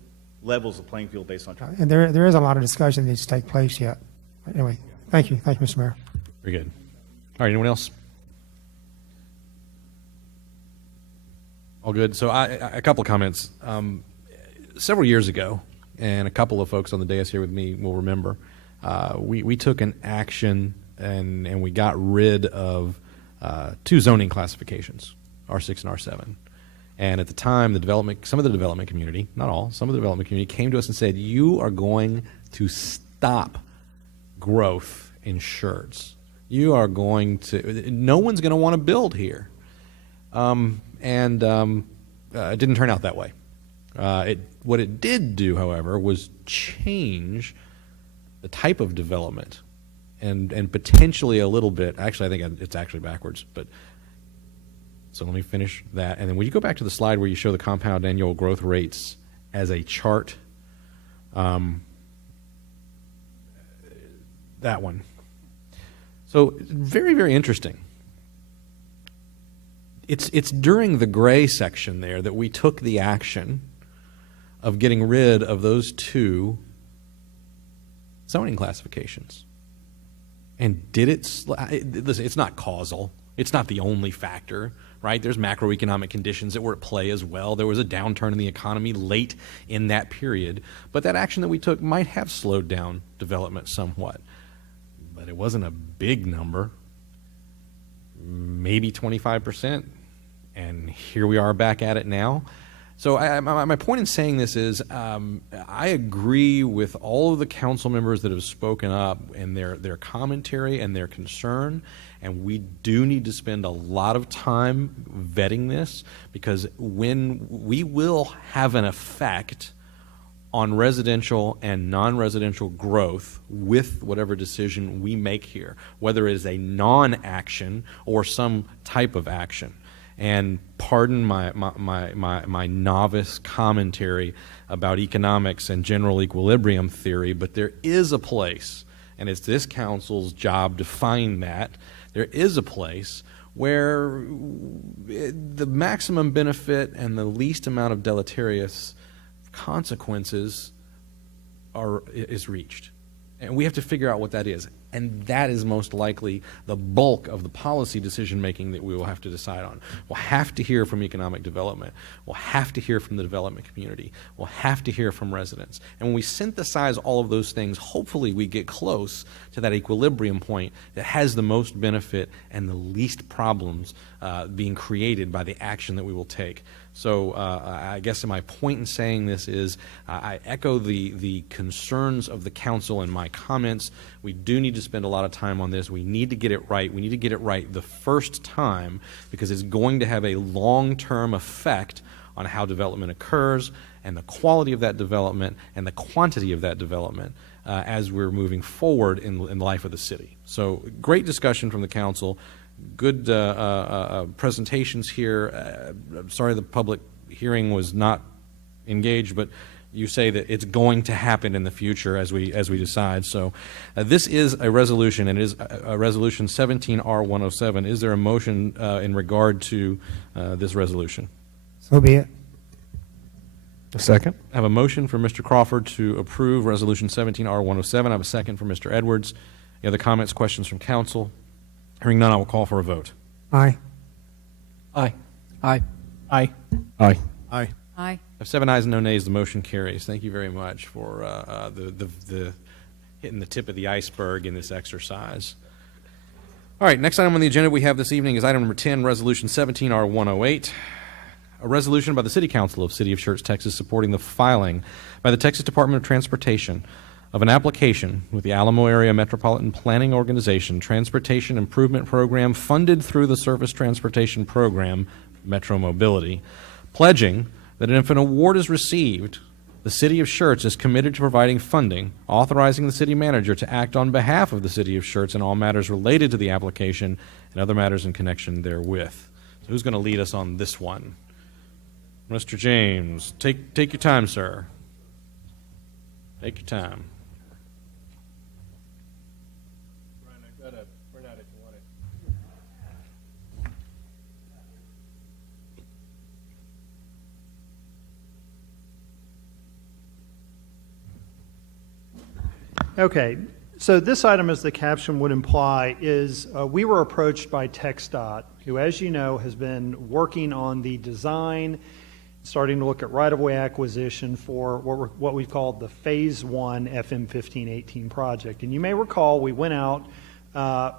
levels the playing field based on traffic. And there is a lot of discussion that needs to take place yet. But anyway, thank you, Mr. Mayor. Very good. All right, anyone else? All good. So a couple of comments. Several years ago, and a couple of folks on the dais here with me will remember, we took an action and we got rid of two zoning classifications, R6 and R7. And at the time, some of the development community, not all, some of the development community came to us and said, you are going to stop growth in Schertz. You are going to, no one's going to want to build here. It didn't turn out that way. What it did do, however, was change the type of development and potentially a little bit, actually I think it's actually backwards, but so let me finish that. And then when you go back to the slide where you show the compound annual growth rates as a chart, that one. So very, very interesting. It's during the gray section there that we took the action of getting rid of those two zoning classifications. And did it, listen, it's not causal. It's not the only factor, right? There's macroeconomic conditions that were at play as well. There was a downturn in the economy late in that period. But that action that we took might have slowed down development somewhat. But it wasn't a big number, maybe 25%. And here we are back at it now. So my point in saying this is I agree with all of the council members that have spoken up and their commentary and their concern, and we do need to spend a lot of time vetting this, because when we will have an effect on residential and non-residential growth with whatever decision we make here, whether it is a non-action or some type of action. And pardon my novice commentary about economics and general equilibrium theory, but there is a place, and it's this council's job to find that, there is a place where the maximum benefit and the least amount of deleterious consequences is reached. And we have to figure out what that is. And that is most likely the bulk of the policy decision-making that we will have to decide on. We'll have to hear from economic development. We'll have to hear from the development community. We'll have to hear from residents. And when we synthesize all of those things, hopefully we get close to that equilibrium point that has the most benefit and the least problems being created by the action that we will take. So I guess my point in saying this is I echo the concerns of the council in my comments. We do need to spend a lot of time on this. We need to get it right. We need to get it right the first time because it's going to have a long-term effect on how development occurs and the quality of that development and the quantity of that development as we're moving forward in the life of the city. So great discussion from the council. Good presentations here. I'm sorry the public hearing was not engaged, but you say that it's going to happen in the future as we decide. So this is a resolution, and it is a resolution 17R107. Is there a motion in regard to this resolution? So be it. A second. I have a motion for Mr. Crawford to approve resolution 17R107. I have a second for Mr. Edwards. Any other comments, questions from council? Hearing none, I will call for a vote. Aye. Aye. Aye. Aye. Aye. Aye. Aye. Of 7 ayes and no nays, the motion carries. Thank you very much for the hitting the tip of the iceberg in this exercise. All right, next item on the agenda we have this evening is item number 10, Resolution 17R108, a resolution by the City Council of City of Schertz, Texas, supporting the filing by the Texas Department of Transportation of an application with the Alamo Area Metropolitan Planning Organization Transportation Improvement Program funded through the Surface Transportation Program, Metro Mobility, pledging that if an award is received, the City of Schertz is committed to providing funding, authorizing the city manager to act on behalf of the City of Schertz in all matters related to the application and other matters in connection therewith. So who's going to lead us on this one? Mr. James, take your time, sir. Take your time. Brian, I've got a printout if you want it. Okay, so this item, as the caption would imply, is we were approached by TxDOT, who, as you know, has been working on the design, starting to look at right-of-way acquisition for what we call the Phase 1 FM 1518 project. And you may recall we went out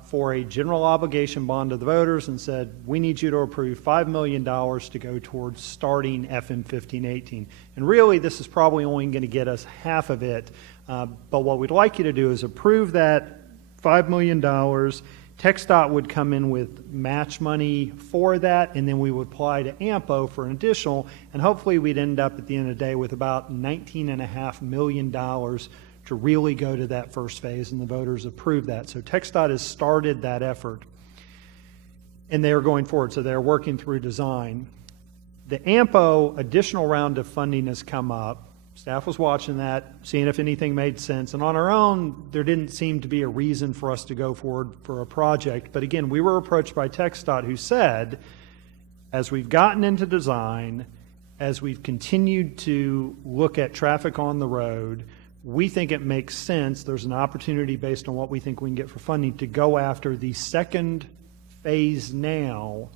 for a general obligation bond to the voters and said, we need you to approve $5 million to go towards starting FM 1518. And really, this is probably only going to get us half of it. But what we'd like you to do is approve that $5 million. TxDOT would come in with match money for that, and then we would apply to AMPO for an additional, and hopefully we'd end up at the end of the day with about $19.5 million to really go to that first phase, and the voters approved that. So TxDOT has started that effort, and they are going forward, so they're working through design. The AMPO additional round of funding has come up. Staff was watching that, seeing if anything made sense. And on our own, there didn't seem to be a reason for us to go forward for a project. But again, we were approached by TxDOT, who said, as we've gotten into design, as we've continued to look at traffic on the road, we think it makes sense, there's an opportunity based on what we think we can get for funding, to go after the second phase now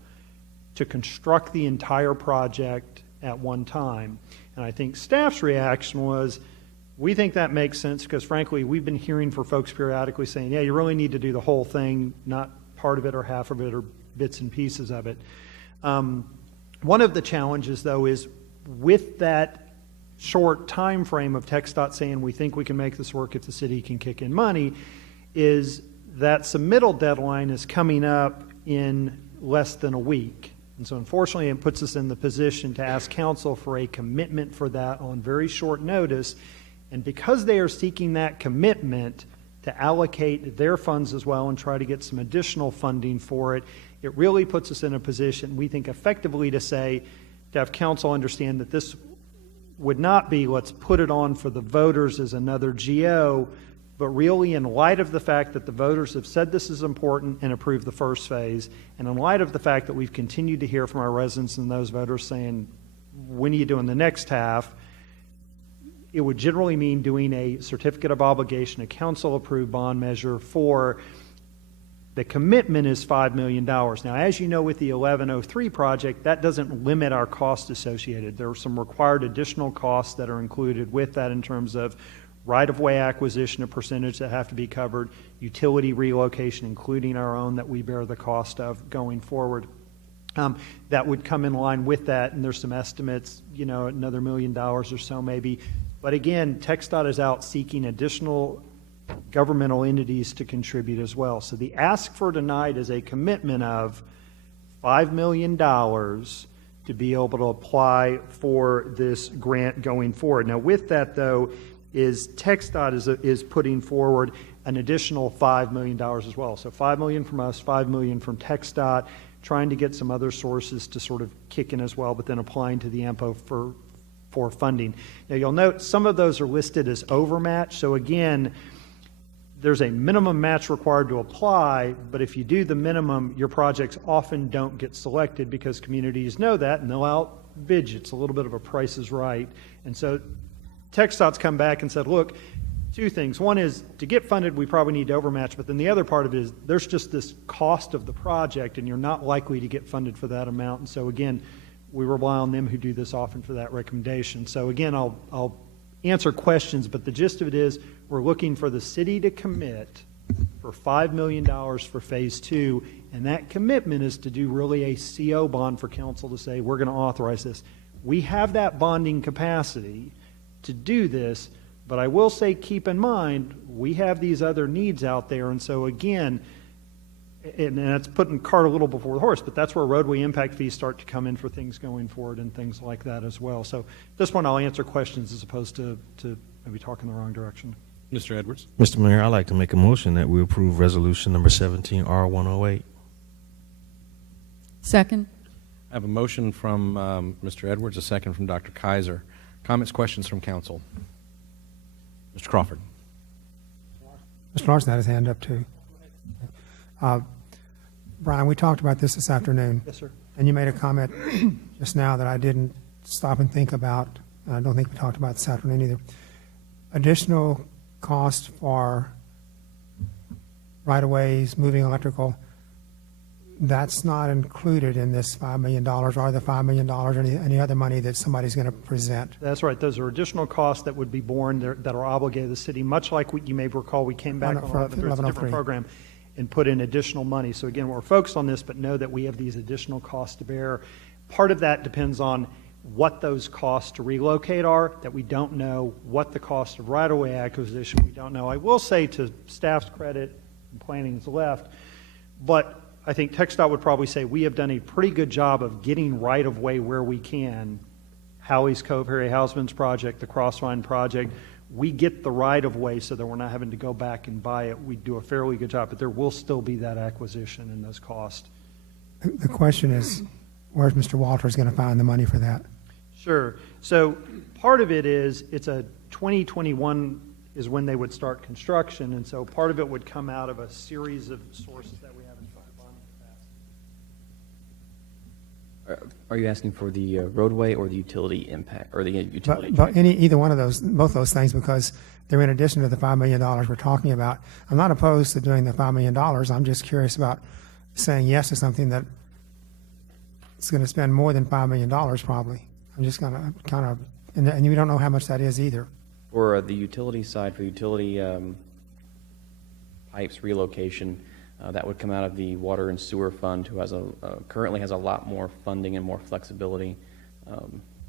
to construct the entire project at one time. And I think staff's reaction was, we think that makes sense because, frankly, we've been hearing for folks periodically saying, yeah, you really need to do the whole thing, not part of it or half of it or bits and pieces of it. One of the challenges, though, is with that short time frame of TxDOT saying we think we can make this work if the city can kick in money, is that submittal deadline is coming up in less than a week. And so unfortunately, it puts us in the position to ask council for a commitment for that on very short notice. And because they are seeking that commitment to allocate their funds as well and try to get some additional funding for it, it really puts us in a position, we think, effectively to say, to have council understand that this would not be, let's put it on for the voters as another GO, but really in light of the fact that the voters have said this is important and approved the first phase, and in light of the fact that we've continued to hear from our residents and those voters saying, when are you doing the next half? It would generally mean doing a certificate of obligation, a council-approved bond measure for the commitment is $5 million. Now, as you know, with the 1103 project, that doesn't limit our cost associated. There are some required additional costs that are included with that in terms of right-of-way acquisition, a percentage that have to be covered, utility relocation, including our own that we bear the cost of going forward. That would come in line with that, and there's some estimates, another $1 million or so maybe. But again, TxDOT is out seeking additional governmental entities to contribute as well. So the ask for tonight is a commitment of $5 million to be able to apply for this grant going forward. Now with that though, is TxDOT is putting forward an additional $5 million as well. So $5 million from us, $5 million from TxDOT, trying to get some other sources to sort of kick in as well, but then applying to the AMPO for funding. Now you'll note some of those are listed as overmatch. So again, there's a minimum match required to apply, but if you do the minimum, your projects often don't get selected because communities know that and they'll outbid you. It's a little bit of a Price is Right. And so TxDOT's come back and said, look, two things. One is to get funded, we probably need to overmatch, but then the other part of it is there's just this cost of the project and you're not likely to get funded for that amount. And so again, we rely on them who do this often for that recommendation. So again, I'll answer questions, but the gist of it is we're looking for the city to commit for $5 million for phase 2, and that commitment is to do really a CO bond for council to say we're going to authorize this. We have that bonding capacity to do this, but I will say keep in mind we have these other needs out there, and so again, and that's putting cart a little before the horse, but that's where roadway impact fees start to come in for things going forward and things like that as well. So this one I'll answer questions as opposed to maybe talking the wrong direction. Mr. Edwards. Mr. Mayor, I'd like to make a motion that we approve resolution number 17R108. Second. I have a motion from Mr. Edwards, a second from Dr. Kaiser. Comments, questions from council? Mr. Crawford. Mr. Larson had his hand up too. Brian, we talked about this afternoon. Yes, sir. And you made a comment just now that I didn't stop and think about. I don't think we talked about this afternoon either. Additional cost for right-of-ways, moving electrical, that's not included in this $5 million or the $5 million or any other money that somebody's going to present. That's right. Those are additional costs that would be borne that are obligated to the city, much like you may recall we came back on 1103, it's a different program, and put in additional money. So again, we're focused on this, but know that we have these additional costs to bear. Part of that depends on what those costs to relocate are, that we don't know, what the cost of right-of-way acquisition, we don't know. I will say to staff's credit, and planning's left, but I think TxDOT would probably say we have done a pretty good job of getting right-of-way where we can. Howie's Cove, Harry Hausman's project, the Crossline project, we get the right-of-way so that we're not having to go back and buy it. We do a fairly good job, but there will still be that acquisition and those costs. The question is, where's Mr. Walters going to find the money for that? Sure. So part of it is it's a 2021 is when they would start construction, and so part of it would come out of a series of sources that we have in bonding capacity. Are you asking for the roadway or the utility impact, or the utility? But either one of those, both those things, because they're in addition to the $5 million we're talking about. I'm not opposed to doing the $5 million. I'm just curious about saying yes to something that is going to spend more than $5 million probably. I'm just going to kind of, and you don't know how much that is either. For the utility side, for utility pipes relocation, that would come out of the Water and Sewer Fund, who has currently has a lot more funding and more flexibility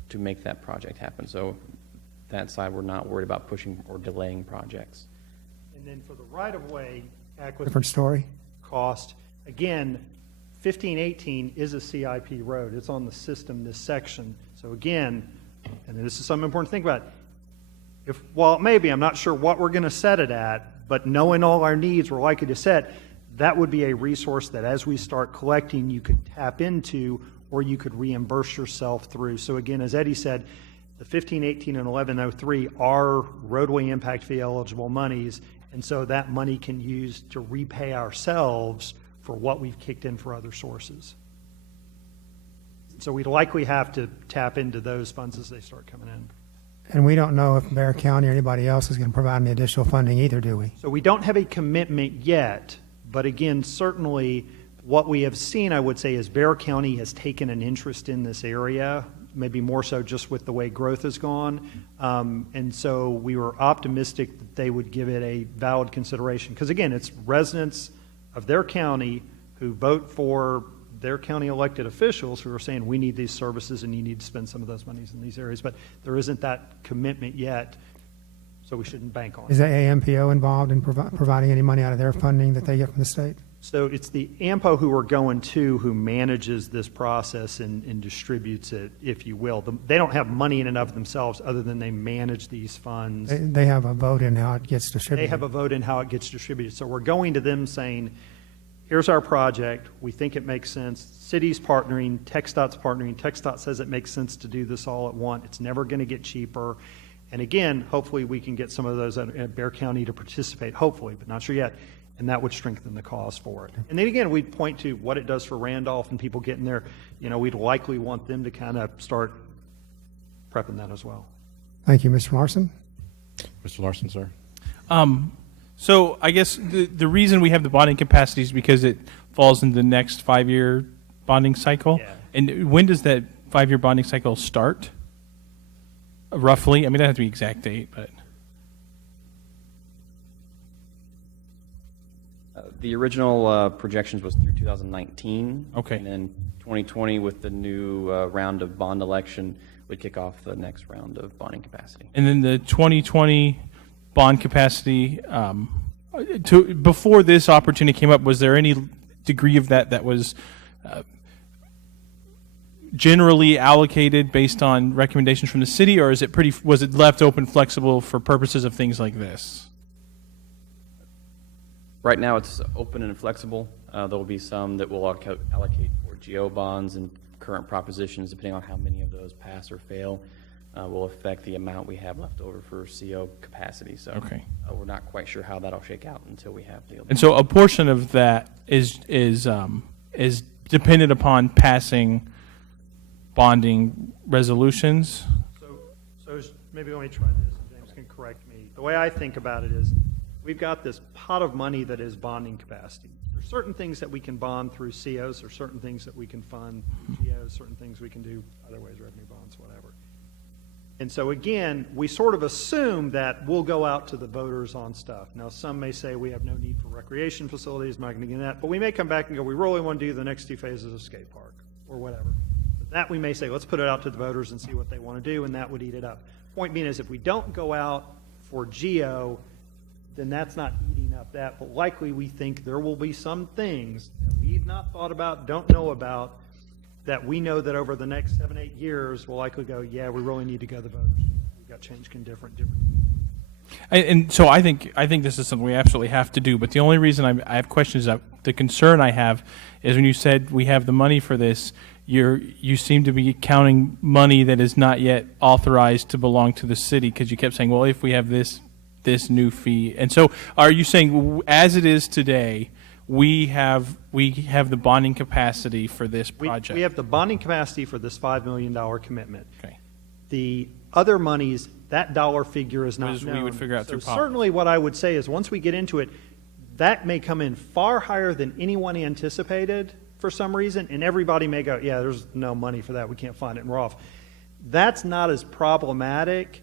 to make that project happen. So that side, we're not worried about pushing or delaying projects. And then for the right-of-way acquisition Different story. cost, again, 1518 is a CIP road. It's on the system, this section. So again, and this is something important to think about, well, maybe, I'm not sure what we're going to set it at, but knowing all our needs we're likely to set, that would be a resource that as we start collecting, you could tap into or you could reimburse yourself through. So again, as Eddie said, the 1518 and 1103 are roadway impact fee eligible monies, and so that money can use to repay ourselves for what we've kicked in for other sources. So we'd likely have to tap into those funds as they start coming in. And we don't know if Bear County or anybody else is going to provide any additional funding either, do we? So we don't have a commitment yet, but again, certainly what we have seen, I would say, is Bear County has taken an interest in this area, maybe more so just with the way growth has gone. And so we were optimistic that they would give it a valid consideration. Because again, it's residents of their county who vote for their county elected officials who are saying we need these services and you need to spend some of those monies in these areas. But there isn't that commitment yet, so we shouldn't bank on it. Is the AMPO involved in providing any money out of their funding that they get from the state? So it's the AMPO who we're going to who manages this process and distributes it, if you will. They don't have money in and of themselves other than they manage these funds. They have a vote in how it gets distributed. They have a vote in how it gets distributed. So we're going to them saying, here's our project. We think it makes sense. City's partnering. TxDOT's partnering. TxDOT says it makes sense to do this all at once. It's never going to get cheaper. And again, hopefully we can get some of those at Bear County to participate, hopefully, but not sure yet. And that would strengthen the cause for it. And then again, we'd point to what it does for Randolph and people getting there. You know, we'd likely want them to kind of start prepping that as well. Thank you, Mr. Larson. Mr. Larson, sir. So I guess the reason we have the bonding capacity is because it falls in the next 5-year bonding cycle. Yeah. And when does that 5-year bonding cycle start? Roughly? I mean, that doesn't have to be exact date, but. The original projections was through 2019. Okay. And then 2020 with the new round of bond election would kick off the next round of bonding capacity. And then the 2020 bond capacity, before this opportunity came up, was there any degree of that was generally allocated based on recommendations from the city, or was it left open flexible for purposes of things like this? Right now, it's open and flexible. There will be some that will allocate for GO bonds and current propositions, depending on how many of those pass or fail, will affect the amount we have left over for CO capacity. So okay. We're not quite sure how that'll shake out until we have the. And so a portion of that is dependent upon passing bonding resolutions. So maybe let me try this, and James can correct me. The way I think about it is, we've got this pot of money that is bonding capacity. There's certain things that we can bond through COs, or certain things that we can fund through GOs, certain things we can do other ways, revenue bonds, whatever. And so again, we sort of assume that we'll go out to the voters on stuff. Now, some may say we have no need for recreation facilities, I'm not going to get into that, but we may come back and go, we really want to do the next 2 phases of skate park, or whatever. But that we may say, let's put it out to the voters and see what they want to do, and that would eat it up. Point being is, if we don't go out for GO, then that's not eating up that. But likely we think there will be some things that we've not thought about, don't know about, that we know that over the next 7-8 years we'll likely go, yeah, we really need to go to the voters. We've got change can different. And so I think this is something we absolutely have to do. But the only reason I have questions, the concern I have is when you said we have the money for this, you seem to be counting money that is not yet authorized to belong to the city, because you kept saying, well, if we have this new fee. And so are you saying, as it is today, we have the bonding capacity for this project? We have the bonding capacity for this $5 million commitment. Okay. The other monies, that dollar figure is not known. We would figure out through policy. Certainly what I would say is, once we get into it, that may come in far higher than anyone anticipated for some reason, and everybody may go, yeah, there's no money for that, we can't find it, and we're off. That's not as problematic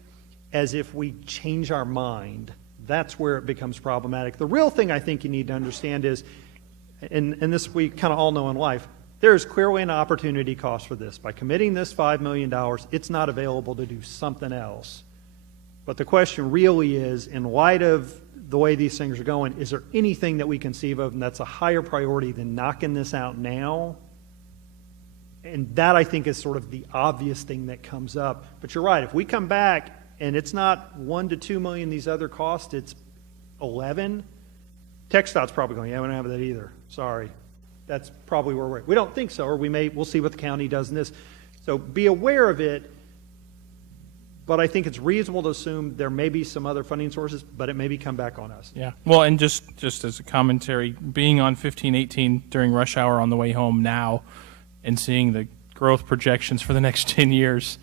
as if we change our mind. That's where it becomes problematic. The real thing I think you need to understand is, and this we kind of all know in life, there is clearly an opportunity cost for this. By committing this $5 million, it's not available to do something else. But the question really is, in light of the way these things are going, is there anything that we conceive of and that's a higher priority than knocking this out now? And that, I think, is sort of the obvious thing that comes up. But you're right, if we come back and it's not 1 to 2 million these other costs, it's 11, TxDOT's probably going, yeah, we don't have that either. Sorry. That's probably where we don't think so, or we'll see what the county does in this. So be aware of it, but I think it's reasonable to assume there may be some other funding sources, but it may come back on us. Yeah. Well, and just as a commentary, being on 1518 during rush hour on the way home now and seeing the growth projections for the next 10 years,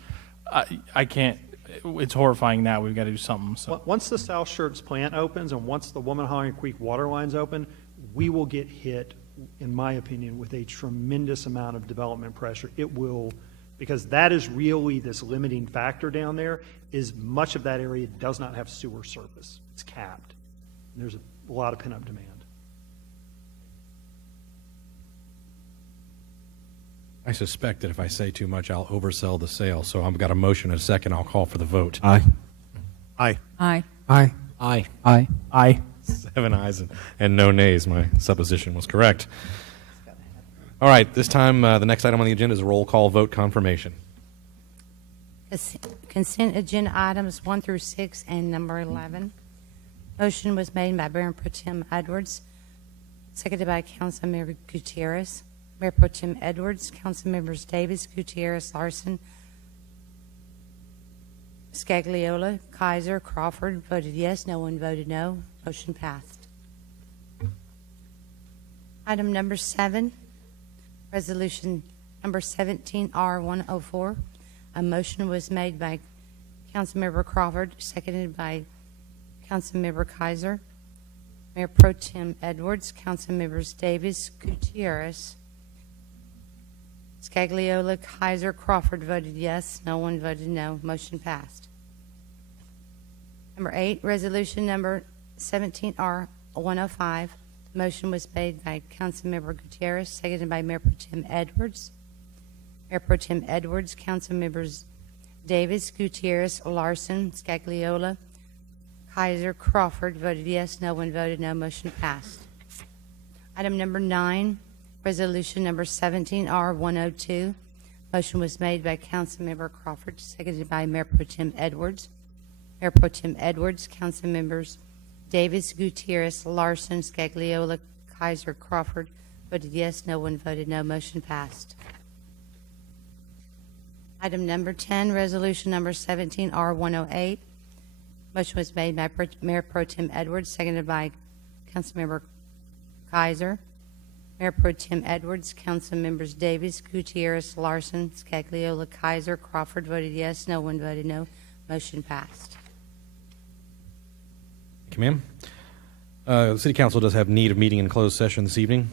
I can't, it's horrifying now. We've got to do something. So. Once the South Schertz plant opens and once the Womanhonger Creek water lines open, we will get hit, in my opinion, with a tremendous amount of development pressure. It will, because that is really this limiting factor down there, is much of that area does not have sewer service. It's capped. And there's a lot of pent-up demand. I suspect that if I say too much, I'll oversell the sale. So I've got a motion and a second. I'll call for the vote. Aye. Aye. Aye. Aye. Aye. Aye. Aye. 7 ayes and no nays. My supposition was correct. All right, this time the next item on the agenda is roll call vote confirmation. Consent agenda items 1 through 6 and number 11. Motion was made by Mayor Pro Tem Edwards, seconded by Councilmember Gutierrez. Mayor Pro Tem Edwards, Councilmembers Davis, Gutierrez, Larson, Scagliola, Kaiser, Crawford voted yes. No one voted no. Motion passed. Item number 7, resolution number 17R104. A motion was made by Councilmember Crawford, seconded by Councilmember Kaiser. Mayor Pro Tem Edwards, Councilmembers Davis, Gutierrez, Scagliola, Kaiser, Crawford voted yes. No one voted no. Motion passed. Number 8, resolution number 17R105. Motion was made by Councilmember Gutierrez, seconded by Mayor Pro Tem Edwards. Mayor Pro Tem Edwards, Councilmembers Davis, Gutierrez, Larson, Scagliola, Kaiser, Crawford voted yes. No one voted no. Motion passed. Item number 9, resolution number 17R102. Motion was made by Councilmember Crawford, seconded by Mayor Pro Tem Edwards. Mayor Pro Tem Edwards, Councilmembers Davis, Gutierrez, Larson, Scagliola, Kaiser, Crawford voted yes. No one voted no. Motion passed. Item number 10, resolution number 17R108. Motion was made by Mayor Pro Tem Edwards, seconded by Councilmember Kaiser. Mayor Pro Tem Edwards, Councilmembers Davis, Gutierrez, Larson, Scagliola, Kaiser, Crawford voted yes. No one voted no. Motion passed. Thank you, ma'am. The City Council does have need of meeting in closed session this evening.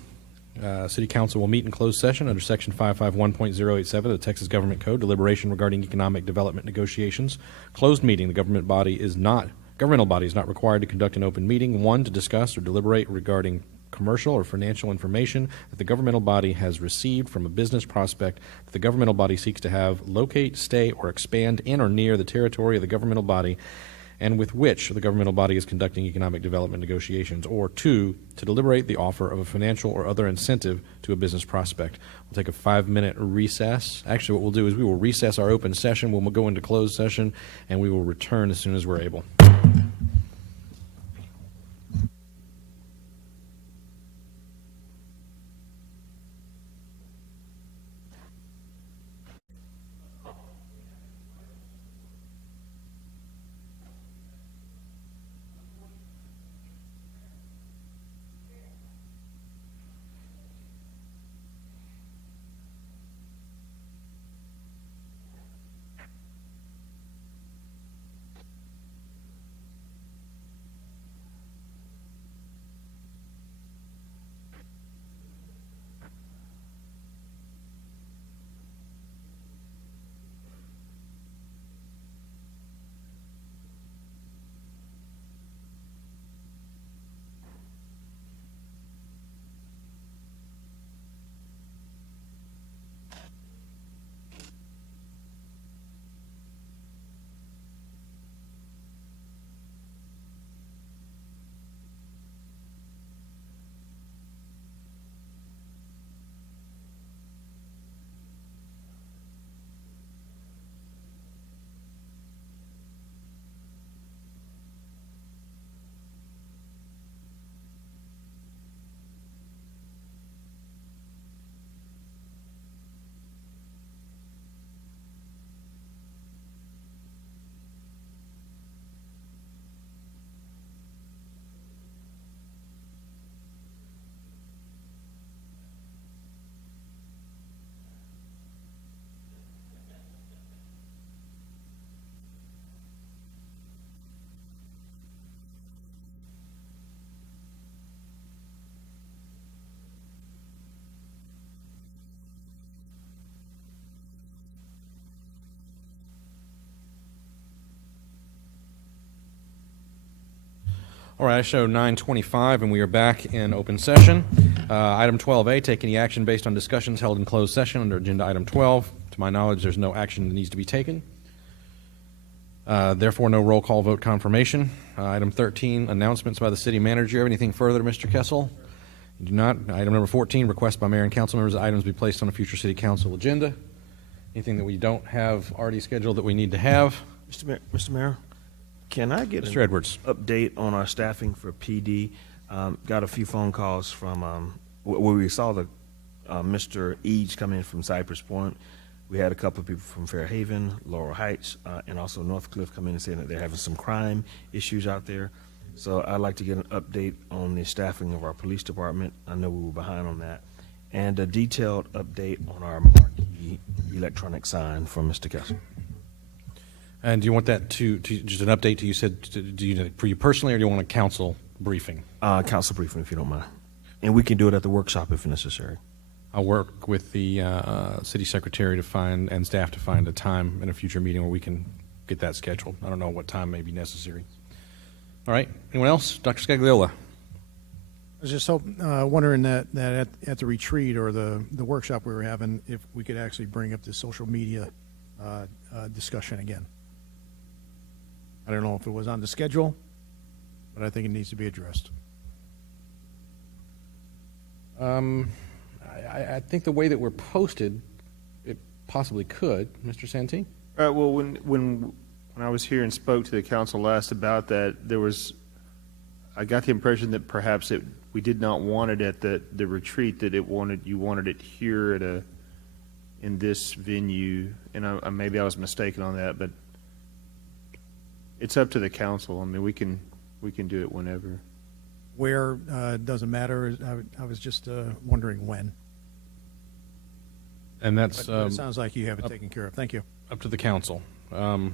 City Council will meet in closed session under Section 551.087 of the Texas Government Code, deliberation regarding economic development negotiations. Closed meeting, the governmental body is not required to conduct an open meeting, 1, to discuss or deliberate regarding commercial or financial information that the governmental body has received from a business prospect that the governmental body seeks to have locate, stay, or expand in or near the territory of the governmental body and with which the governmental body is conducting economic development negotiations, or 2, to deliberate the offer of a financial or other incentive to a business prospect. We'll take a 5-minute recess. Actually, what we'll do is we will recess our open session, we'll go into closed session, and we will return as soon as we're able. All right, I show 9:25, and we are back in open session. Item 12A, take any action based on discussions held in closed session under agenda item 12. To my knowledge, there's no action that needs to be taken. Therefore, no roll call vote confirmation. Item 13, announcements by the city manager. Anything further, Mr. Kessel? You do not. Item number 14, request by mayor and council members that items be placed on a future city council agenda. Anything that we don't have already scheduled that we need to have? Mr. Mayor, can I get Mr. an Edwards. update on our staffing for PD? Got a few phone calls from where we saw the Mr. Eads come in from Cypress Point. We had a couple of people from Fairhaven, Laurel Heights, and also Northcliffe come in and saying that they're having some crime issues out there. So I'd like to get an update on the staffing of our police department. I know we were behind on that. And a detailed update on our marquee electronic sign from Mr. Kessel. And do you want that to just an update to you said, do you, for you personally, or do you want a council briefing? Council briefing, if you don't mind. And we can do it at the workshop if necessary. I'll work with the city secretary to find, and staff to find a time in a future meeting where we can get that scheduled. I don't know what time may be necessary. All right. Anyone else? Dr. Scagliola. I was just wondering that at the retreat or the workshop we were having, if we could actually bring up the social media discussion again. I don't know if it was on the schedule, but I think it needs to be addressed. I think the way that we're posted, it possibly could. Mr. Santee? Well, when I was here and spoke to the council last about that, I got the impression that perhaps we did not want it at the retreat, that you wanted it here in this venue, and maybe I was mistaken on that, but it's up to the council. I mean, we can do it whenever. Where doesn't matter. I was just wondering when. And that's But it sounds like you have it taken care of. Thank you. Up to the council. A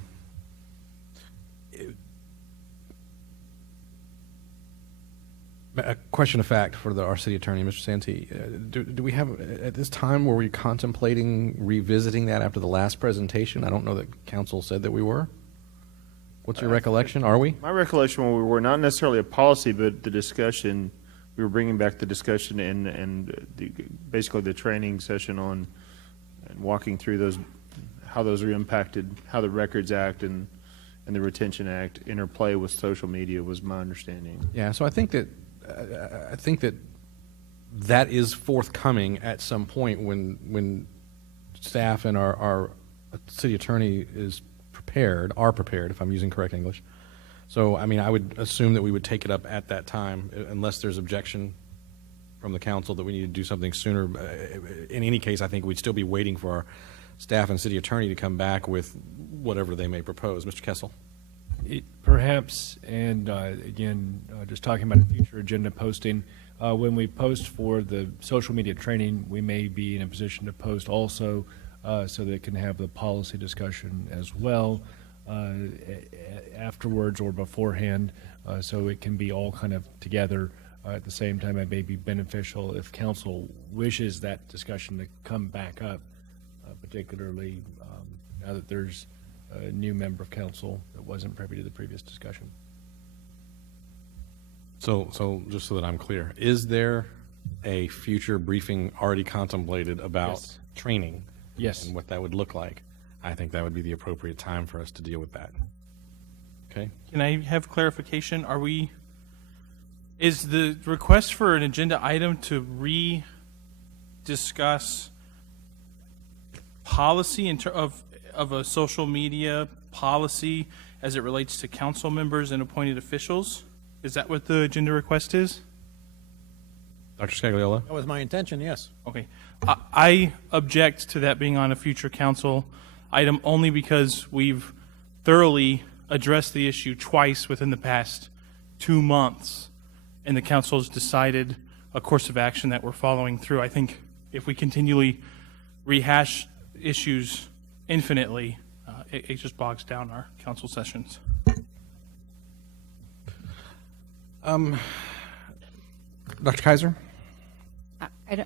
question of fact for our city attorney, Mr. Santee. Do we have, at this time, were we contemplating revisiting that after the last presentation? I don't know that council said that we were. What's your recollection? Are we? My recollection, when we were not necessarily a policy, but the discussion, we were bringing back the discussion and basically the training session on and walking through those, how those are impacted, how the Records Act and the Retention Act interplay with social media was my understanding. Yeah, so I think that that is forthcoming at some point when staff and our city attorney are prepared, if I'm using correct English. So, I mean, I would assume that we would take it up at that time, unless there's objection from the council that we need to do something sooner. In any case, I think we'd still be waiting for our staff and city attorney to come back with whatever they may propose. Mr. Kessel? Perhaps, and again, just talking about a future agenda posting, when we post for the social media training, we may be in a position to post also so that it can have the policy discussion as well afterwards or beforehand, so it can be all kind of together at the same time. It may be beneficial if council wishes that discussion to come back up, particularly now that there's a new member of council that wasn't privy to the previous discussion. So just so that I'm clear, is there a future briefing already contemplated about training? Yes. And what that would look like? I think that would be the appropriate time for us to deal with that. Okay? Can I have clarification? Is the request for an agenda item to re-discuss policy of a social media policy as it relates to council members and appointed officials? Is that what the agenda request is? Dr. Scagliola? That was my intention, yes. Okay. I object to that being on a future council item only because we've thoroughly addressed the issue twice within the past 2 months, and the council has decided a course of action that we're following through. I think if we continually rehash issues infinitely, it just bogs down our council sessions. Dr. Kaiser?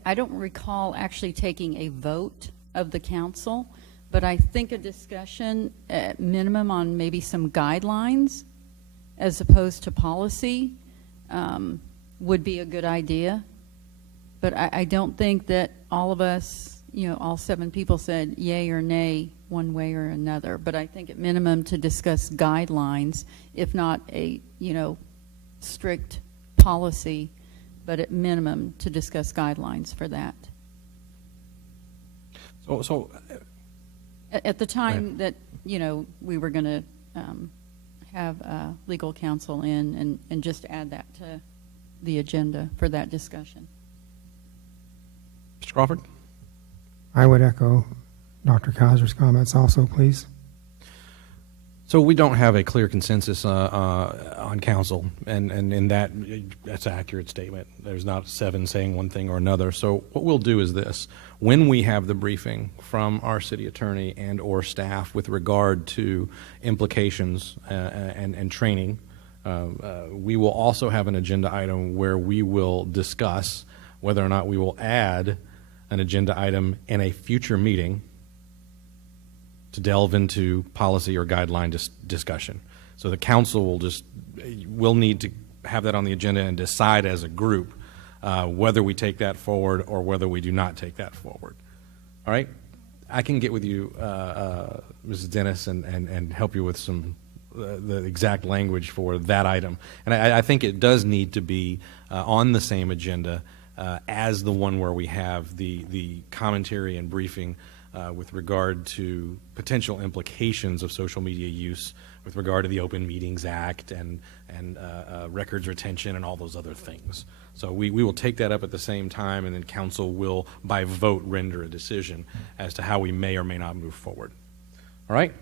I don't recall actually taking a vote of the council, but I think a discussion at minimum on maybe some guidelines as opposed to policy would be a good idea. But I don't think that all of us, all 7 people said yay or nay one way or another. But I think at minimum to discuss guidelines, if not a, strict policy, but at minimum to discuss guidelines for that. So At the time that, we were going to have legal counsel in and just add that to the agenda for that discussion. Mr. Crawford? I would echo Dr. Kaiser's comments also, please. So we don't have a clear consensus on council, and in that's an accurate statement. There's not 7 saying one thing or another. So what we'll do is this. When we have the briefing from our city attorney and or staff with regard to implications and training, we will also have an agenda item where we will discuss whether or not we will add an agenda item in a future meeting to delve into policy or guideline discussion. So the council will need to have that on the agenda and decide as a group whether we take that forward or whether we do not take that forward. All right? I can get with you, Mrs. Dennis, and help you with some the exact language for that item. And I think it does need to be on the same agenda as the one where we have the commentary and briefing with regard to potential implications of social media use with regard to the Open Meetings Act and records retention and all those other things. So we will take that up at the same time, and then council will, by vote, render a decision as to how we may or may not move forward. All right?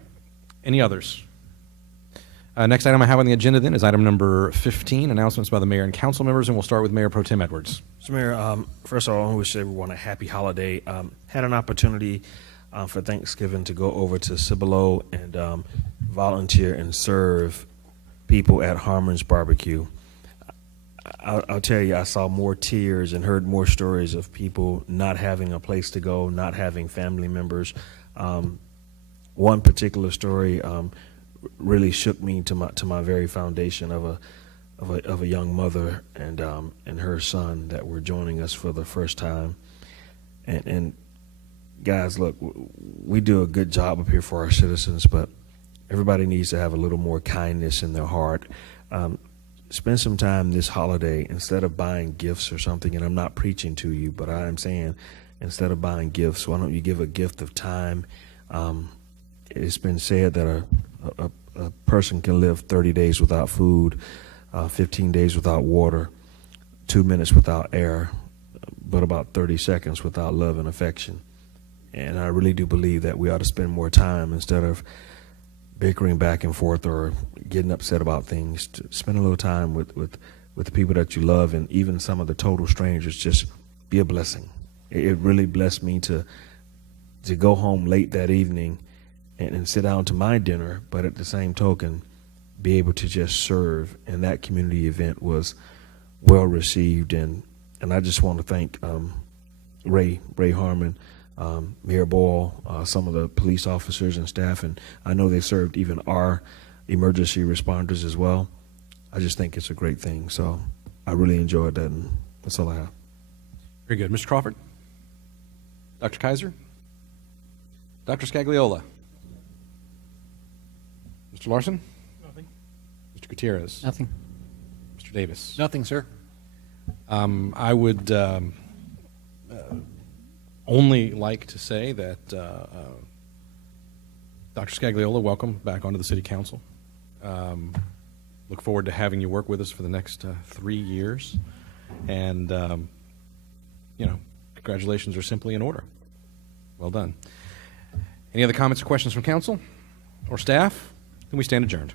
Any others? Next item I have on the agenda then is item number 15, announcements by the mayor and council members, and we'll start with Mayor Pro Tem Edwards. So, Mayor, first of all, I want to wish everyone a happy holiday. Had an opportunity for Thanksgiving to go over to Cibolo and volunteer and serve people at Harmon's Barbecue. I'll tell you, I saw more tears and heard more stories of people not having a place to go, not having family members. One particular story really shook me to my very foundation of a young mother and her son that were joining us for the first time. And guys, look, we do a good job up here for our citizens, but everybody needs to have a little more kindness in their heart. Spend some time this holiday instead of buying gifts or something. And I'm not preaching to you, but I am saying instead of buying gifts, why don't you give a gift of time? It's been said that a person can live 30 days without food, 15 days without water, 2 minutes without air, but about 30 seconds without love and affection. And I really do believe that we ought to spend more time instead of bickering back and forth or getting upset about things, to spend a little time with the people that you love, and even some of the total strangers. Just be a blessing. It really blessed me to go home late that evening and sit down to my dinner, but at the same token, be able to just serve. And that community event was well received. And I just want to thank Ray Harmon, Mayor Boyle, some of the police officers and staff, and I know they served even our emergency responders as well. I just think it's a great thing. So I really enjoyed that, and that's all I have. Very good. Mr. Crawford? Dr. Kaiser? Dr. Scagliola? Mr. Larson? Nothing. Mr. Gutierrez? Nothing. Mr. Davis? Nothing, sir. I would only like to say that Dr. Scagliola, welcome back onto the City Council. Look forward to having you work with us for the next 3 years. And, congratulations are simply in order. Well done. Any other comments or questions from council or staff? Then we stand adjourned.